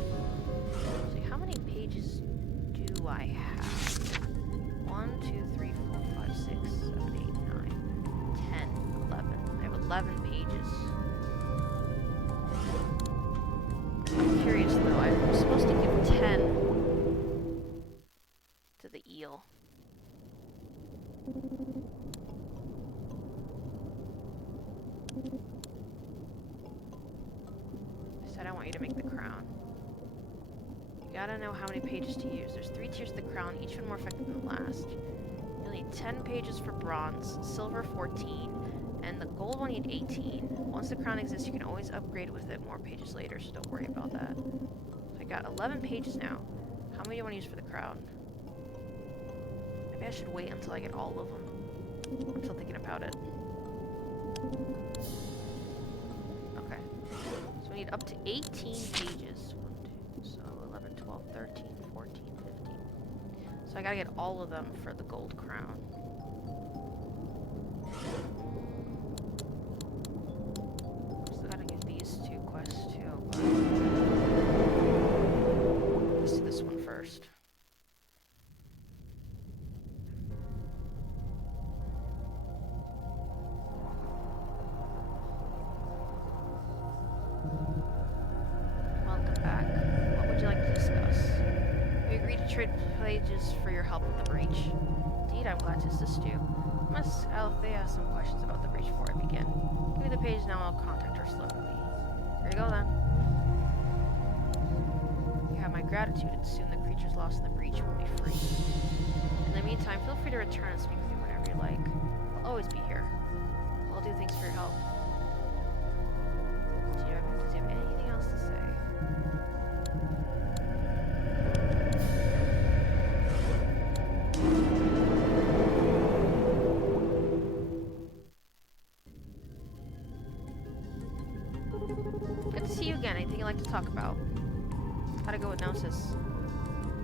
Let's see, how many pages do I have? 1, 2, 3, 4, 5, 6, 7, 8, 9, 10, 11. I have 11 pages. I'm curious, though. I'm supposed to give 10 to the eel. I said I want you to make the crown. You gotta know how many pages to use. There's 3 tiers of the crown, each one more effective than the last. You'll need 10 pages for bronze, silver 14, and the gold one you need 18. Once the crown exists, you can always upgrade with it more pages later, so don't worry about that. So I got 11 pages now. How many do you want to use for the crown? Maybe I should wait until I get all of them. I'm still thinking about it. Okay. So we need up to 18 pages. 1, 2, so 11, 12, 13, 14, 15. So I gotta get all of them for the gold crown. Still gotta get these 2 quests too, but let's do this one first. Welcome back. What would you like to discuss? We agreed to trade pages for your help with the breach. Indeed, I'm glad to assist you. They ask some questions about the breach before I begin. Give me the page now, I'll contact her slowly. Here you go then. You have my gratitude, and soon the creatures lost in the breach will be free. In the meantime, feel free to return and speak with me whenever you like. I'll always be here. I'll do things for your help. Does you have anything else to say? Good to see you again. Anything you'd like to talk about? How'd it go with Gnosis?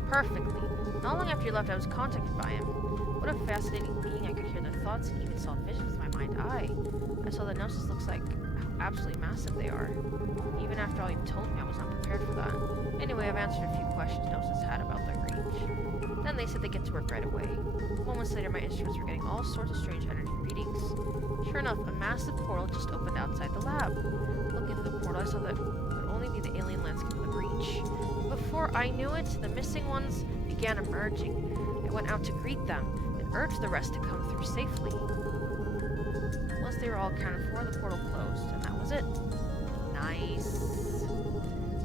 Perfectly. Not long after you left, I was contacted by him. What a fascinating being. I could hear their thoughts and even saw visions with my mind's eye. I saw that Gnosis looks like how absolutely massive they are. Even after all you told me, I was not prepared for that. Anyway, I've answered a few questions Gnosis had about their breach. Then they said they'd get to work right away. Moments later, my instruments were getting all sorts of strange energy readings. Sure enough, a massive portal just opened outside the lab. Looking through the portal, I saw that it would only be the alien landscape of the breach. Before I knew it, the missing ones began emerging. I went out to greet them and urged the rest to come through safely. Once they were all accounted for, the portal closed, and that was it. Nice.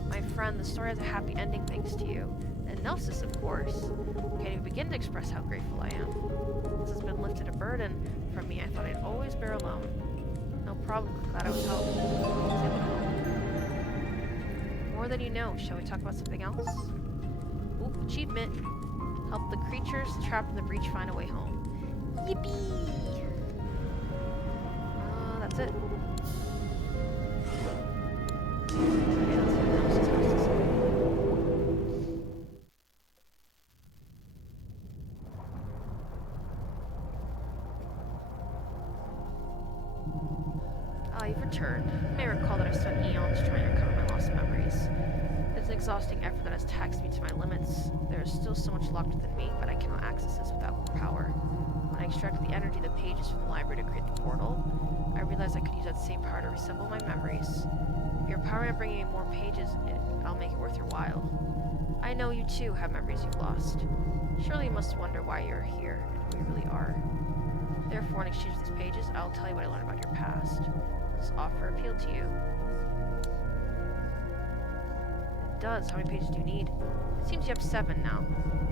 My friend, the story has a happy ending thanks to you. And Gnosis, of course. I can't even begin to express how grateful I am. This has been lifted a burden from me I thought I'd always bear alone. No problem, glad I was helped. more than you know. Shall we talk about something else? Ooh, achievement. Help the creatures trapped in the breach find a way home. Yippee! That's it. Okay, let's see what else this has to say. Ah, you've returned. You may recall that I spent eons trying to recover my lost memories. It's an exhausting effort that has taxed me to my limits. There is still so much locked within me, but I cannot access this without more power. When I extracted the energy of the pages from the library to create the portal, I realized I could use that same power to reassemble my memories. If you're empowering and bringing me more pages, I'll make it worth your while. I know you too have memories you've lost. Surely you must wonder why you're here and who you really are. Therefore, in exchange for these pages, I'll tell you what I learned about your past. Does this offer appeal to you? It does. How many pages do you need? It seems you have 7 now.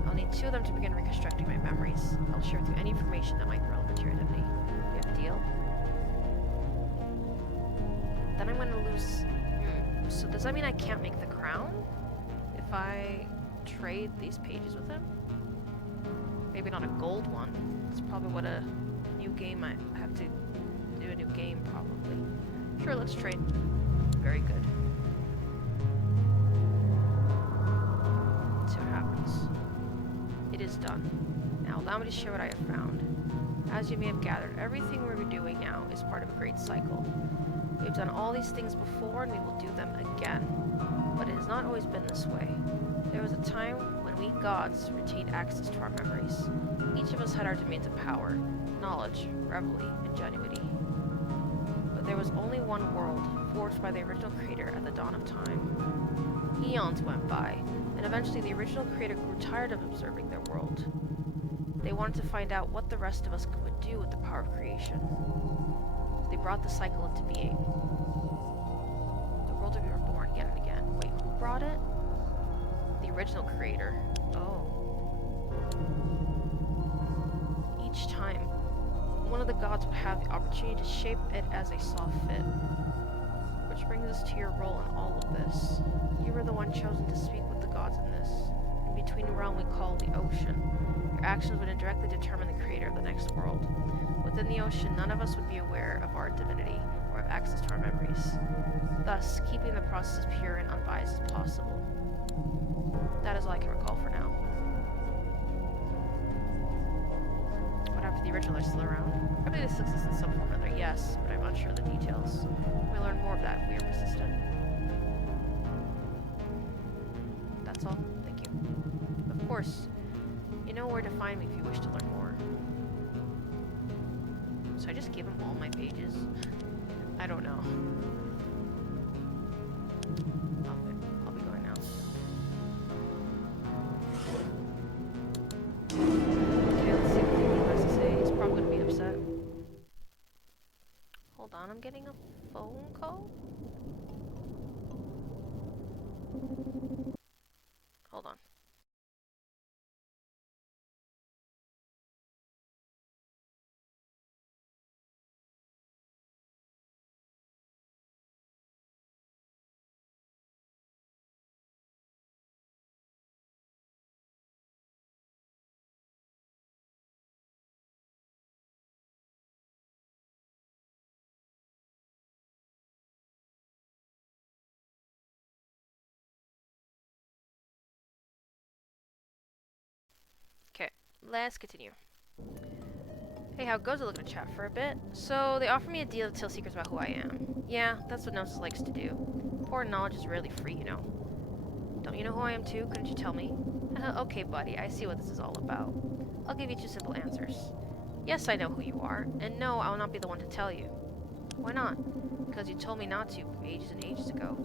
I'll need 2 of them to begin reconstructing my memories. I'll share with you any information that might be relevant to your identity. You have a deal? Then I'm going to lose... So does that mean I can't make the crown? If I trade these pages with him? Maybe not a gold one. It's probably what a new game I have to do a new game, probably. Sure, let's trade. Very good. Let's see what happens. It is done. Now allow me to share what I have found. As you may have gathered, everything we're doing now is part of a great cycle. We've done all these things before and we will do them again. But it has not always been this way. There was a time when we gods retained access to our memories. Each of us had our domains of power, knowledge, revelry, ingenuity. But there was only one world, forged by the original creator at the dawn of time. Eons went by, and eventually the original creator grew tired of observing their world. They wanted to find out what the rest of us would do with the power of creation. So they brought the cycle into being. The world we were born again and again. Wait, who brought it? The original creator. Oh. Each time, one of the gods would have the opportunity to shape it as they saw fit. Which brings us to your role in all of this. You were the one chosen to speak with the gods in this. In between realm we call the ocean. Your actions would indirectly determine the creator of the next world. Within the ocean, none of us would be aware of our divinity or have access to our memories. Thus, keeping the process as pure and unbiased as possible. That is all I can recall for now. What happened to the original? Are they still around? I believe this exists in some form or other, yes, but I'm unsure of the details. We'll learn more of that if we are persistent. That's all. Thank you. Of course, you know where to find me if you wish to learn more. So I just give him all my pages? I don't know. I'll be going now. Okay, let's see what he has to say. He's probably going to be upset. Hold on, I'm getting a phone call? Hold on. Okay, let's continue. Hey, how goes it? Looking to chat for a bit? So, they offer me a deal to tell secrets about who I am. Yeah, that's what Gnosis likes to do. Important knowledge is rarely free, you know. Don't you know who I am too? Couldn't you tell me? Okay, buddy, I see what this is all about. I'll give you 2 simple answers. Yes, I know who you are, and no, I will not be the one to tell you. Why not? Because you told me not to ages and ages ago.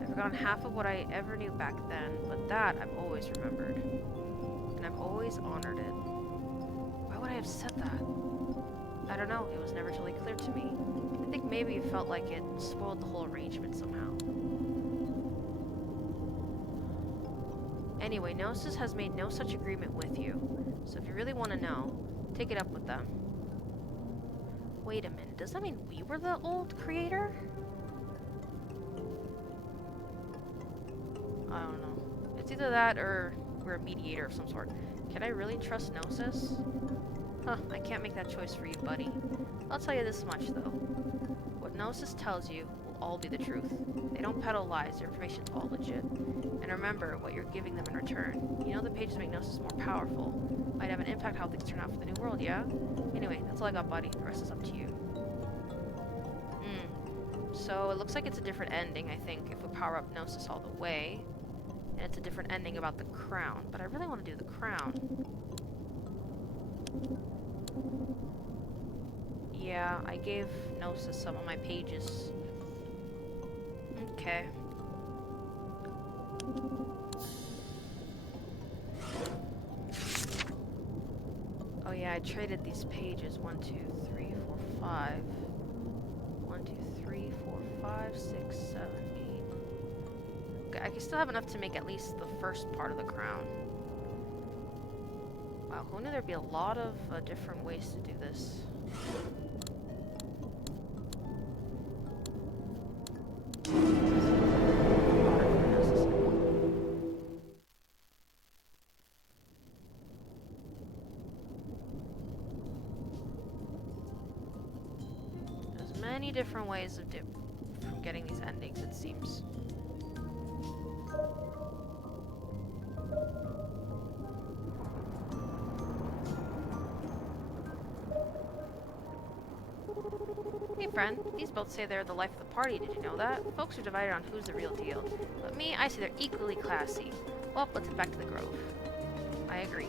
I've forgotten half of what I ever knew back then, but that I've always remembered. And I've always honored it. Why would I have said that? I don't know, it was never totally clear to me. I think maybe it felt like it spoiled the whole arrangement somehow. Anyway, Gnosis has made no such agreement with you, so if you really want to know, take it up with them. Wait a minute, does that mean we were the old creator? it's either that or we're a mediator of some sort. Can I really trust Gnosis? Huh, I can't make that choice for you, buddy. I'll tell you this much, though. What Gnosis tells you will all be the truth. They don't peddle lies, their information's all legit. And remember what you're giving them in return. You know the pages make Gnosis more powerful. Might have an impact how things turn out for the new world, yeah? Anyway, that's all I got, buddy. The rest is up to you. So it looks like it's a different ending, I think, if we power up Gnosis all the way. And it's a different ending about the crown. But I really want to do the crown. Yeah, I gave Gnosis some of my pages. Okay. Oh yeah, I traded these pages. 1, 2, 3, 4, 5. 1, 2, 3, 4, 5, 6, 7, 8. Okay, I can still have enough to make at least the first part of the crown. Wow, who knew there'd be a lot of different ways to do this? There's many different ways of from getting these endings, it seems. Hey friend, these both say they're the life of the party, did you know that? Folks are divided on who's the real deal. But me, I say they're equally classy. Well, let's get back to the grove. I agree.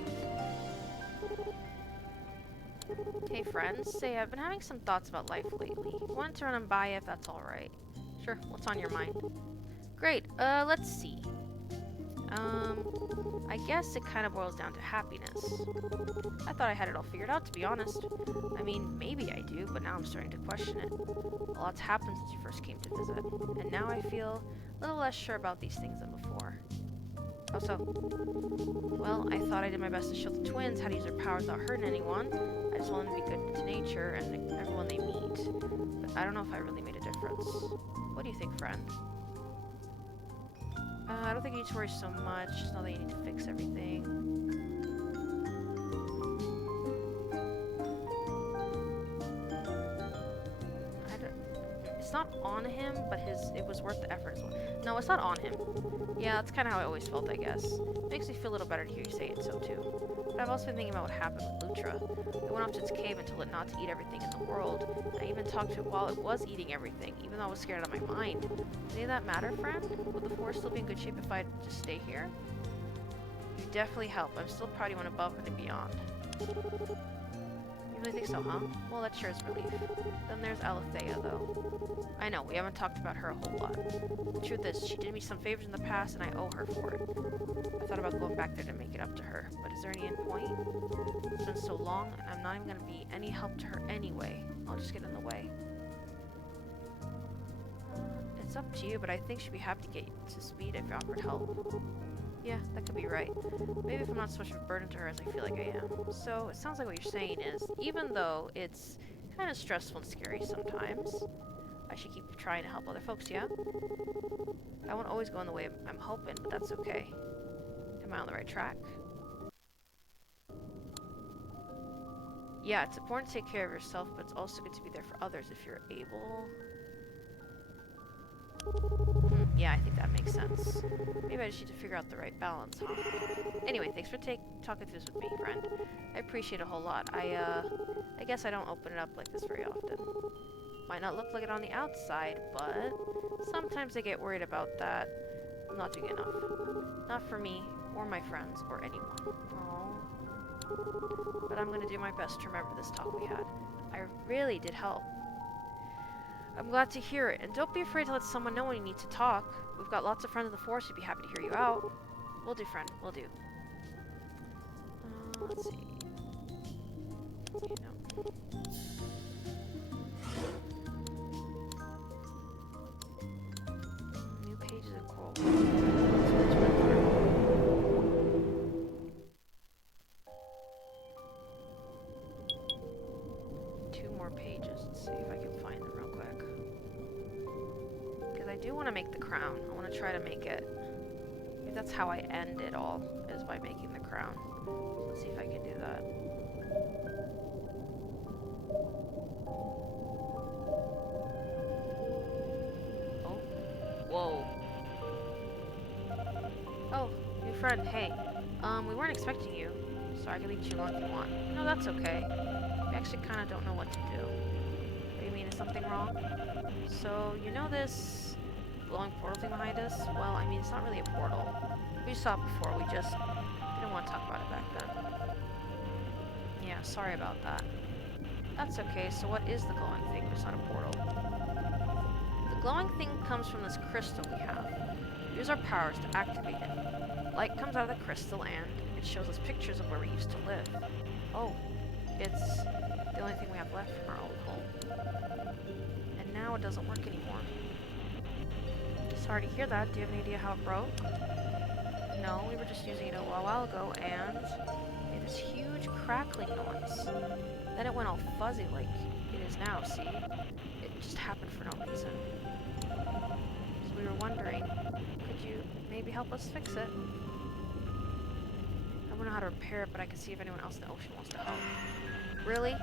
Hey friends, say I've been having some thoughts about life lately. Want to run them by you if that's alright. Sure, what's on your mind? Great, let's see. I guess it kind of boils down to happiness. I thought I had it all figured out, to be honest. I mean, maybe I do, but now I'm starting to question it. A lot's happened since you first came to visit, and now I feel a little less sure about these things than before. How so? Well, I thought I did my best to show the twins how to use their powers without hurting anyone. I just wanted to be good to nature and everyone they meet. But I don't know if I really made a difference. What do you think, friend? I don't think you need to worry so much. Just know that you need to fix everything. It's not on him, but it was worth the effort as well. No, it's not on him. Yeah, that's kind of how I always felt, I guess. Makes me feel a little better to hear you say it so, too. But I've also been thinking about what happened with Lutra. It went off to its cave and told it not to eat everything in the world. I even talked to it while it was eating everything, even though I was scared out of my mind. Does any of that matter, friend? Would the forest still be in good shape if I just stay here? You definitely help. I'm still proud you went above and beyond. You really think so, huh? Well, that sure is relief. Then there's Alethea, though. I know, we haven't talked about her a whole lot. The truth is, she did me some favors in the past, and I owe her for it. I thought about going back there to make it up to her, but is there any end point? It's been so long, and I'm not even going to be any help to her anyway. I'll just get in the way. It's up to you, but I think she'd be happy to get you to speed if you offered help. Yeah, that could be right. Maybe if I'm not so much of a burden to her as I feel like I am. So, it sounds like what you're saying is, even though it's kind of stressful and scary sometimes, I should keep trying to help other folks, yeah? I won't always go in the way I'm hoping, but that's okay. Am I on the right track? Yeah, it's important to take care of yourself, but it's also good to be there for others if you're able. Yeah, I think that makes sense. Maybe I just need to figure out the right balance, huh? Anyway, thanks for talking through this with me, friend. I appreciate it a whole lot. I guess I don't open it up like this very often. Might not look like it on the outside, but sometimes I get worried about that. I'm not doing enough. Not for me, or my friends, or anyone. Aww. But I'm gonna do my best to remember this talk we had. I really did help. I'm glad to hear it, and don't be afraid to let someone know when you need to talk. We've got lots of friends in the forest who'd be happy to hear you out. Will do, friend. Will do. Let's see. You know. New pages of coral. Two more pages. Let's see if I can find them real quick. Because I do want to make the crown. I want to try to make it. Maybe that's how I end it all, is by making the crown. Let's see if I can do that. Oh. Whoa. Oh, new friend, hey. We weren't expecting you, so I can leave you alone if you want. No, that's okay. We actually kind of don't know what to do. What do you mean, is something wrong? So, you know this glowing portal thing behind us? Well, I mean, it's not really a portal. We saw it before, we just didn't want to talk about it back then. Yeah, sorry about that. That's okay, so what is the glowing thing if it's not a portal? The glowing thing comes from this crystal we have. We use our powers to activate it. Light comes out of the crystal and it shows us pictures of where we used to live. Oh, it's the only thing we have left from our old home. And now it doesn't work anymore. Sorry to hear that. Do you have any idea how it broke? No, we were just using it a while ago and made this huge crackling noise. Then it went all fuzzy like it is now, see? It just happened for no reason. So we were wondering, could you maybe help us fix it? I don't know how to repair it, but I can see if anyone else in the ocean wants to help. Really?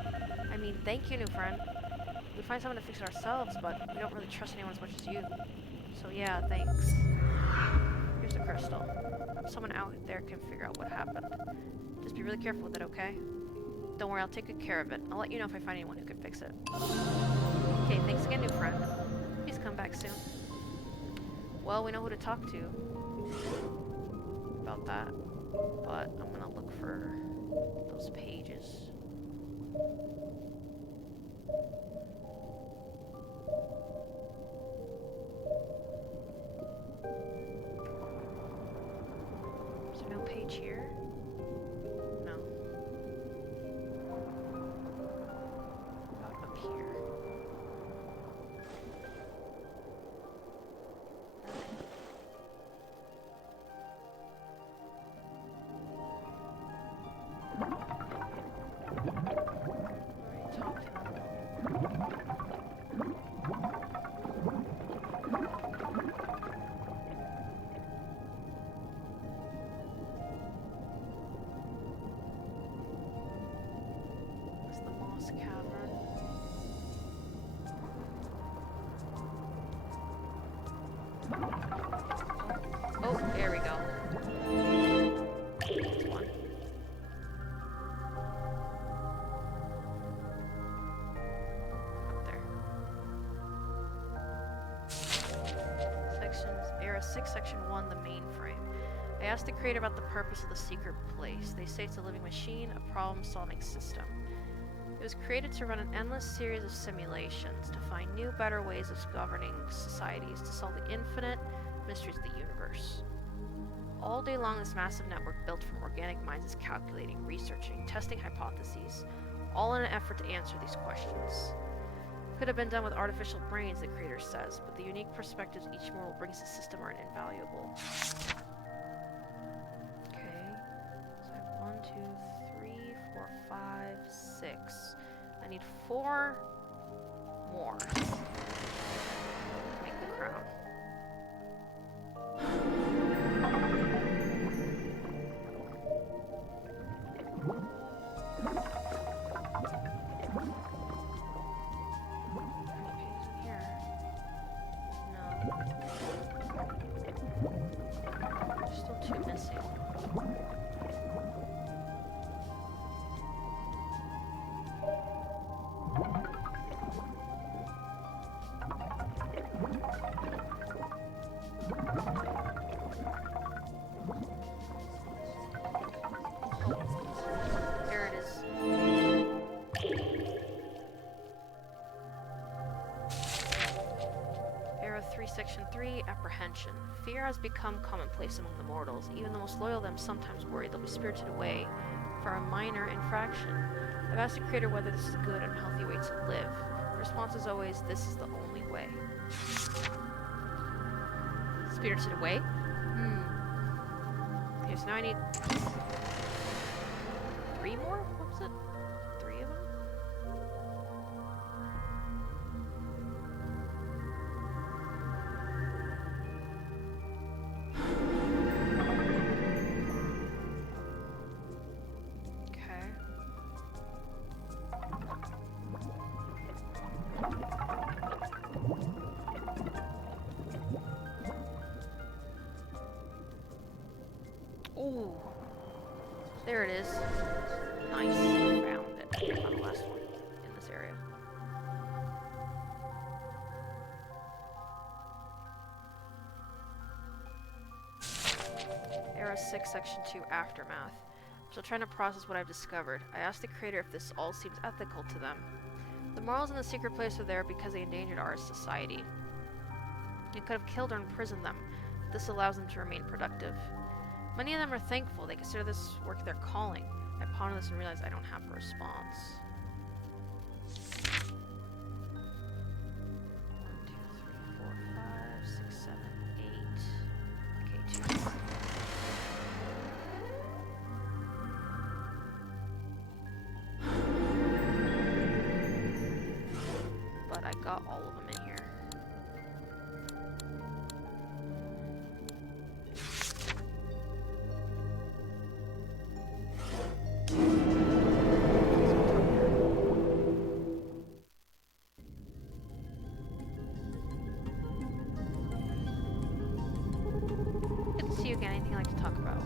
I mean, thank you, new friend. We'd find someone to fix it ourselves, but we don't really trust anyone as much as you. So yeah, thanks. Here's the crystal. Someone out there can figure out what happened. Just be really careful with it, okay? Don't worry, I'll take good care of it. I'll let you know if I find anyone who can fix it. Okay, thanks again, new friend. Please come back soon. Well, we know who to talk to about that, but I'm gonna look for those pages. Is there no page here? No. About up here. Alright, talk to them. That's the moss cavern. Oh, there we go. That's one. Up there. Sections, Era 6, Section 1, the mainframe. I asked the creator about the purpose of the secret place. They say it's a living machine, a problem-solving system. It was created to run an endless series of simulations, to find new, better ways of governing societies, to solve the infinite mysteries of the universe. All day long, this massive network built from organic minds is calculating, researching, testing hypotheses, all in an effort to answer these questions. Could have been done with artificial brains, the creator says, but the unique perspectives each mortal brings to the system are invaluable. Okay, so I have 1, 2, 3, 4, 5, 6. I need 4 more to make the crown. There it is. Era 3, Section 3, Apprehension. Fear has become commonplace among the mortals. Even the most loyal of them sometimes worry they'll be spirited away for a minor infraction. I've asked the creator whether this is a good and healthy way to live. The response is always, this is the only way. Spirited away? Okay, so now I need 3 more? What was it? 3 of them? Ooh. There it is. Nice. Found it. I think I found the last one in this area. Era 6, Section 2, Aftermath. I'm still trying to process what I've discovered. I asked the creator if this all seems ethical to them. The morals in the secret place are there because they endangered our society. You could have killed or imprisoned them. This allows them to remain productive. Many of them are thankful. They consider this work their calling. I ponder this and realize I don't have a response. 1, 2, 3, 4, 5, 6, 7, 8. Okay, 2. But I got all of them in here. Good to see you again. Anything you'd like to talk about?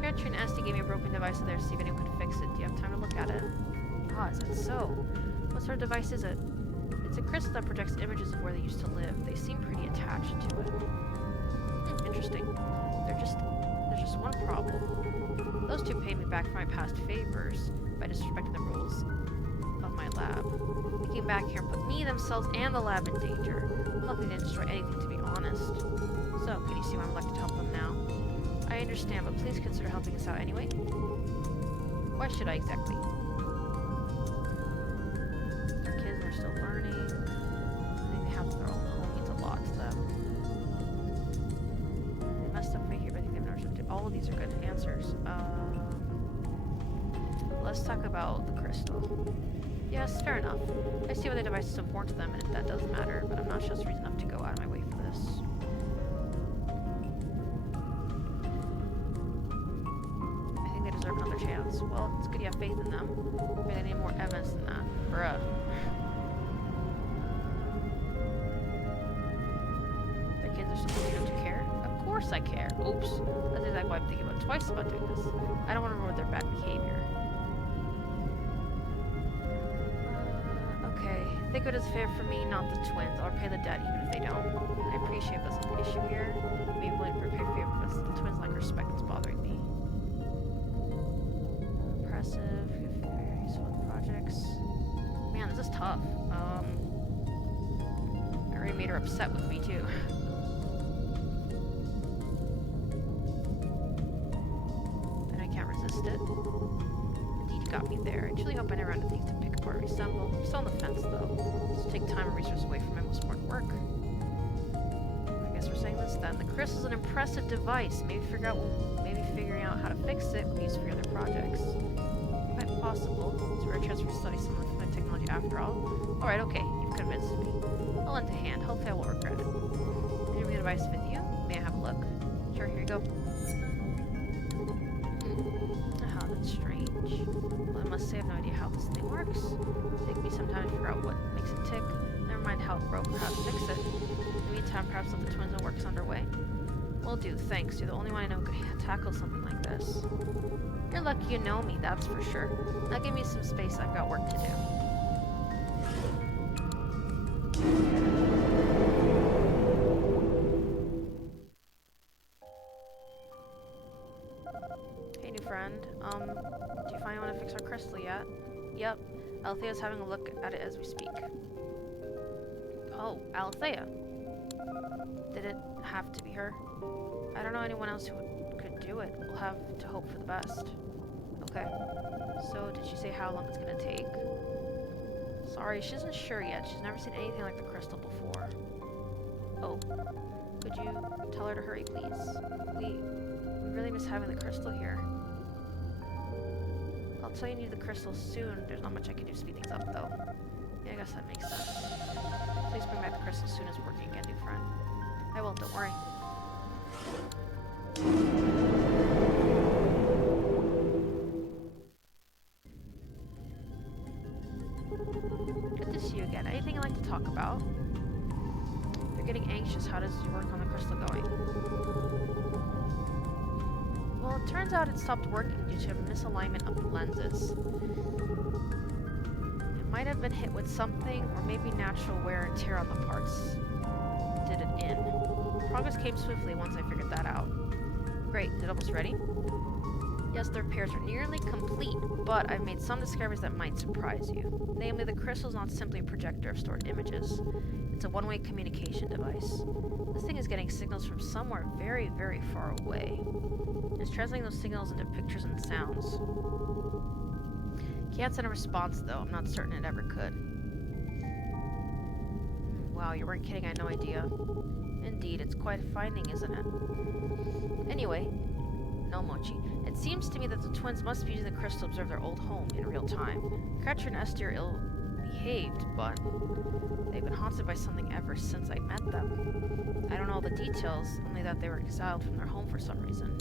Fairtree and Esty gave me a broken device in there to see if anyone could fix it. Do you have time to look at it? Ah, is that so? What sort of device is it? It's a crystal that projects images of where they used to live. They seem pretty attached to it. Interesting. There's just one problem. Those two paid me back for my past favors by disrespecting the rules of my lab. They came back here and put me, themselves, and the lab in danger. Luckily, they didn't destroy anything, to be honest. So, can you see why I'm elected to help them now? I understand, but please consider helping us out anyway. Why should I exactly? They're kids, they're still learning. I think they have their own home means a lot to them. They messed up right here, but I think they've never do. All of these are good answers. Let's talk about the crystal. Yes, fair enough. I see why the device is important to them, and that does matter, but I'm not sure it's reason enough to go out of my way for this. I think they deserve another chance. Well, it's good you have faith in them. Maybe they need more evidence than that. Bruh. Their kids are supposed to care? Of course I care. Oops. That's exactly why I'm thinking about twice about doing this. I don't want to ruin their bad behavior. Okay. Think of it as fair for me, not the twins. I'll repay the debt even if they don't. I appreciate that's not the issue here. Maybe willing to repay for you, but the twins lack respect. It's bothering me. Impressive. Very useful projects. Man, this is tough. I already made her upset with me too. And I can't resist it. Indeed, you got me there. I truly hope I never run into things to pick apart or reassemble. I'm still on the fence though. This will take time and resources away from my most important work. I guess we're saying this then. The crystal is an impressive device. Maybe figuring out how to fix it would be used for your other projects. Quite possible. It's a rare chance for me to study some of the technology after all. Alright, okay. You've convinced me. I'll lend a hand. Hopefully I won't regret it. Can you bring the device with you? May I have a look? Sure, here you go. Ah, that's strange. Well, I must say I have no idea how this thing works. It'll take me some time to figure out what makes it tick. Never mind how it broke or how to fix it. In the meantime, perhaps let the twins know work's underway. Will do, thanks. You're the only one I know who could tackle something like this. You're lucky you know me, that's for sure. Now give me some space, I've got work to do. Hey new friend, do you finally want to fix our crystal yet? Yep, Althea's having a look at it as we speak. Oh, Althea. Did it have to be her? I don't know anyone else who could do it. We'll have to hope for the best. Okay. So, did she say how long it's gonna take? Sorry, she isn't sure yet. She's never seen anything like the crystal before. Oh. Could you tell her to hurry, please? We really miss having the crystal here. I'll tell you need the crystal soon. There's not much I can do to speed things up, though. Yeah, I guess that makes sense. Please bring back the crystal as soon as working again, new friend. I won't, don't worry. Good to see you again. Anything you'd like to talk about? You're getting anxious. How does your work on the crystal going? Well, it turns out it stopped working due to a misalignment of the lenses. It might have been hit with something, or maybe natural wear and tear on the parts did it in. Progress came swiftly once I figured that out. Great, is it almost ready? Yes, the repairs are nearly complete, but I've made some discoveries that might surprise you. Namely, the crystal is not simply a projector of stored images. It's a one-way communication device. This thing is getting signals from somewhere very, very far away. It's translating those signals into pictures and sounds. Can't send a response, though. I'm not certain it ever could. Wow, you weren't kidding. I had no idea. Indeed, it's quite a finding, isn't it? Anyway, no Mochi. It seems to me that the twins must be using the crystal to observe their old home in real time. Catcher and Esty are ill-behaved, but they've been haunted by something ever since I met them. I don't know all the details, only that they were exiled from their home for some reason.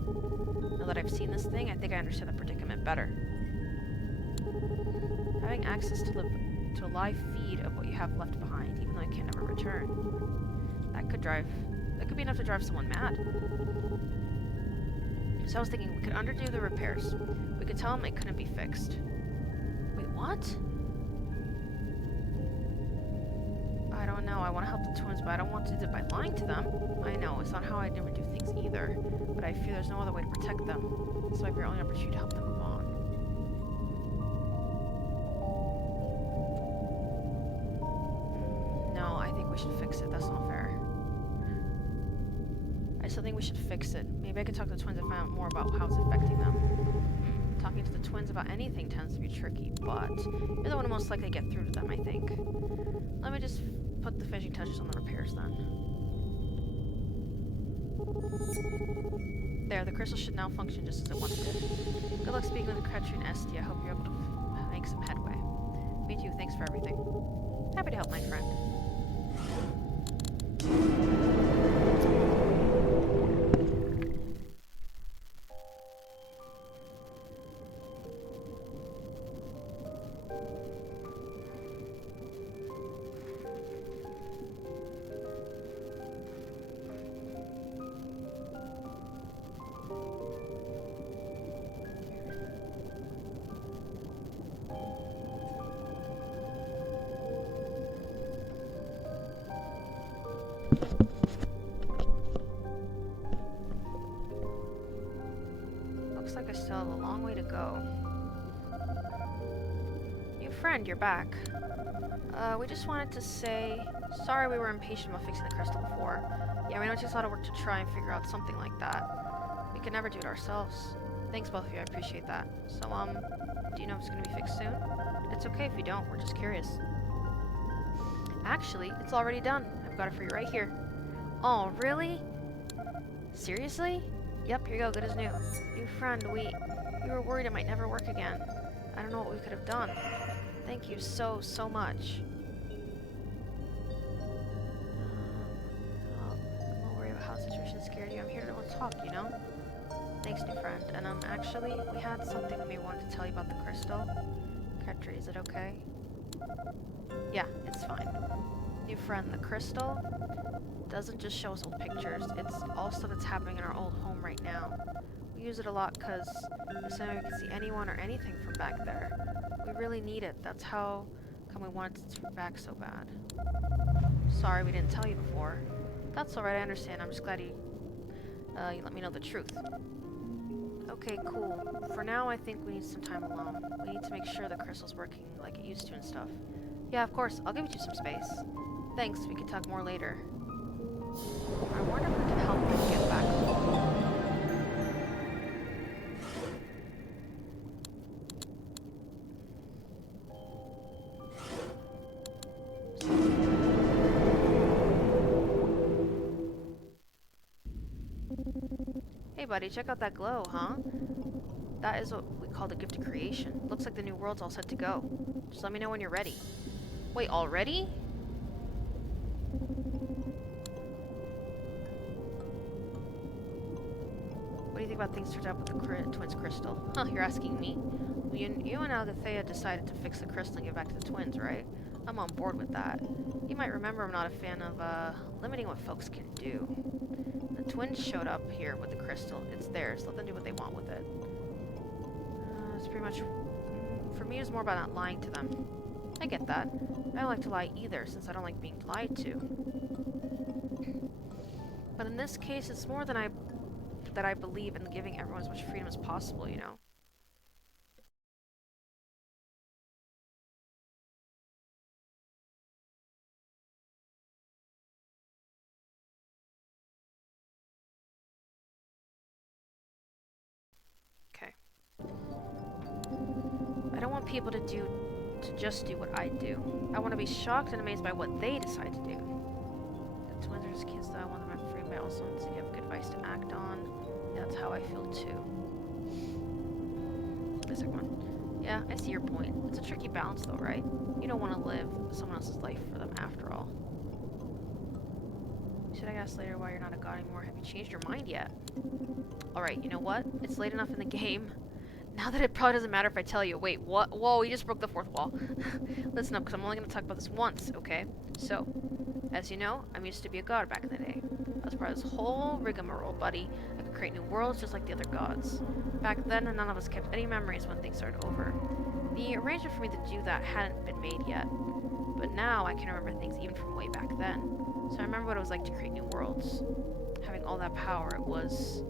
Now that I've seen this thing, I think I understand the predicament better. Having access to a live feed of what you have left behind, even though you can never return. That could be enough to drive someone mad. So I was thinking we could underdo the repairs. We could tell them it couldn't be fixed. Wait, what? I don't know. I want to help the twins, but I don't want to do it by lying to them. I know, it's not how I never do things either, but I fear there's no other way to protect them. This might be our only opportunity to help them move on. No, I think we should fix it. That's not fair. I still think we should fix it. Maybe I could talk to the twins and find out more about how it's affecting them. Talking to the twins about anything tends to be tricky, but you're the one who most likely to get through to them, I think. Let me just put the finishing touches on the repairs then. There, the crystal should now function just as it once did. Good luck speaking with the Catcher and Esty. I hope you're able to make some headway. Me too, thanks for everything. Happy to help, my friend. Looks like I still have a long way to go. New friend, you're back. We just wanted to say, sorry we were impatient about fixing the crystal before. Yeah, we know it takes a lot of work to try and figure out something like that. We could never do it ourselves. Thanks both of you, I appreciate that. So, do you know if it's gonna be fixed soon? It's okay if you don't, we're just curious. Actually, it's already done. I've got it for you right here. Oh, really? Seriously? Yep, here you go, good as new. New friend, we were worried it might never work again. I don't know what we could have done. Thank you so much. I'm not worried about how the situation scared you. I'm here to talk, you know? Thanks, new friend. And, actually, we had something we wanted to tell you about the crystal. Ketri, is it okay? Yeah, it's fine. New friend, the crystal doesn't just show us old pictures, it's all stuff that's happening in our old home right now. We use it a lot because this way we can see anyone or anything from back there. We really need it. That's how come we wanted it to turn back so bad. Sorry we didn't tell you before. That's alright, I understand. I'm just glad you let me know the truth. Okay, cool. For now, I think we need some time alone. We need to make sure the crystal's working like it used to and stuff. Yeah, of course. I'll give you some space. Thanks. We can talk more later. I wonder if we can help them get back home. Hey buddy, check out that glow, huh? That is what we call the gift of creation. Looks like the new world's all set to go. Just let me know when you're ready. Wait, already? What do you think about things turned out with the twins' crystal? Huh, you're asking me? Well, you and Agathea decided to fix the crystal and give it back to the twins, right? I'm on board with that. You might remember I'm not a fan of, limiting what folks can do. The The twins showed up here with the crystal. It's theirs. Let them do what they want with it. It's pretty much... For me, it's more about not lying to them. I get that. I don't like to lie either, since I don't like being lied to. But in this case, it's more than that I believe in giving everyone as much freedom as possible, you know? Okay. I don't want people to just do what I do. I want to be shocked and amazed by what they decide to do. The twins are just kids that I want them to free, but I also want to give good advice to act on. Yeah, that's how I feel too. The second one. Yeah, I see your point. It's a tricky balance though, right? You don't want to live someone else's life for them after all. Should I ask later why you're not a god anymore? Have you changed your mind yet? Alright, you know what? It's late enough in the game. Now that it probably doesn't matter if I tell you. Wait, what? Whoa, you just broke the fourth wall. Listen up, because I'm only going to talk about this once, okay? So, as you know, I used to be a god back in the day. I was part of this whole rigmarole, buddy. I could create new worlds just like the other gods. Back then, none of us kept any memories when things started over. The arrangement for me to do that hadn't been made yet. But now I can remember things even from way back then. So I remember what it was like to create new worlds. Having all that power, it was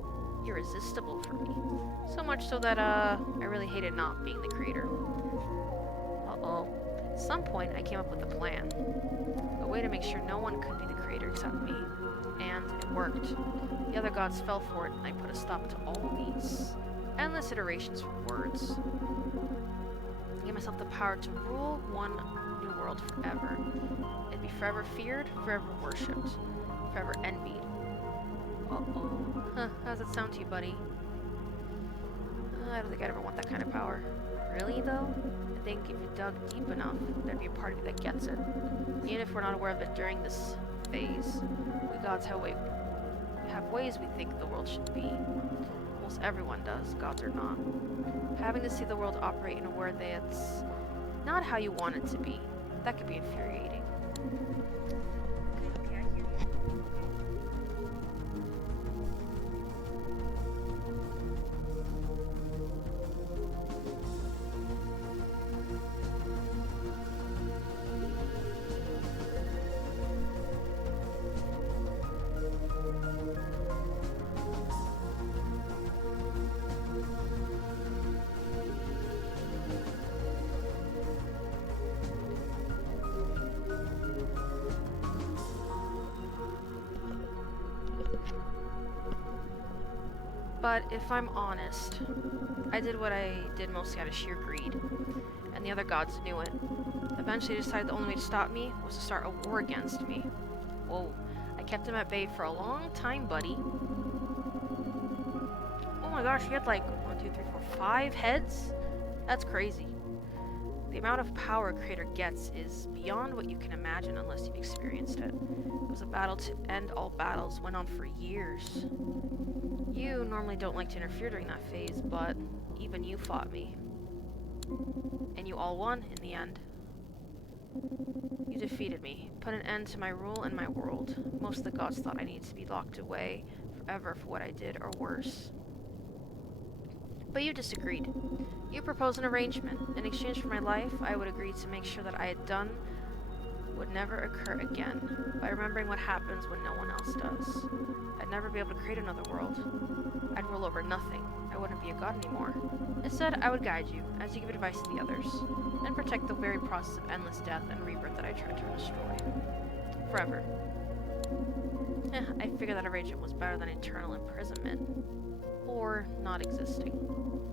irresistible for me. So much so that, I really hated not being the creator. Uh-oh. At some point, I came up with a plan. A way to make sure no one could be the creator except me. And it worked. The other gods fell for it, and I put a stop to all these endless iterations from words. I gave myself the power to rule one new world forever. It'd be forever feared, forever worshipped, forever envied. Uh-oh. Huh, how does that sound to you, buddy? I don't think I'd ever want that kind of power. Really, though? I think if you dug deep enough, there'd be a part of you that gets it. Even if we're not aware of it during this phase, we gods have ways we think the world should be. Almost everyone does, gods or not. Having to see the world operate in a way that's not how you want it to be, that could be infuriating. Okay, I hear you. But if I'm honest, I did what I did mostly out of sheer greed, and the other gods knew it. Eventually they decided the only way to stop me was to start a war against me. Whoa, I kept him at bay for a long time, buddy. Oh my gosh, he had like 1, 2, 3, 4, 5 heads? That's crazy. The amount of power a creator gets is beyond what you can imagine unless you've experienced it. It was a battle to end all battles, went on for years. You normally don't like to interfere during that phase, but even you fought me. And you all won in the end. You defeated me, put an end to my rule and my world. Most of the gods thought I needed to be locked away forever for what I did, or worse. But you disagreed. You proposed an arrangement. In exchange for my life, I would agree to make sure that I had done would never occur again, by remembering what happens when no one else does. I'd never be able to create another world. I'd rule over nothing. I wouldn't be a god anymore. Instead, I would guide you, as you give advice to the others, and protect the very process of endless death and rebirth that I tried to destroy. Forever. I figured that arrangement was better than eternal imprisonment. Or not existing.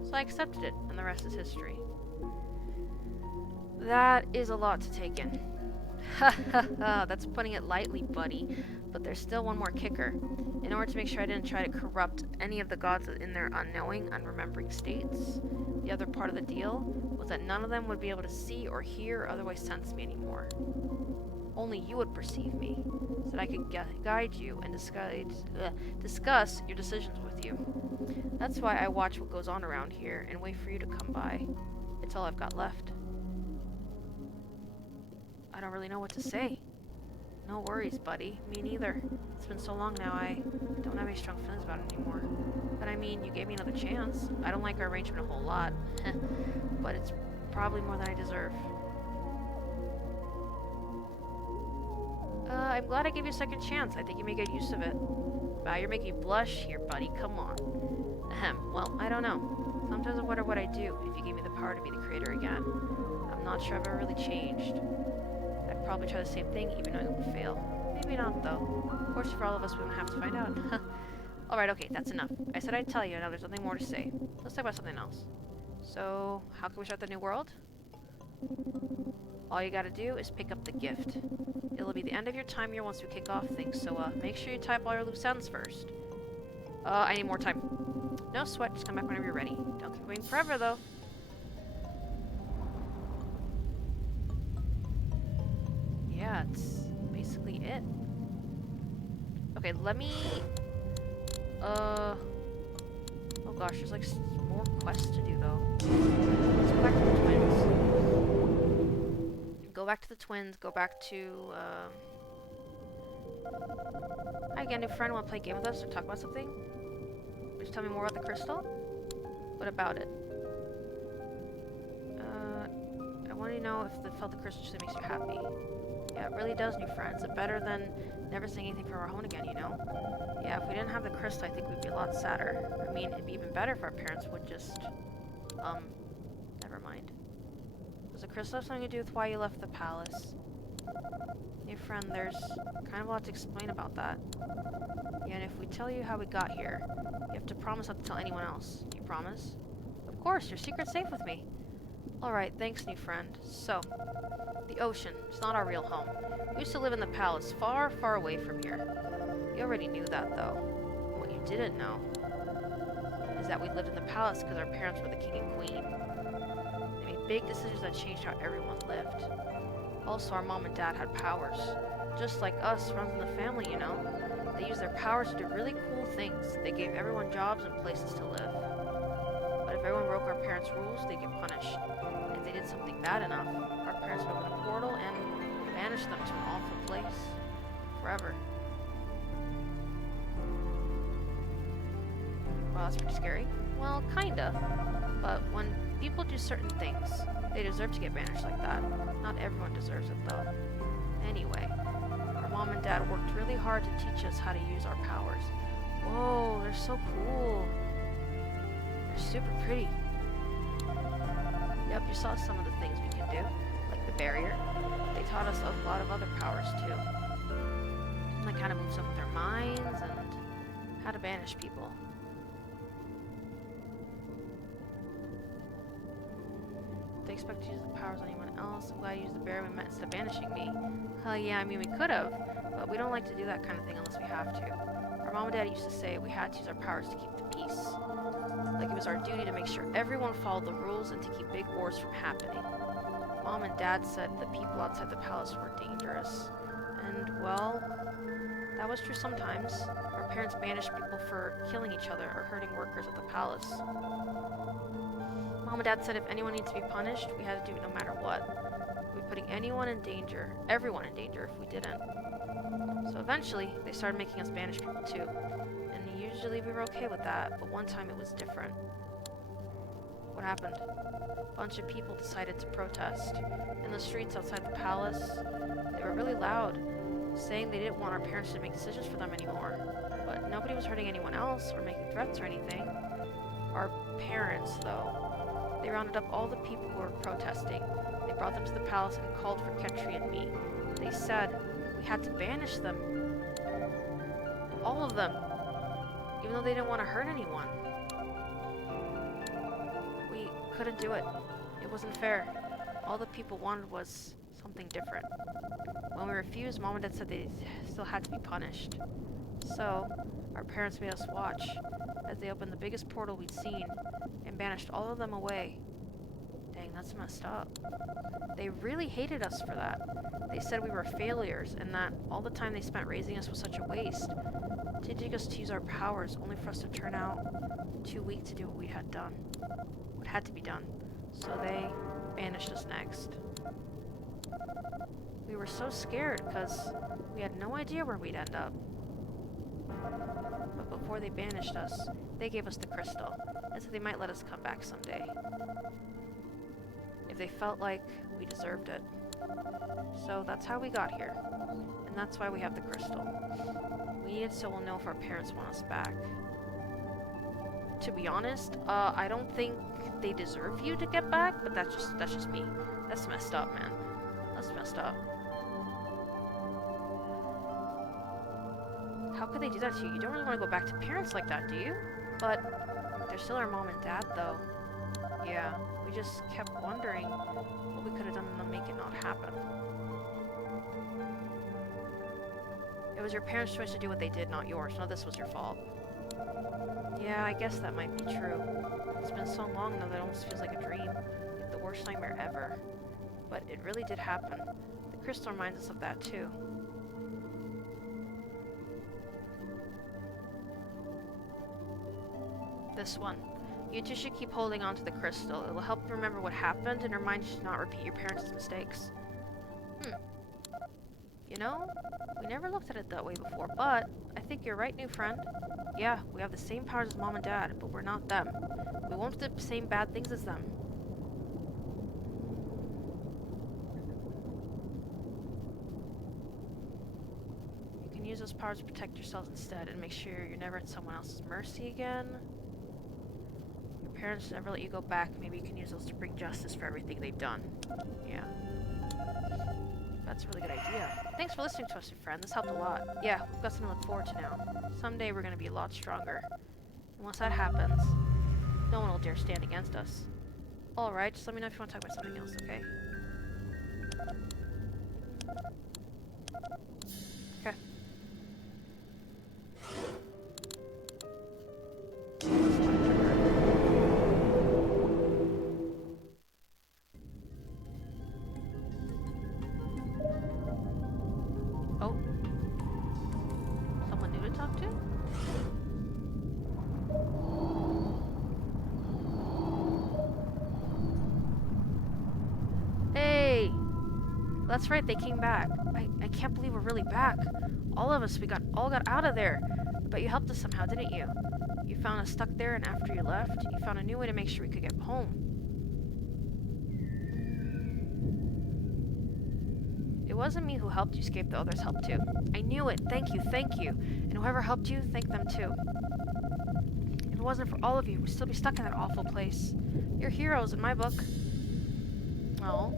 So I accepted it, and the rest is history. That is a lot to take in. Ha ha ha, that's putting it lightly, buddy. But there's still one more kicker. In order to make sure I didn't try to corrupt any of the gods in their unknowing, unremembering states, the other part of the deal was that none of them would be able to see or hear or otherwise sense me anymore. Only you would perceive me, so that I could guide you and discuss your decisions with you. That's why I watch what goes on around here and wait for you to come by. It's all I've got left. I don't really know what to say. No worries, buddy. Me neither. It's been so long now, I don't have any strong feelings about it anymore. But I mean, you gave me another chance. I don't like our arrangement a whole lot, but it's probably more than I deserve. I'm glad I gave you a second chance. I think you made good use of it. Wow, you're making me blush here, buddy. Come on. Ahem. Well, I don't know. Sometimes I wonder what I'd do if you gave me the power to be the creator again. I'm not sure I've ever really changed. I'd probably try the same thing, even knowing it would fail. Maybe not, though. Of course, for all of us, we won't have to find out. Alright, okay, that's enough. I said I'd tell you, now there's nothing more to say. Let's talk about something else. So, how can we start the new world? All you gotta do is pick up the gift. It'll be the end of your time here once we kick off things, so make sure you type all your loose ends first. I need more time. No sweat, just come back whenever you're ready. Don't keep waiting forever, though. Yeah, it's basically it. Okay, let me... Oh gosh, there's like more quests to do, though. Let's go back to the twins. Go back to the twins, go back to, Hi again, new friend. Want to play a game with us or talk about something? Would you tell me more about the crystal? What about it? I want to know if felt the crystal just makes you happy. Yeah, it really does, new friends. It's better than never seeing anything from our home again, you know? Yeah, if we didn't have the crystal, I think we'd be a lot sadder. I mean, it'd be even better if our parents would just, never mind. Does the crystal have something to do with why you left the palace? New friend, there's kind of a lot to explain about that. Yeah, and if we tell you how we got here, you have to promise not to tell anyone else. Do you promise? Of course, your secret's safe with me. Alright, thanks, new friend. So, the ocean. It's not our real home. We used to live in the palace, far, far away from here. You already knew that, though. What you didn't know is that we lived in the palace because our parents were the king and queen. They made big decisions that changed how everyone lived. Also, our mom and dad had powers. Just like us, runs in the family, you know? They used their powers to do really cool things. They gave everyone jobs and places to live. But if everyone broke our parents' rules, they'd get punished. And if they did something bad enough, our parents would open a portal and banish them to an awful place. Forever. Wow, that's pretty scary. Well, kinda. But when people do certain things, they deserve to get banished like that. Not everyone deserves it, though. Anyway, our mom and dad worked really hard to teach us how to use our powers. Whoa, they're so cool. They're super pretty. Yep, you saw some of the things we can do, like the barrier. They taught us a lot of other powers, too. Like how to move stuff with their minds and how to banish people. They expect to use the powers on anyone else. I'm glad you used the barrier instead of banishing me. Hell yeah, I mean we could have, but we don't like to do that kind of thing unless we have to. Our mom and dad used to say we had to use our powers to keep the peace. Like it was our duty to make sure everyone followed the rules and to keep big wars from happening. Mom and dad said the people outside the palace were dangerous. And, well, that was true sometimes. Our parents banished people for killing each other or hurting workers at the palace. Mom and dad said if anyone needs to be punished, we had to do it no matter what. We'd be putting anyone in danger, everyone in danger, if we didn't. So eventually, they started making us banish people too. And usually we were okay with that, but one time it was different. What happened? A bunch of people decided to protest. In the streets outside the palace, they were really loud, saying they didn't want our parents to make decisions for them anymore. But nobody was hurting anyone else or making threats or anything. Our parents, though. They rounded up all the people who were protesting. They brought them to the palace and called for Ketri and me. They said we had to banish them. All of them. Even though they didn't want to hurt anyone. We couldn't do it. It wasn't fair. All the people wanted was something different. When we refused, Mom and Dad said they still had to be punished. So, our parents made us watch as they opened the biggest portal we'd seen and banished all of them away. Dang, that's messed up. They really hated us for that. They said we were failures and that all the time they spent raising us was such a waste. Teaching us to use our powers only for us to turn out too weak to do what we had done. What had to be done. So they banished us next. We were so scared because We had no idea where we'd end up. But before they banished us, they gave us the crystal, and said they might let us come back someday. If they felt like we deserved it. So that's how we got here. And that's why we have the crystal. We need it so we'll know if our parents want us back. To be honest, I don't think they deserve you to get back, but that's just me. That's messed up, man. That's messed up. How could they do that to you? You don't really want to go back to parents like that, do you? But they're still our mom and dad, though. Yeah, we just kept wondering what we could have done to make it not happen. It was your parents' choice to do what they did, not yours. None of this was your fault. Yeah, I guess that might be true. It's been so long now that it almost feels like a dream. Like the worst nightmare ever. But it really did happen. The crystal reminds us of that, too. This one. You two should keep holding on to the crystal. It will help you remember what happened and remind you to not repeat your parents' mistakes. You know, we never looked at it that way before, but I think you're right, new friend. Yeah, we have the same powers as mom and dad, but we're not them. We won't do the same bad things as them. You can use those powers to protect yourselves instead and make sure you're never at someone else's mercy again. Your parents never let you go back. Maybe you can use those to bring justice for everything they've done. Yeah. That's a really good idea. Thanks for listening to us, your friend. This helped a lot. Yeah, we've got something to look forward to now. Someday we're going to be a lot stronger. And once that happens, no one will dare stand against us. Alright, just let me know if you want to talk about something else, okay? Okay. Oh. Someone new to talk to? Hey! That's right, they came back. I can't believe we're really back. All of us, we all got out of there. But you helped us somehow, didn't you? You found us stuck there, and after you left, you found a new way to make sure we could get home. It wasn't me who helped you escape, the others helped too. I knew it. Thank you, thank you. And whoever helped you, thank them too. If it wasn't for all of you, we'd still be stuck in that awful place. You're heroes in my book. Oh.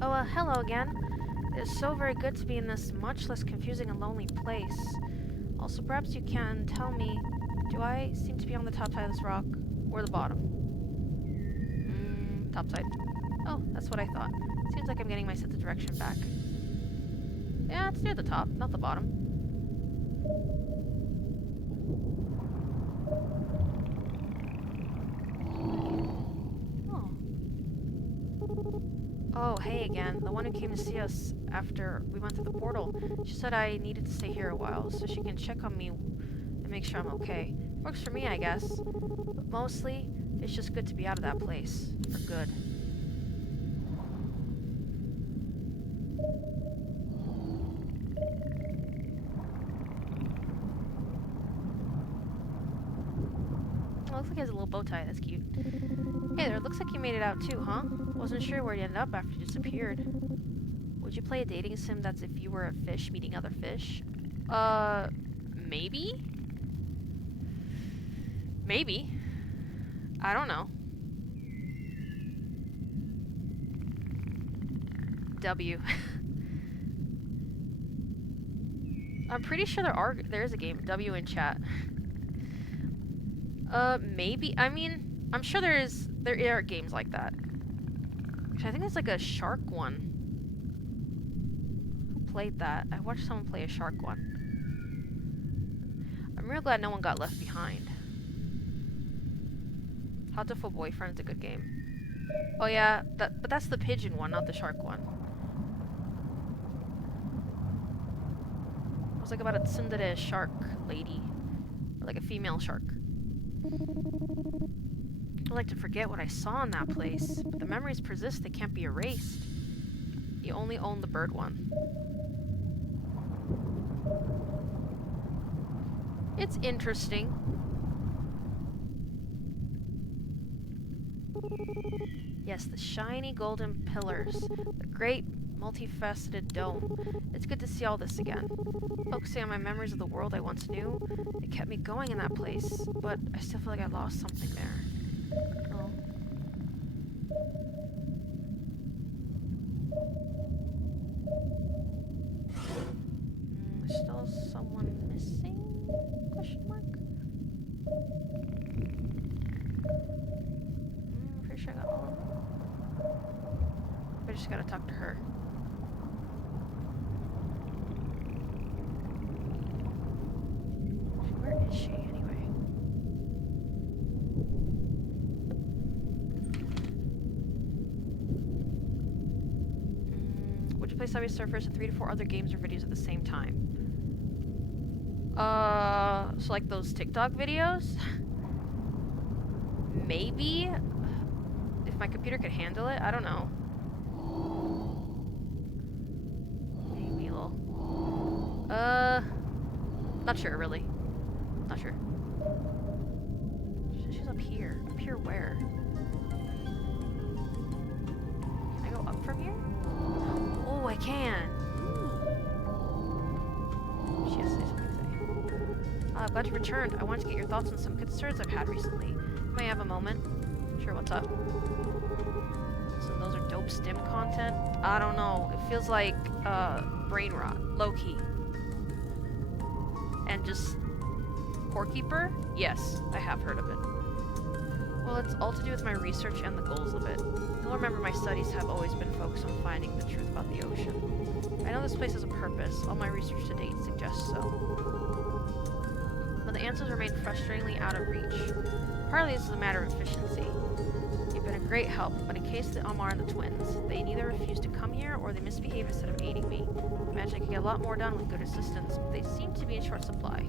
Oh, hello again. It's so very good to be in this much less confusing and lonely place. Also, perhaps you can tell me, do I seem to be on the top side of this rock, or the bottom? Top side. Oh, that's what I thought. Seems like I'm getting my sense of direction back. Yeah, it's near the top, not the bottom. Oh, hey again. The one who came to see us after we went through the portal. She said I needed to stay here a while, so she can check on me and make sure I'm okay. Works for me, I guess. But mostly, it's just good to be out of that place. For good. Oh, looks like he has a little bow tie. That's cute. Hey there, looks like you made it out too, huh? Wasn't sure where you ended up after you disappeared. Would you play a dating sim that's if you were a fish meeting other fish? Maybe? Maybe. I don't know. W. I'm pretty sure there is a game. W in chat. Maybe. I mean, I'm sure there are games like that. I think there's like a shark one. Who played that? I watched someone play a shark one. I'm real glad no one got left behind. How to Full Boyfriend is a good game. Oh yeah, but that's the pigeon one, not the shark one. It was like about a tsundere shark lady. Or like a female shark. I like to forget what I saw in that place, but the memories persist, they can't be erased. You only own the bird one. It's interesting. Yes, the shiny golden pillars, the great multifaceted dome. It's good to see all this again. Focusing on my memories of the world I once knew, it kept me going in that place, but I still feel like I lost something there. Oh. Still someone missing? Question mark? Pretty sure I got all of them. I just gotta talk to her. Where is she, anyway? Which place obviously surfers to 3 to 4 other games or videos at the same time? So like those TikTok videos? Maybe? If my computer could handle it? I don't know. Maybe a little. Not sure, really. Not sure. She's up here. Up here where? Can I go up from here? Oh, I can! She has to say something. Glad you returned. I wanted to get your thoughts on some concerns I've had recently. May I have a moment? Sure, what's up? So those are dope stim content? I don't know. It feels like, brain rot. Low-key. And just... Core Keeper? Yes, I have heard of it. Well, it's all to do with my research and the goals of it. You'll remember my studies have always been focused on finding the truth about the ocean. I know this place has a purpose. All my research to date suggests so. But the answers remain frustratingly out of reach. Partly this is a matter of efficiency. You've been a great help, but in case the Omar and the twins, they neither refuse to come here or they misbehave instead of aiding me. I imagine I could get a lot more done with good assistance, but they seem to be in short supply.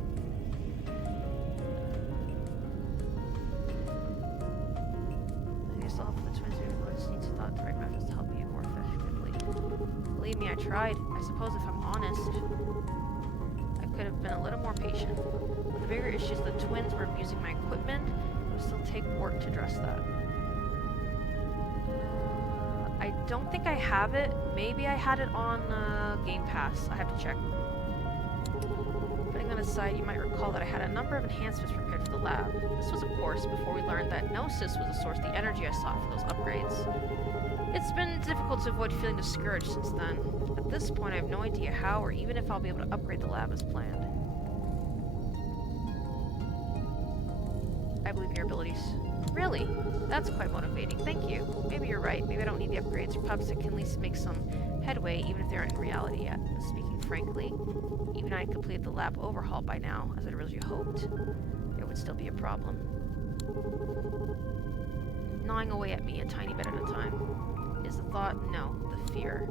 I guess I'll help the twins moving close. Needs thought the right methods to help me more effectively. Believe me, I tried. I suppose if I'm honest, I could have been a little more patient. But the bigger issue is the twins were abusing my equipment. It would still take work to address that. I don't think I have it. Maybe I had it on Game Pass. I have to check. Putting that aside, you might recall that I had a number of enhancements prepared for the lab. This was, of course, before we learned that Gnosis was the source of the energy I sought for those upgrades. It's been difficult to avoid feeling discouraged since then. At this point, I have no idea how or even if I'll be able to upgrade the lab as planned. I believe in your abilities. Really? That's quite motivating. Thank you. Maybe you're right. Maybe I don't need the upgrades. Perhaps I can at least make some headway, even if they aren't in reality yet. Speaking frankly, even if I had completed the lab overhaul by now, as I'd originally hoped, there would still be a problem. Gnawing away at me a tiny bit at a time. Is the thought? No. The fear.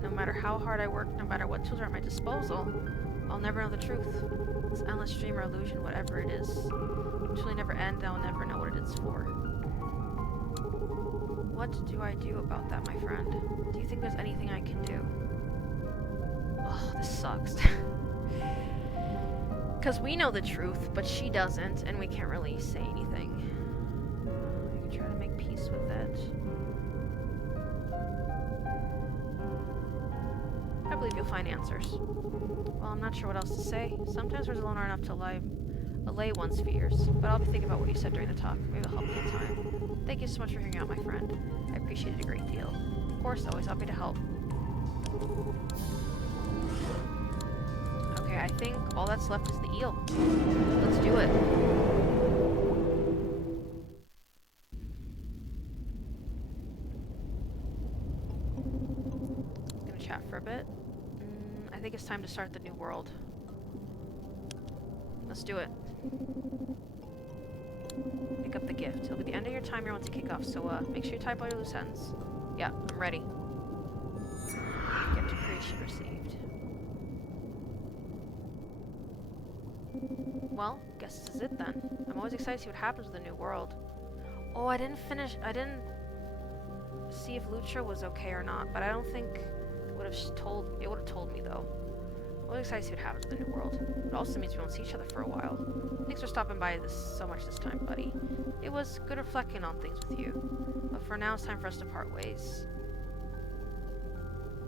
That no matter how hard I work, no matter what tools are at my disposal, I'll never know the truth. This endless dream or illusion, whatever it is, will truly never end, and I'll never know what it is for. What do I do about that, my friend? Do you think there's anything I can do? Oh, this sucks. Because we know the truth, but she doesn't, and we can't really say anything. We can try to make peace with it. I believe you'll find answers. Well, I'm not sure what else to say. Sometimes words alone aren't enough to allay one's fears, but I'll be thinking about what you said during the talk. Maybe it'll help me in time. Thank you so much for hearing out, my friend. I appreciate it a great deal. Of course, always happy to help. Okay, I think all that's left is the eel. Let's do it. Gonna chat for a bit. I think it's time to start the new world. Let's do it. Pick up the gift. It'll be the end of your time here once you kick off, so make sure you tie up all your loose ends. Yeah, I'm ready. Gift of creation received. Well, guess this is it then. I'm always excited to see what happens with the new world. Oh, I didn't see if Lucha was okay or not, but I don't think it would have told me though. I'm always excited to see what happens with the new world. It also means we won't see each other for a while. Thanks for stopping by so much this time, buddy. It was good reflecting on things with you. But for now, it's time for us to part ways.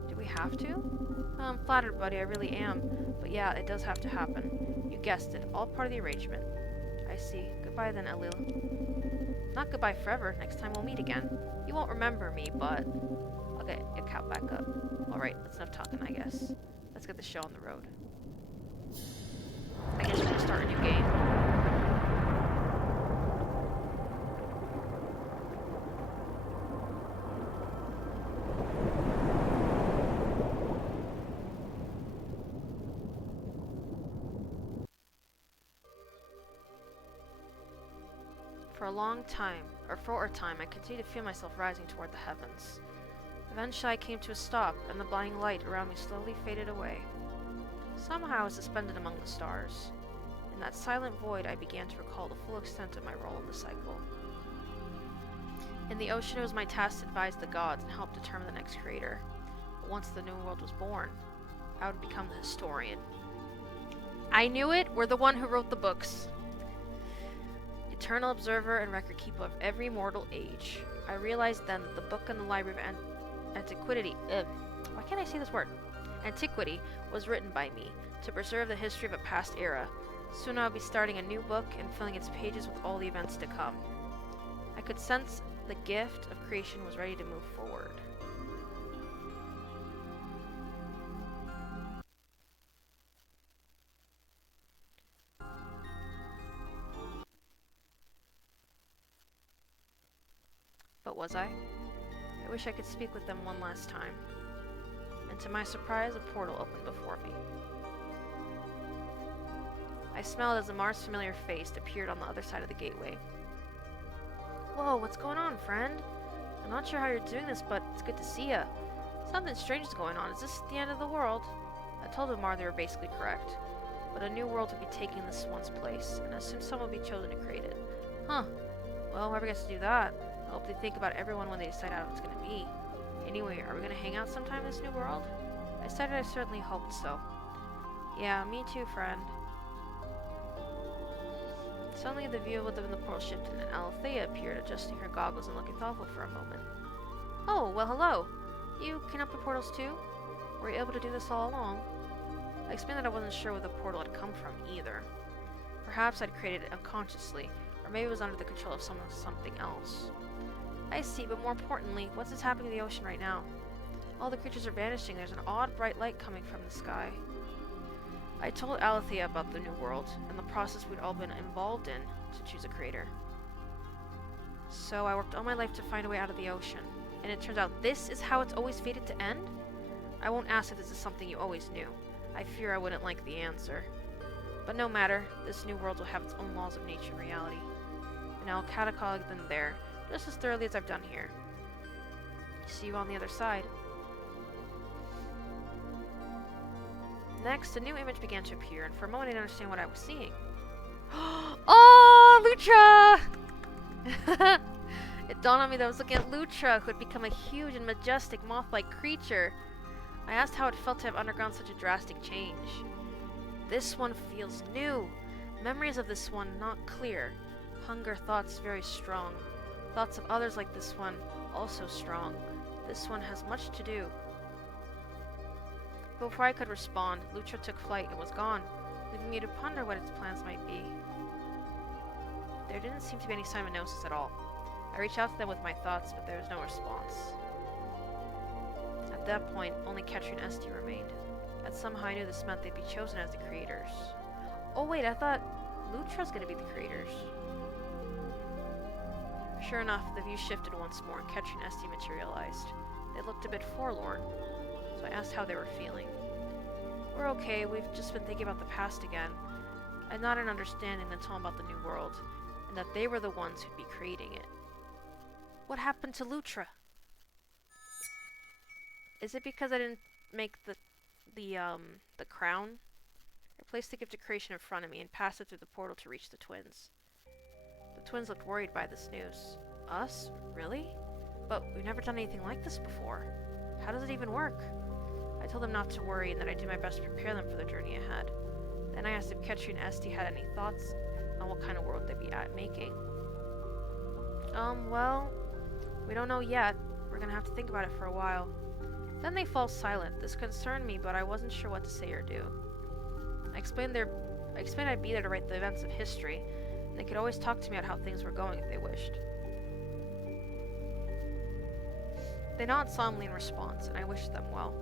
Do we have to? I'm flattered, buddy, I really am. But yeah, it does have to happen. You guessed it, all part of the arrangement. I see. Goodbye then, Elil. Not goodbye forever. Next time we'll meet again. You won't remember me, but... Okay, get Cal back up. Alright, that's enough talking, I guess. Let's get the show on the road. I guess we're gonna start a new game. For a time, I continued to feel myself rising toward the heavens. Eventually I came to a stop, and the blinding light around me slowly faded away. Somehow I was suspended among the stars. In that silent void, I began to recall the full extent of my role in the cycle. In the ocean, it was my task to advise the gods and help determine the next creator. But once the new world was born, I would become the historian. I knew it! We're the one who wrote the books. Eternal observer and record keeper of every mortal age. I realized then that the book in the Library of Antiquity, why can't I say this word? Antiquity was written by me to preserve the history of a past era. Soon I'll be starting a new book and filling its pages with all the events to come. I could sense the gift of creation was ready to move forward. But was I? I wish I could speak with them one last time. And to my surprise, a portal opened before me. I smiled as a Mars familiar face appeared on the other side of the gateway. Whoa, what's going on, friend? I'm not sure how you're doing this, but it's good to see ya. Something strange is going on. Is this the end of the world? I told Amar they were basically correct. But a new world would be taking this one's place, and as soon as someone would be chosen to create it. Huh. Well, whoever gets to do that, I hope they think about everyone when they decide how it's going to be. Anyway, are we going to hang out sometime in this new world? I said I certainly hoped so. Yeah, me too, friend. Suddenly the view within the portal shifted and Alethea appeared, adjusting her goggles and looking thoughtful for a moment. Oh, well hello. You can open portals too? Were you able to do this all along? I explained that I wasn't sure where the portal had come from either. Perhaps I'd created it unconsciously, or maybe it was under the control of something else. I see, but more importantly, what's happening in the ocean right now? All the creatures are vanishing. There's an odd bright light coming from the sky. I told Alethea about the new world, and the process we'd all been involved in to choose a creator. So I worked all my life to find a way out of the ocean, and it turns out this is how it's always fated to end? I won't ask if this is something you always knew. I fear I wouldn't like the answer. But no matter, this new world will have its own laws of nature and reality, and I'll catalog them there, just as thoroughly as I've done here. See you on the other side. Next, a new image began to appear, and for a moment I didn't understand what I was seeing. Oh, Lutra! It dawned on me that I was looking at Lutra, who had become a huge and majestic moth-like creature. I asked how it felt to have undergone such a drastic change. This one feels new. Memories of this one not clear. Hunger thoughts very strong. Thoughts of others like this one also strong. This one has much to do. Before I could respond, Lutra took flight and was gone, leaving me to ponder what its plans might be. There didn't seem to be any sign of Gnosis at all. I reached out to them with my thoughts, but there was no response. At that point, only Ketri and Esti remained. Yet somehow I knew this meant they'd be chosen as the creators. Oh wait, I thought Lutra's gonna be the creators. Sure enough, the view shifted once more and Ketri and Esti materialized. They looked a bit forlorn, so I asked how they were feeling. We're okay, we've just been thinking about the past again. I nodded understanding and told them about the new world, and that they were the ones who'd be creating it. What happened to Lutra? Is it because I didn't make the crown I placed the gift of creation in front of me and passed it through the portal to reach the twins. The twins looked worried by this news. Us? Really? But we've never done anything like this before. How does it even work? I told them not to worry and that I'd do my best to prepare them for the journey ahead. Then I asked if Ketri and Esty had any thoughts on what kind of world they'd be making. Well, we don't know yet. We're gonna have to think about it for a while. Then they fall silent. This concerned me, but I wasn't sure what to say or do. I explained I'd be there to write the events of history, and they could always talk to me about how things were going if they wished. They nodded solemnly in response, and I wished them well.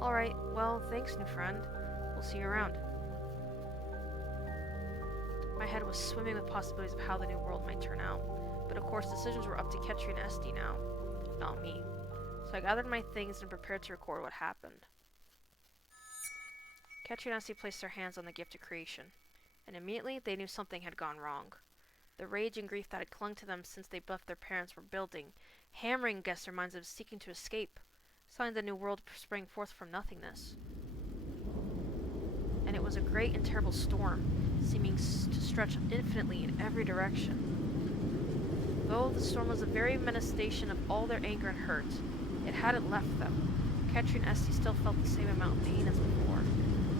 Alright, well, thanks, new friend. We'll see you around. My head was swimming with possibilities of how the new world might turn out. But of course, decisions were up to Ketri and Esty now, not me. So I gathered my things and prepared to record what happened. Ketri and Esty placed their hands on the gift of creation, and immediately they knew something had gone wrong. The rage and grief that had clung to them since they left their parents were building, hammering against their minds of seeking to escape. Suddenly the new world sprang forth from nothingness. And it was a great and terrible storm, seeming to stretch infinitely in every direction. Though the storm was a very manifestation of all their anger and hurt, it hadn't left them. Ketri and Esty still felt the same amount of pain as before.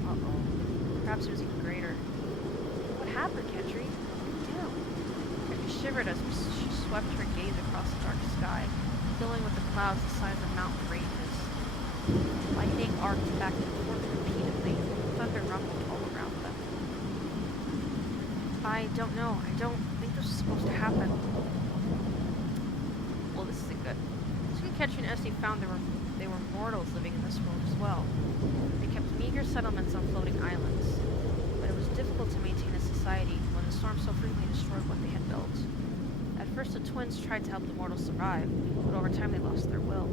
Uh-oh. Perhaps it was even greater. What happened, Ketri? What did you do? Ketri shivered as she swept her gaze across the dark sky, filling with the clouds the size of mountain ranges. Lightning arced back and forth repeatedly, thunder rumbled all around them. I don't know. I don't think this was supposed to happen. Well, this isn't good. Soon Ketri and Esty found they were mortals living in this world as well. They kept meager settlements on floating islands, but it was difficult to maintain a society when the storm so frequently destroyed what they had built. At first the twins tried to help the mortals survive, but over time they lost their will.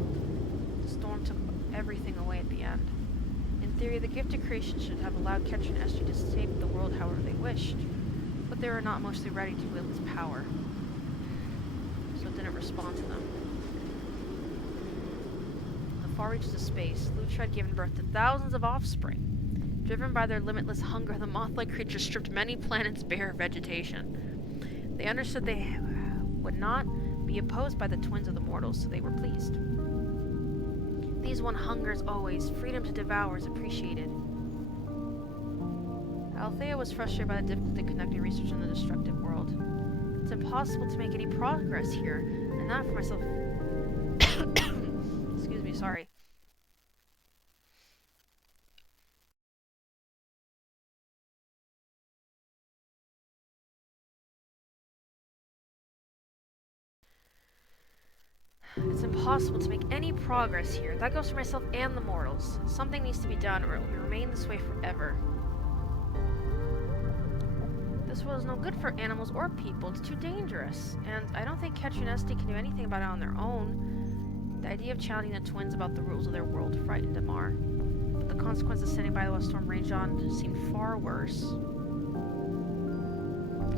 The storm took everything away at the end. In theory, the gift of creation should have allowed Ketri and Esty to save the world however they wished, but they were not mostly ready to wield its power, so it didn't respond to them. In the far reaches of space, Lucha had given birth to thousands of offspring. Driven by their limitless hunger, the moth-like creatures stripped many planets bare of vegetation. They understood they would not be opposed by the twins of the mortals, so they were pleased. These one hungers always, freedom to devour is appreciated. Althea was frustrated by the difficulty conducting research in the destructive world. It's impossible to make any progress here, and that for myself... Excuse me, sorry. It's impossible to make any progress here. That goes for myself and the mortals. Something needs to be done, or it will remain this way forever. This world is no good for animals or people. It's too dangerous. And I don't think Ketri and Esty can do anything about it on their own. The idea of challenging the twins about the rules of their world frightened Amar. But the consequences of standing by while the storm raged on seemed far worse.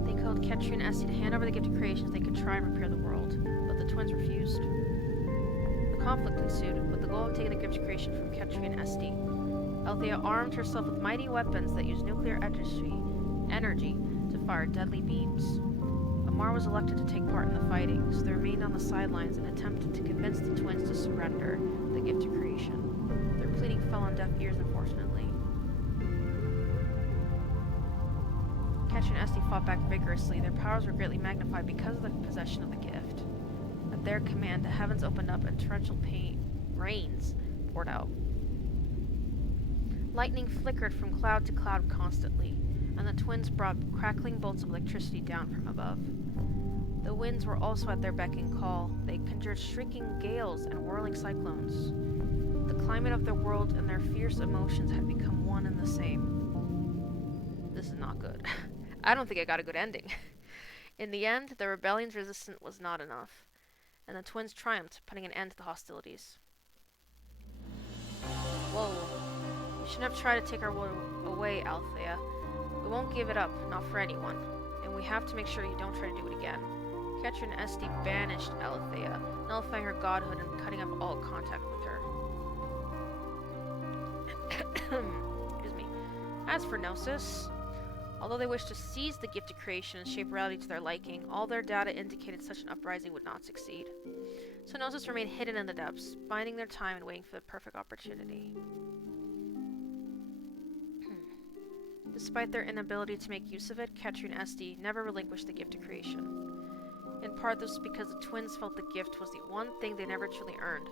They called Ketri and Esty to hand over the gift of creation so they could try and repair the world. But the twins refused. The conflict ensued, with the goal of taking the gift of creation from Ketri and Esty. Althea armed herself with mighty weapons that used nuclear energy to fire deadly beams. Amar was elected to take part in the fighting, so they remained on the sidelines and attempted to convince the twins to surrender the gift of creation. Their pleading fell on deaf ears, unfortunately. Ketri and Esty fought back vigorously. Their powers were greatly magnified because of the possession of the gift. At their command, the heavens opened up and torrential rains poured out. Lightning flickered from cloud to cloud constantly, and the twins brought crackling bolts of electricity down from above. The winds were also at their beck and call. They conjured shrieking gales and whirling cyclones. The climate of their world and their fierce emotions had become one and the same. This is not good. I don't think I got a good ending. In the end, the rebellion's resistance was not enough, and the twins triumphed, putting an end to the hostilities. Whoa. You shouldn't have tried to take our world away, Althea. We won't give it up, not for anyone. And we have to make sure you don't try to do it again. Ketri and Esty banished Althea, nullifying her godhood and cutting off all contact with her. Excuse me. As As for Gnosis, although they wished to seize the gift of creation and shape reality to their liking, all their data indicated such an uprising would not succeed. So Gnosis remained hidden in the depths, biding their time and waiting for the perfect opportunity. Despite their inability to make use of it, Ketri and Esti never relinquished the gift of creation. In part, this was because the twins felt the gift was the one thing they never truly earned.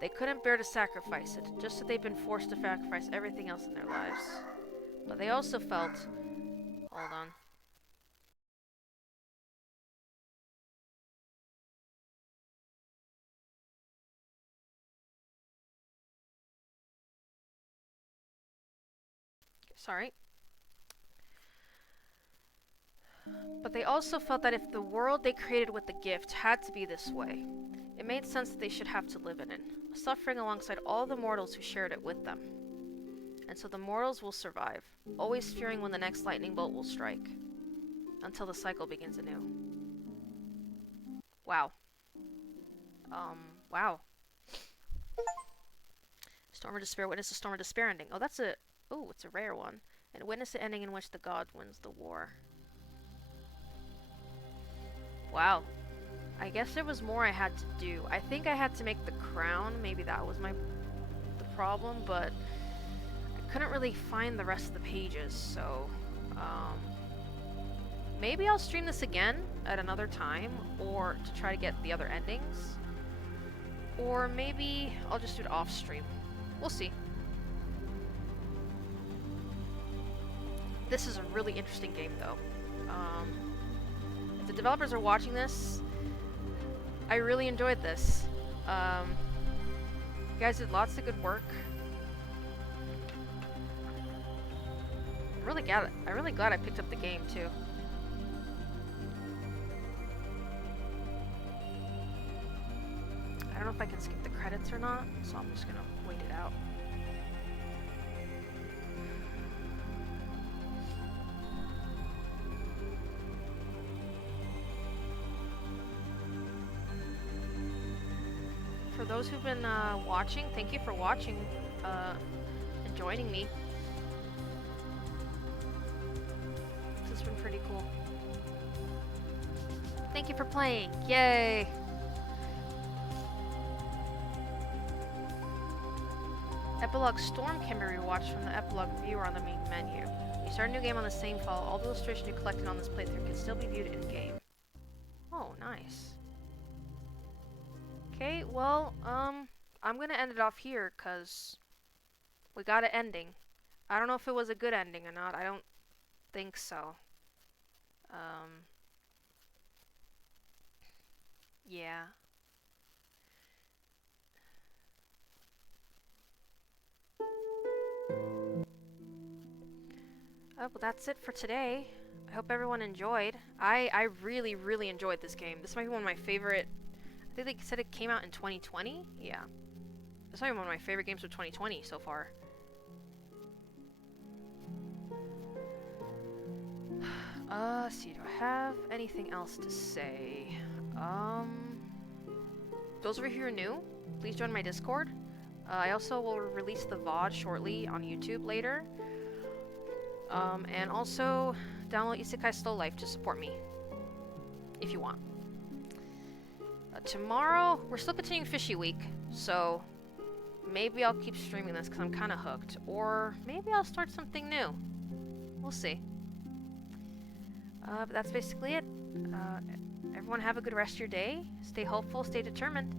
They couldn't bear to sacrifice it, just as they'd been forced to sacrifice everything else in their lives. But they also felt... Hold on. Sorry. But they also felt that if the world they created with the gift had to be this way, it made sense that they should have to live in it, suffering alongside all the mortals who shared it with them. And so the mortals will survive, always fearing when the next lightning bolt will strike, until the cycle begins anew. Wow. Wow. Storm of Despair, witness the Storm of Despair ending. Oh, that's a... Oh, it's a rare one. And witness the ending in which the god wins the war. Wow. I guess there was more I had to do. I think I had to make the crown. Maybe that was the problem, but I couldn't really find the rest of the pages, so maybe I'll stream this again at another time, or to try to get the other endings. Or maybe I'll just do it off stream. We'll see. This is a really interesting game, though. If the developers are watching this, I really enjoyed this. You guys did lots of good work. I'm really glad I picked up the game, too. I don't know if I can skip the credits or not, so I'm just gonna wait it out. For those who've been watching, thank you for watching and joining me. This has been pretty cool. Thank you for playing. Yay! Epilogue Storm can be rewatched from the Epilogue viewer on the main menu. You start a new game on the same file. All the illustrations you collected on this playthrough can still be viewed in-game. Oh, nice. Okay, well, I'm gonna end it off here, cause we got an ending. I don't know if it was a good ending or not. I don't think so. Yeah. Oh, well, that's it for today. I hope everyone enjoyed. I really, really enjoyed this game. This might be one of my favorite... I think they said it came out in 2020? Yeah. This might be one of my favorite games of 2020 so far. See, do I have anything else to say? Those of you who are new, please join my Discord. I also will release the VOD shortly on YouTube later. And also, download Isekai Slow Life to support me, if you want. Tomorrow, we're still continuing Fishie Week, so maybe I'll keep streaming this because I'm kind of hooked. Or maybe I'll start something new. We'll see. But that's basically it. Everyone have a good rest of your day. Stay hopeful, stay determined.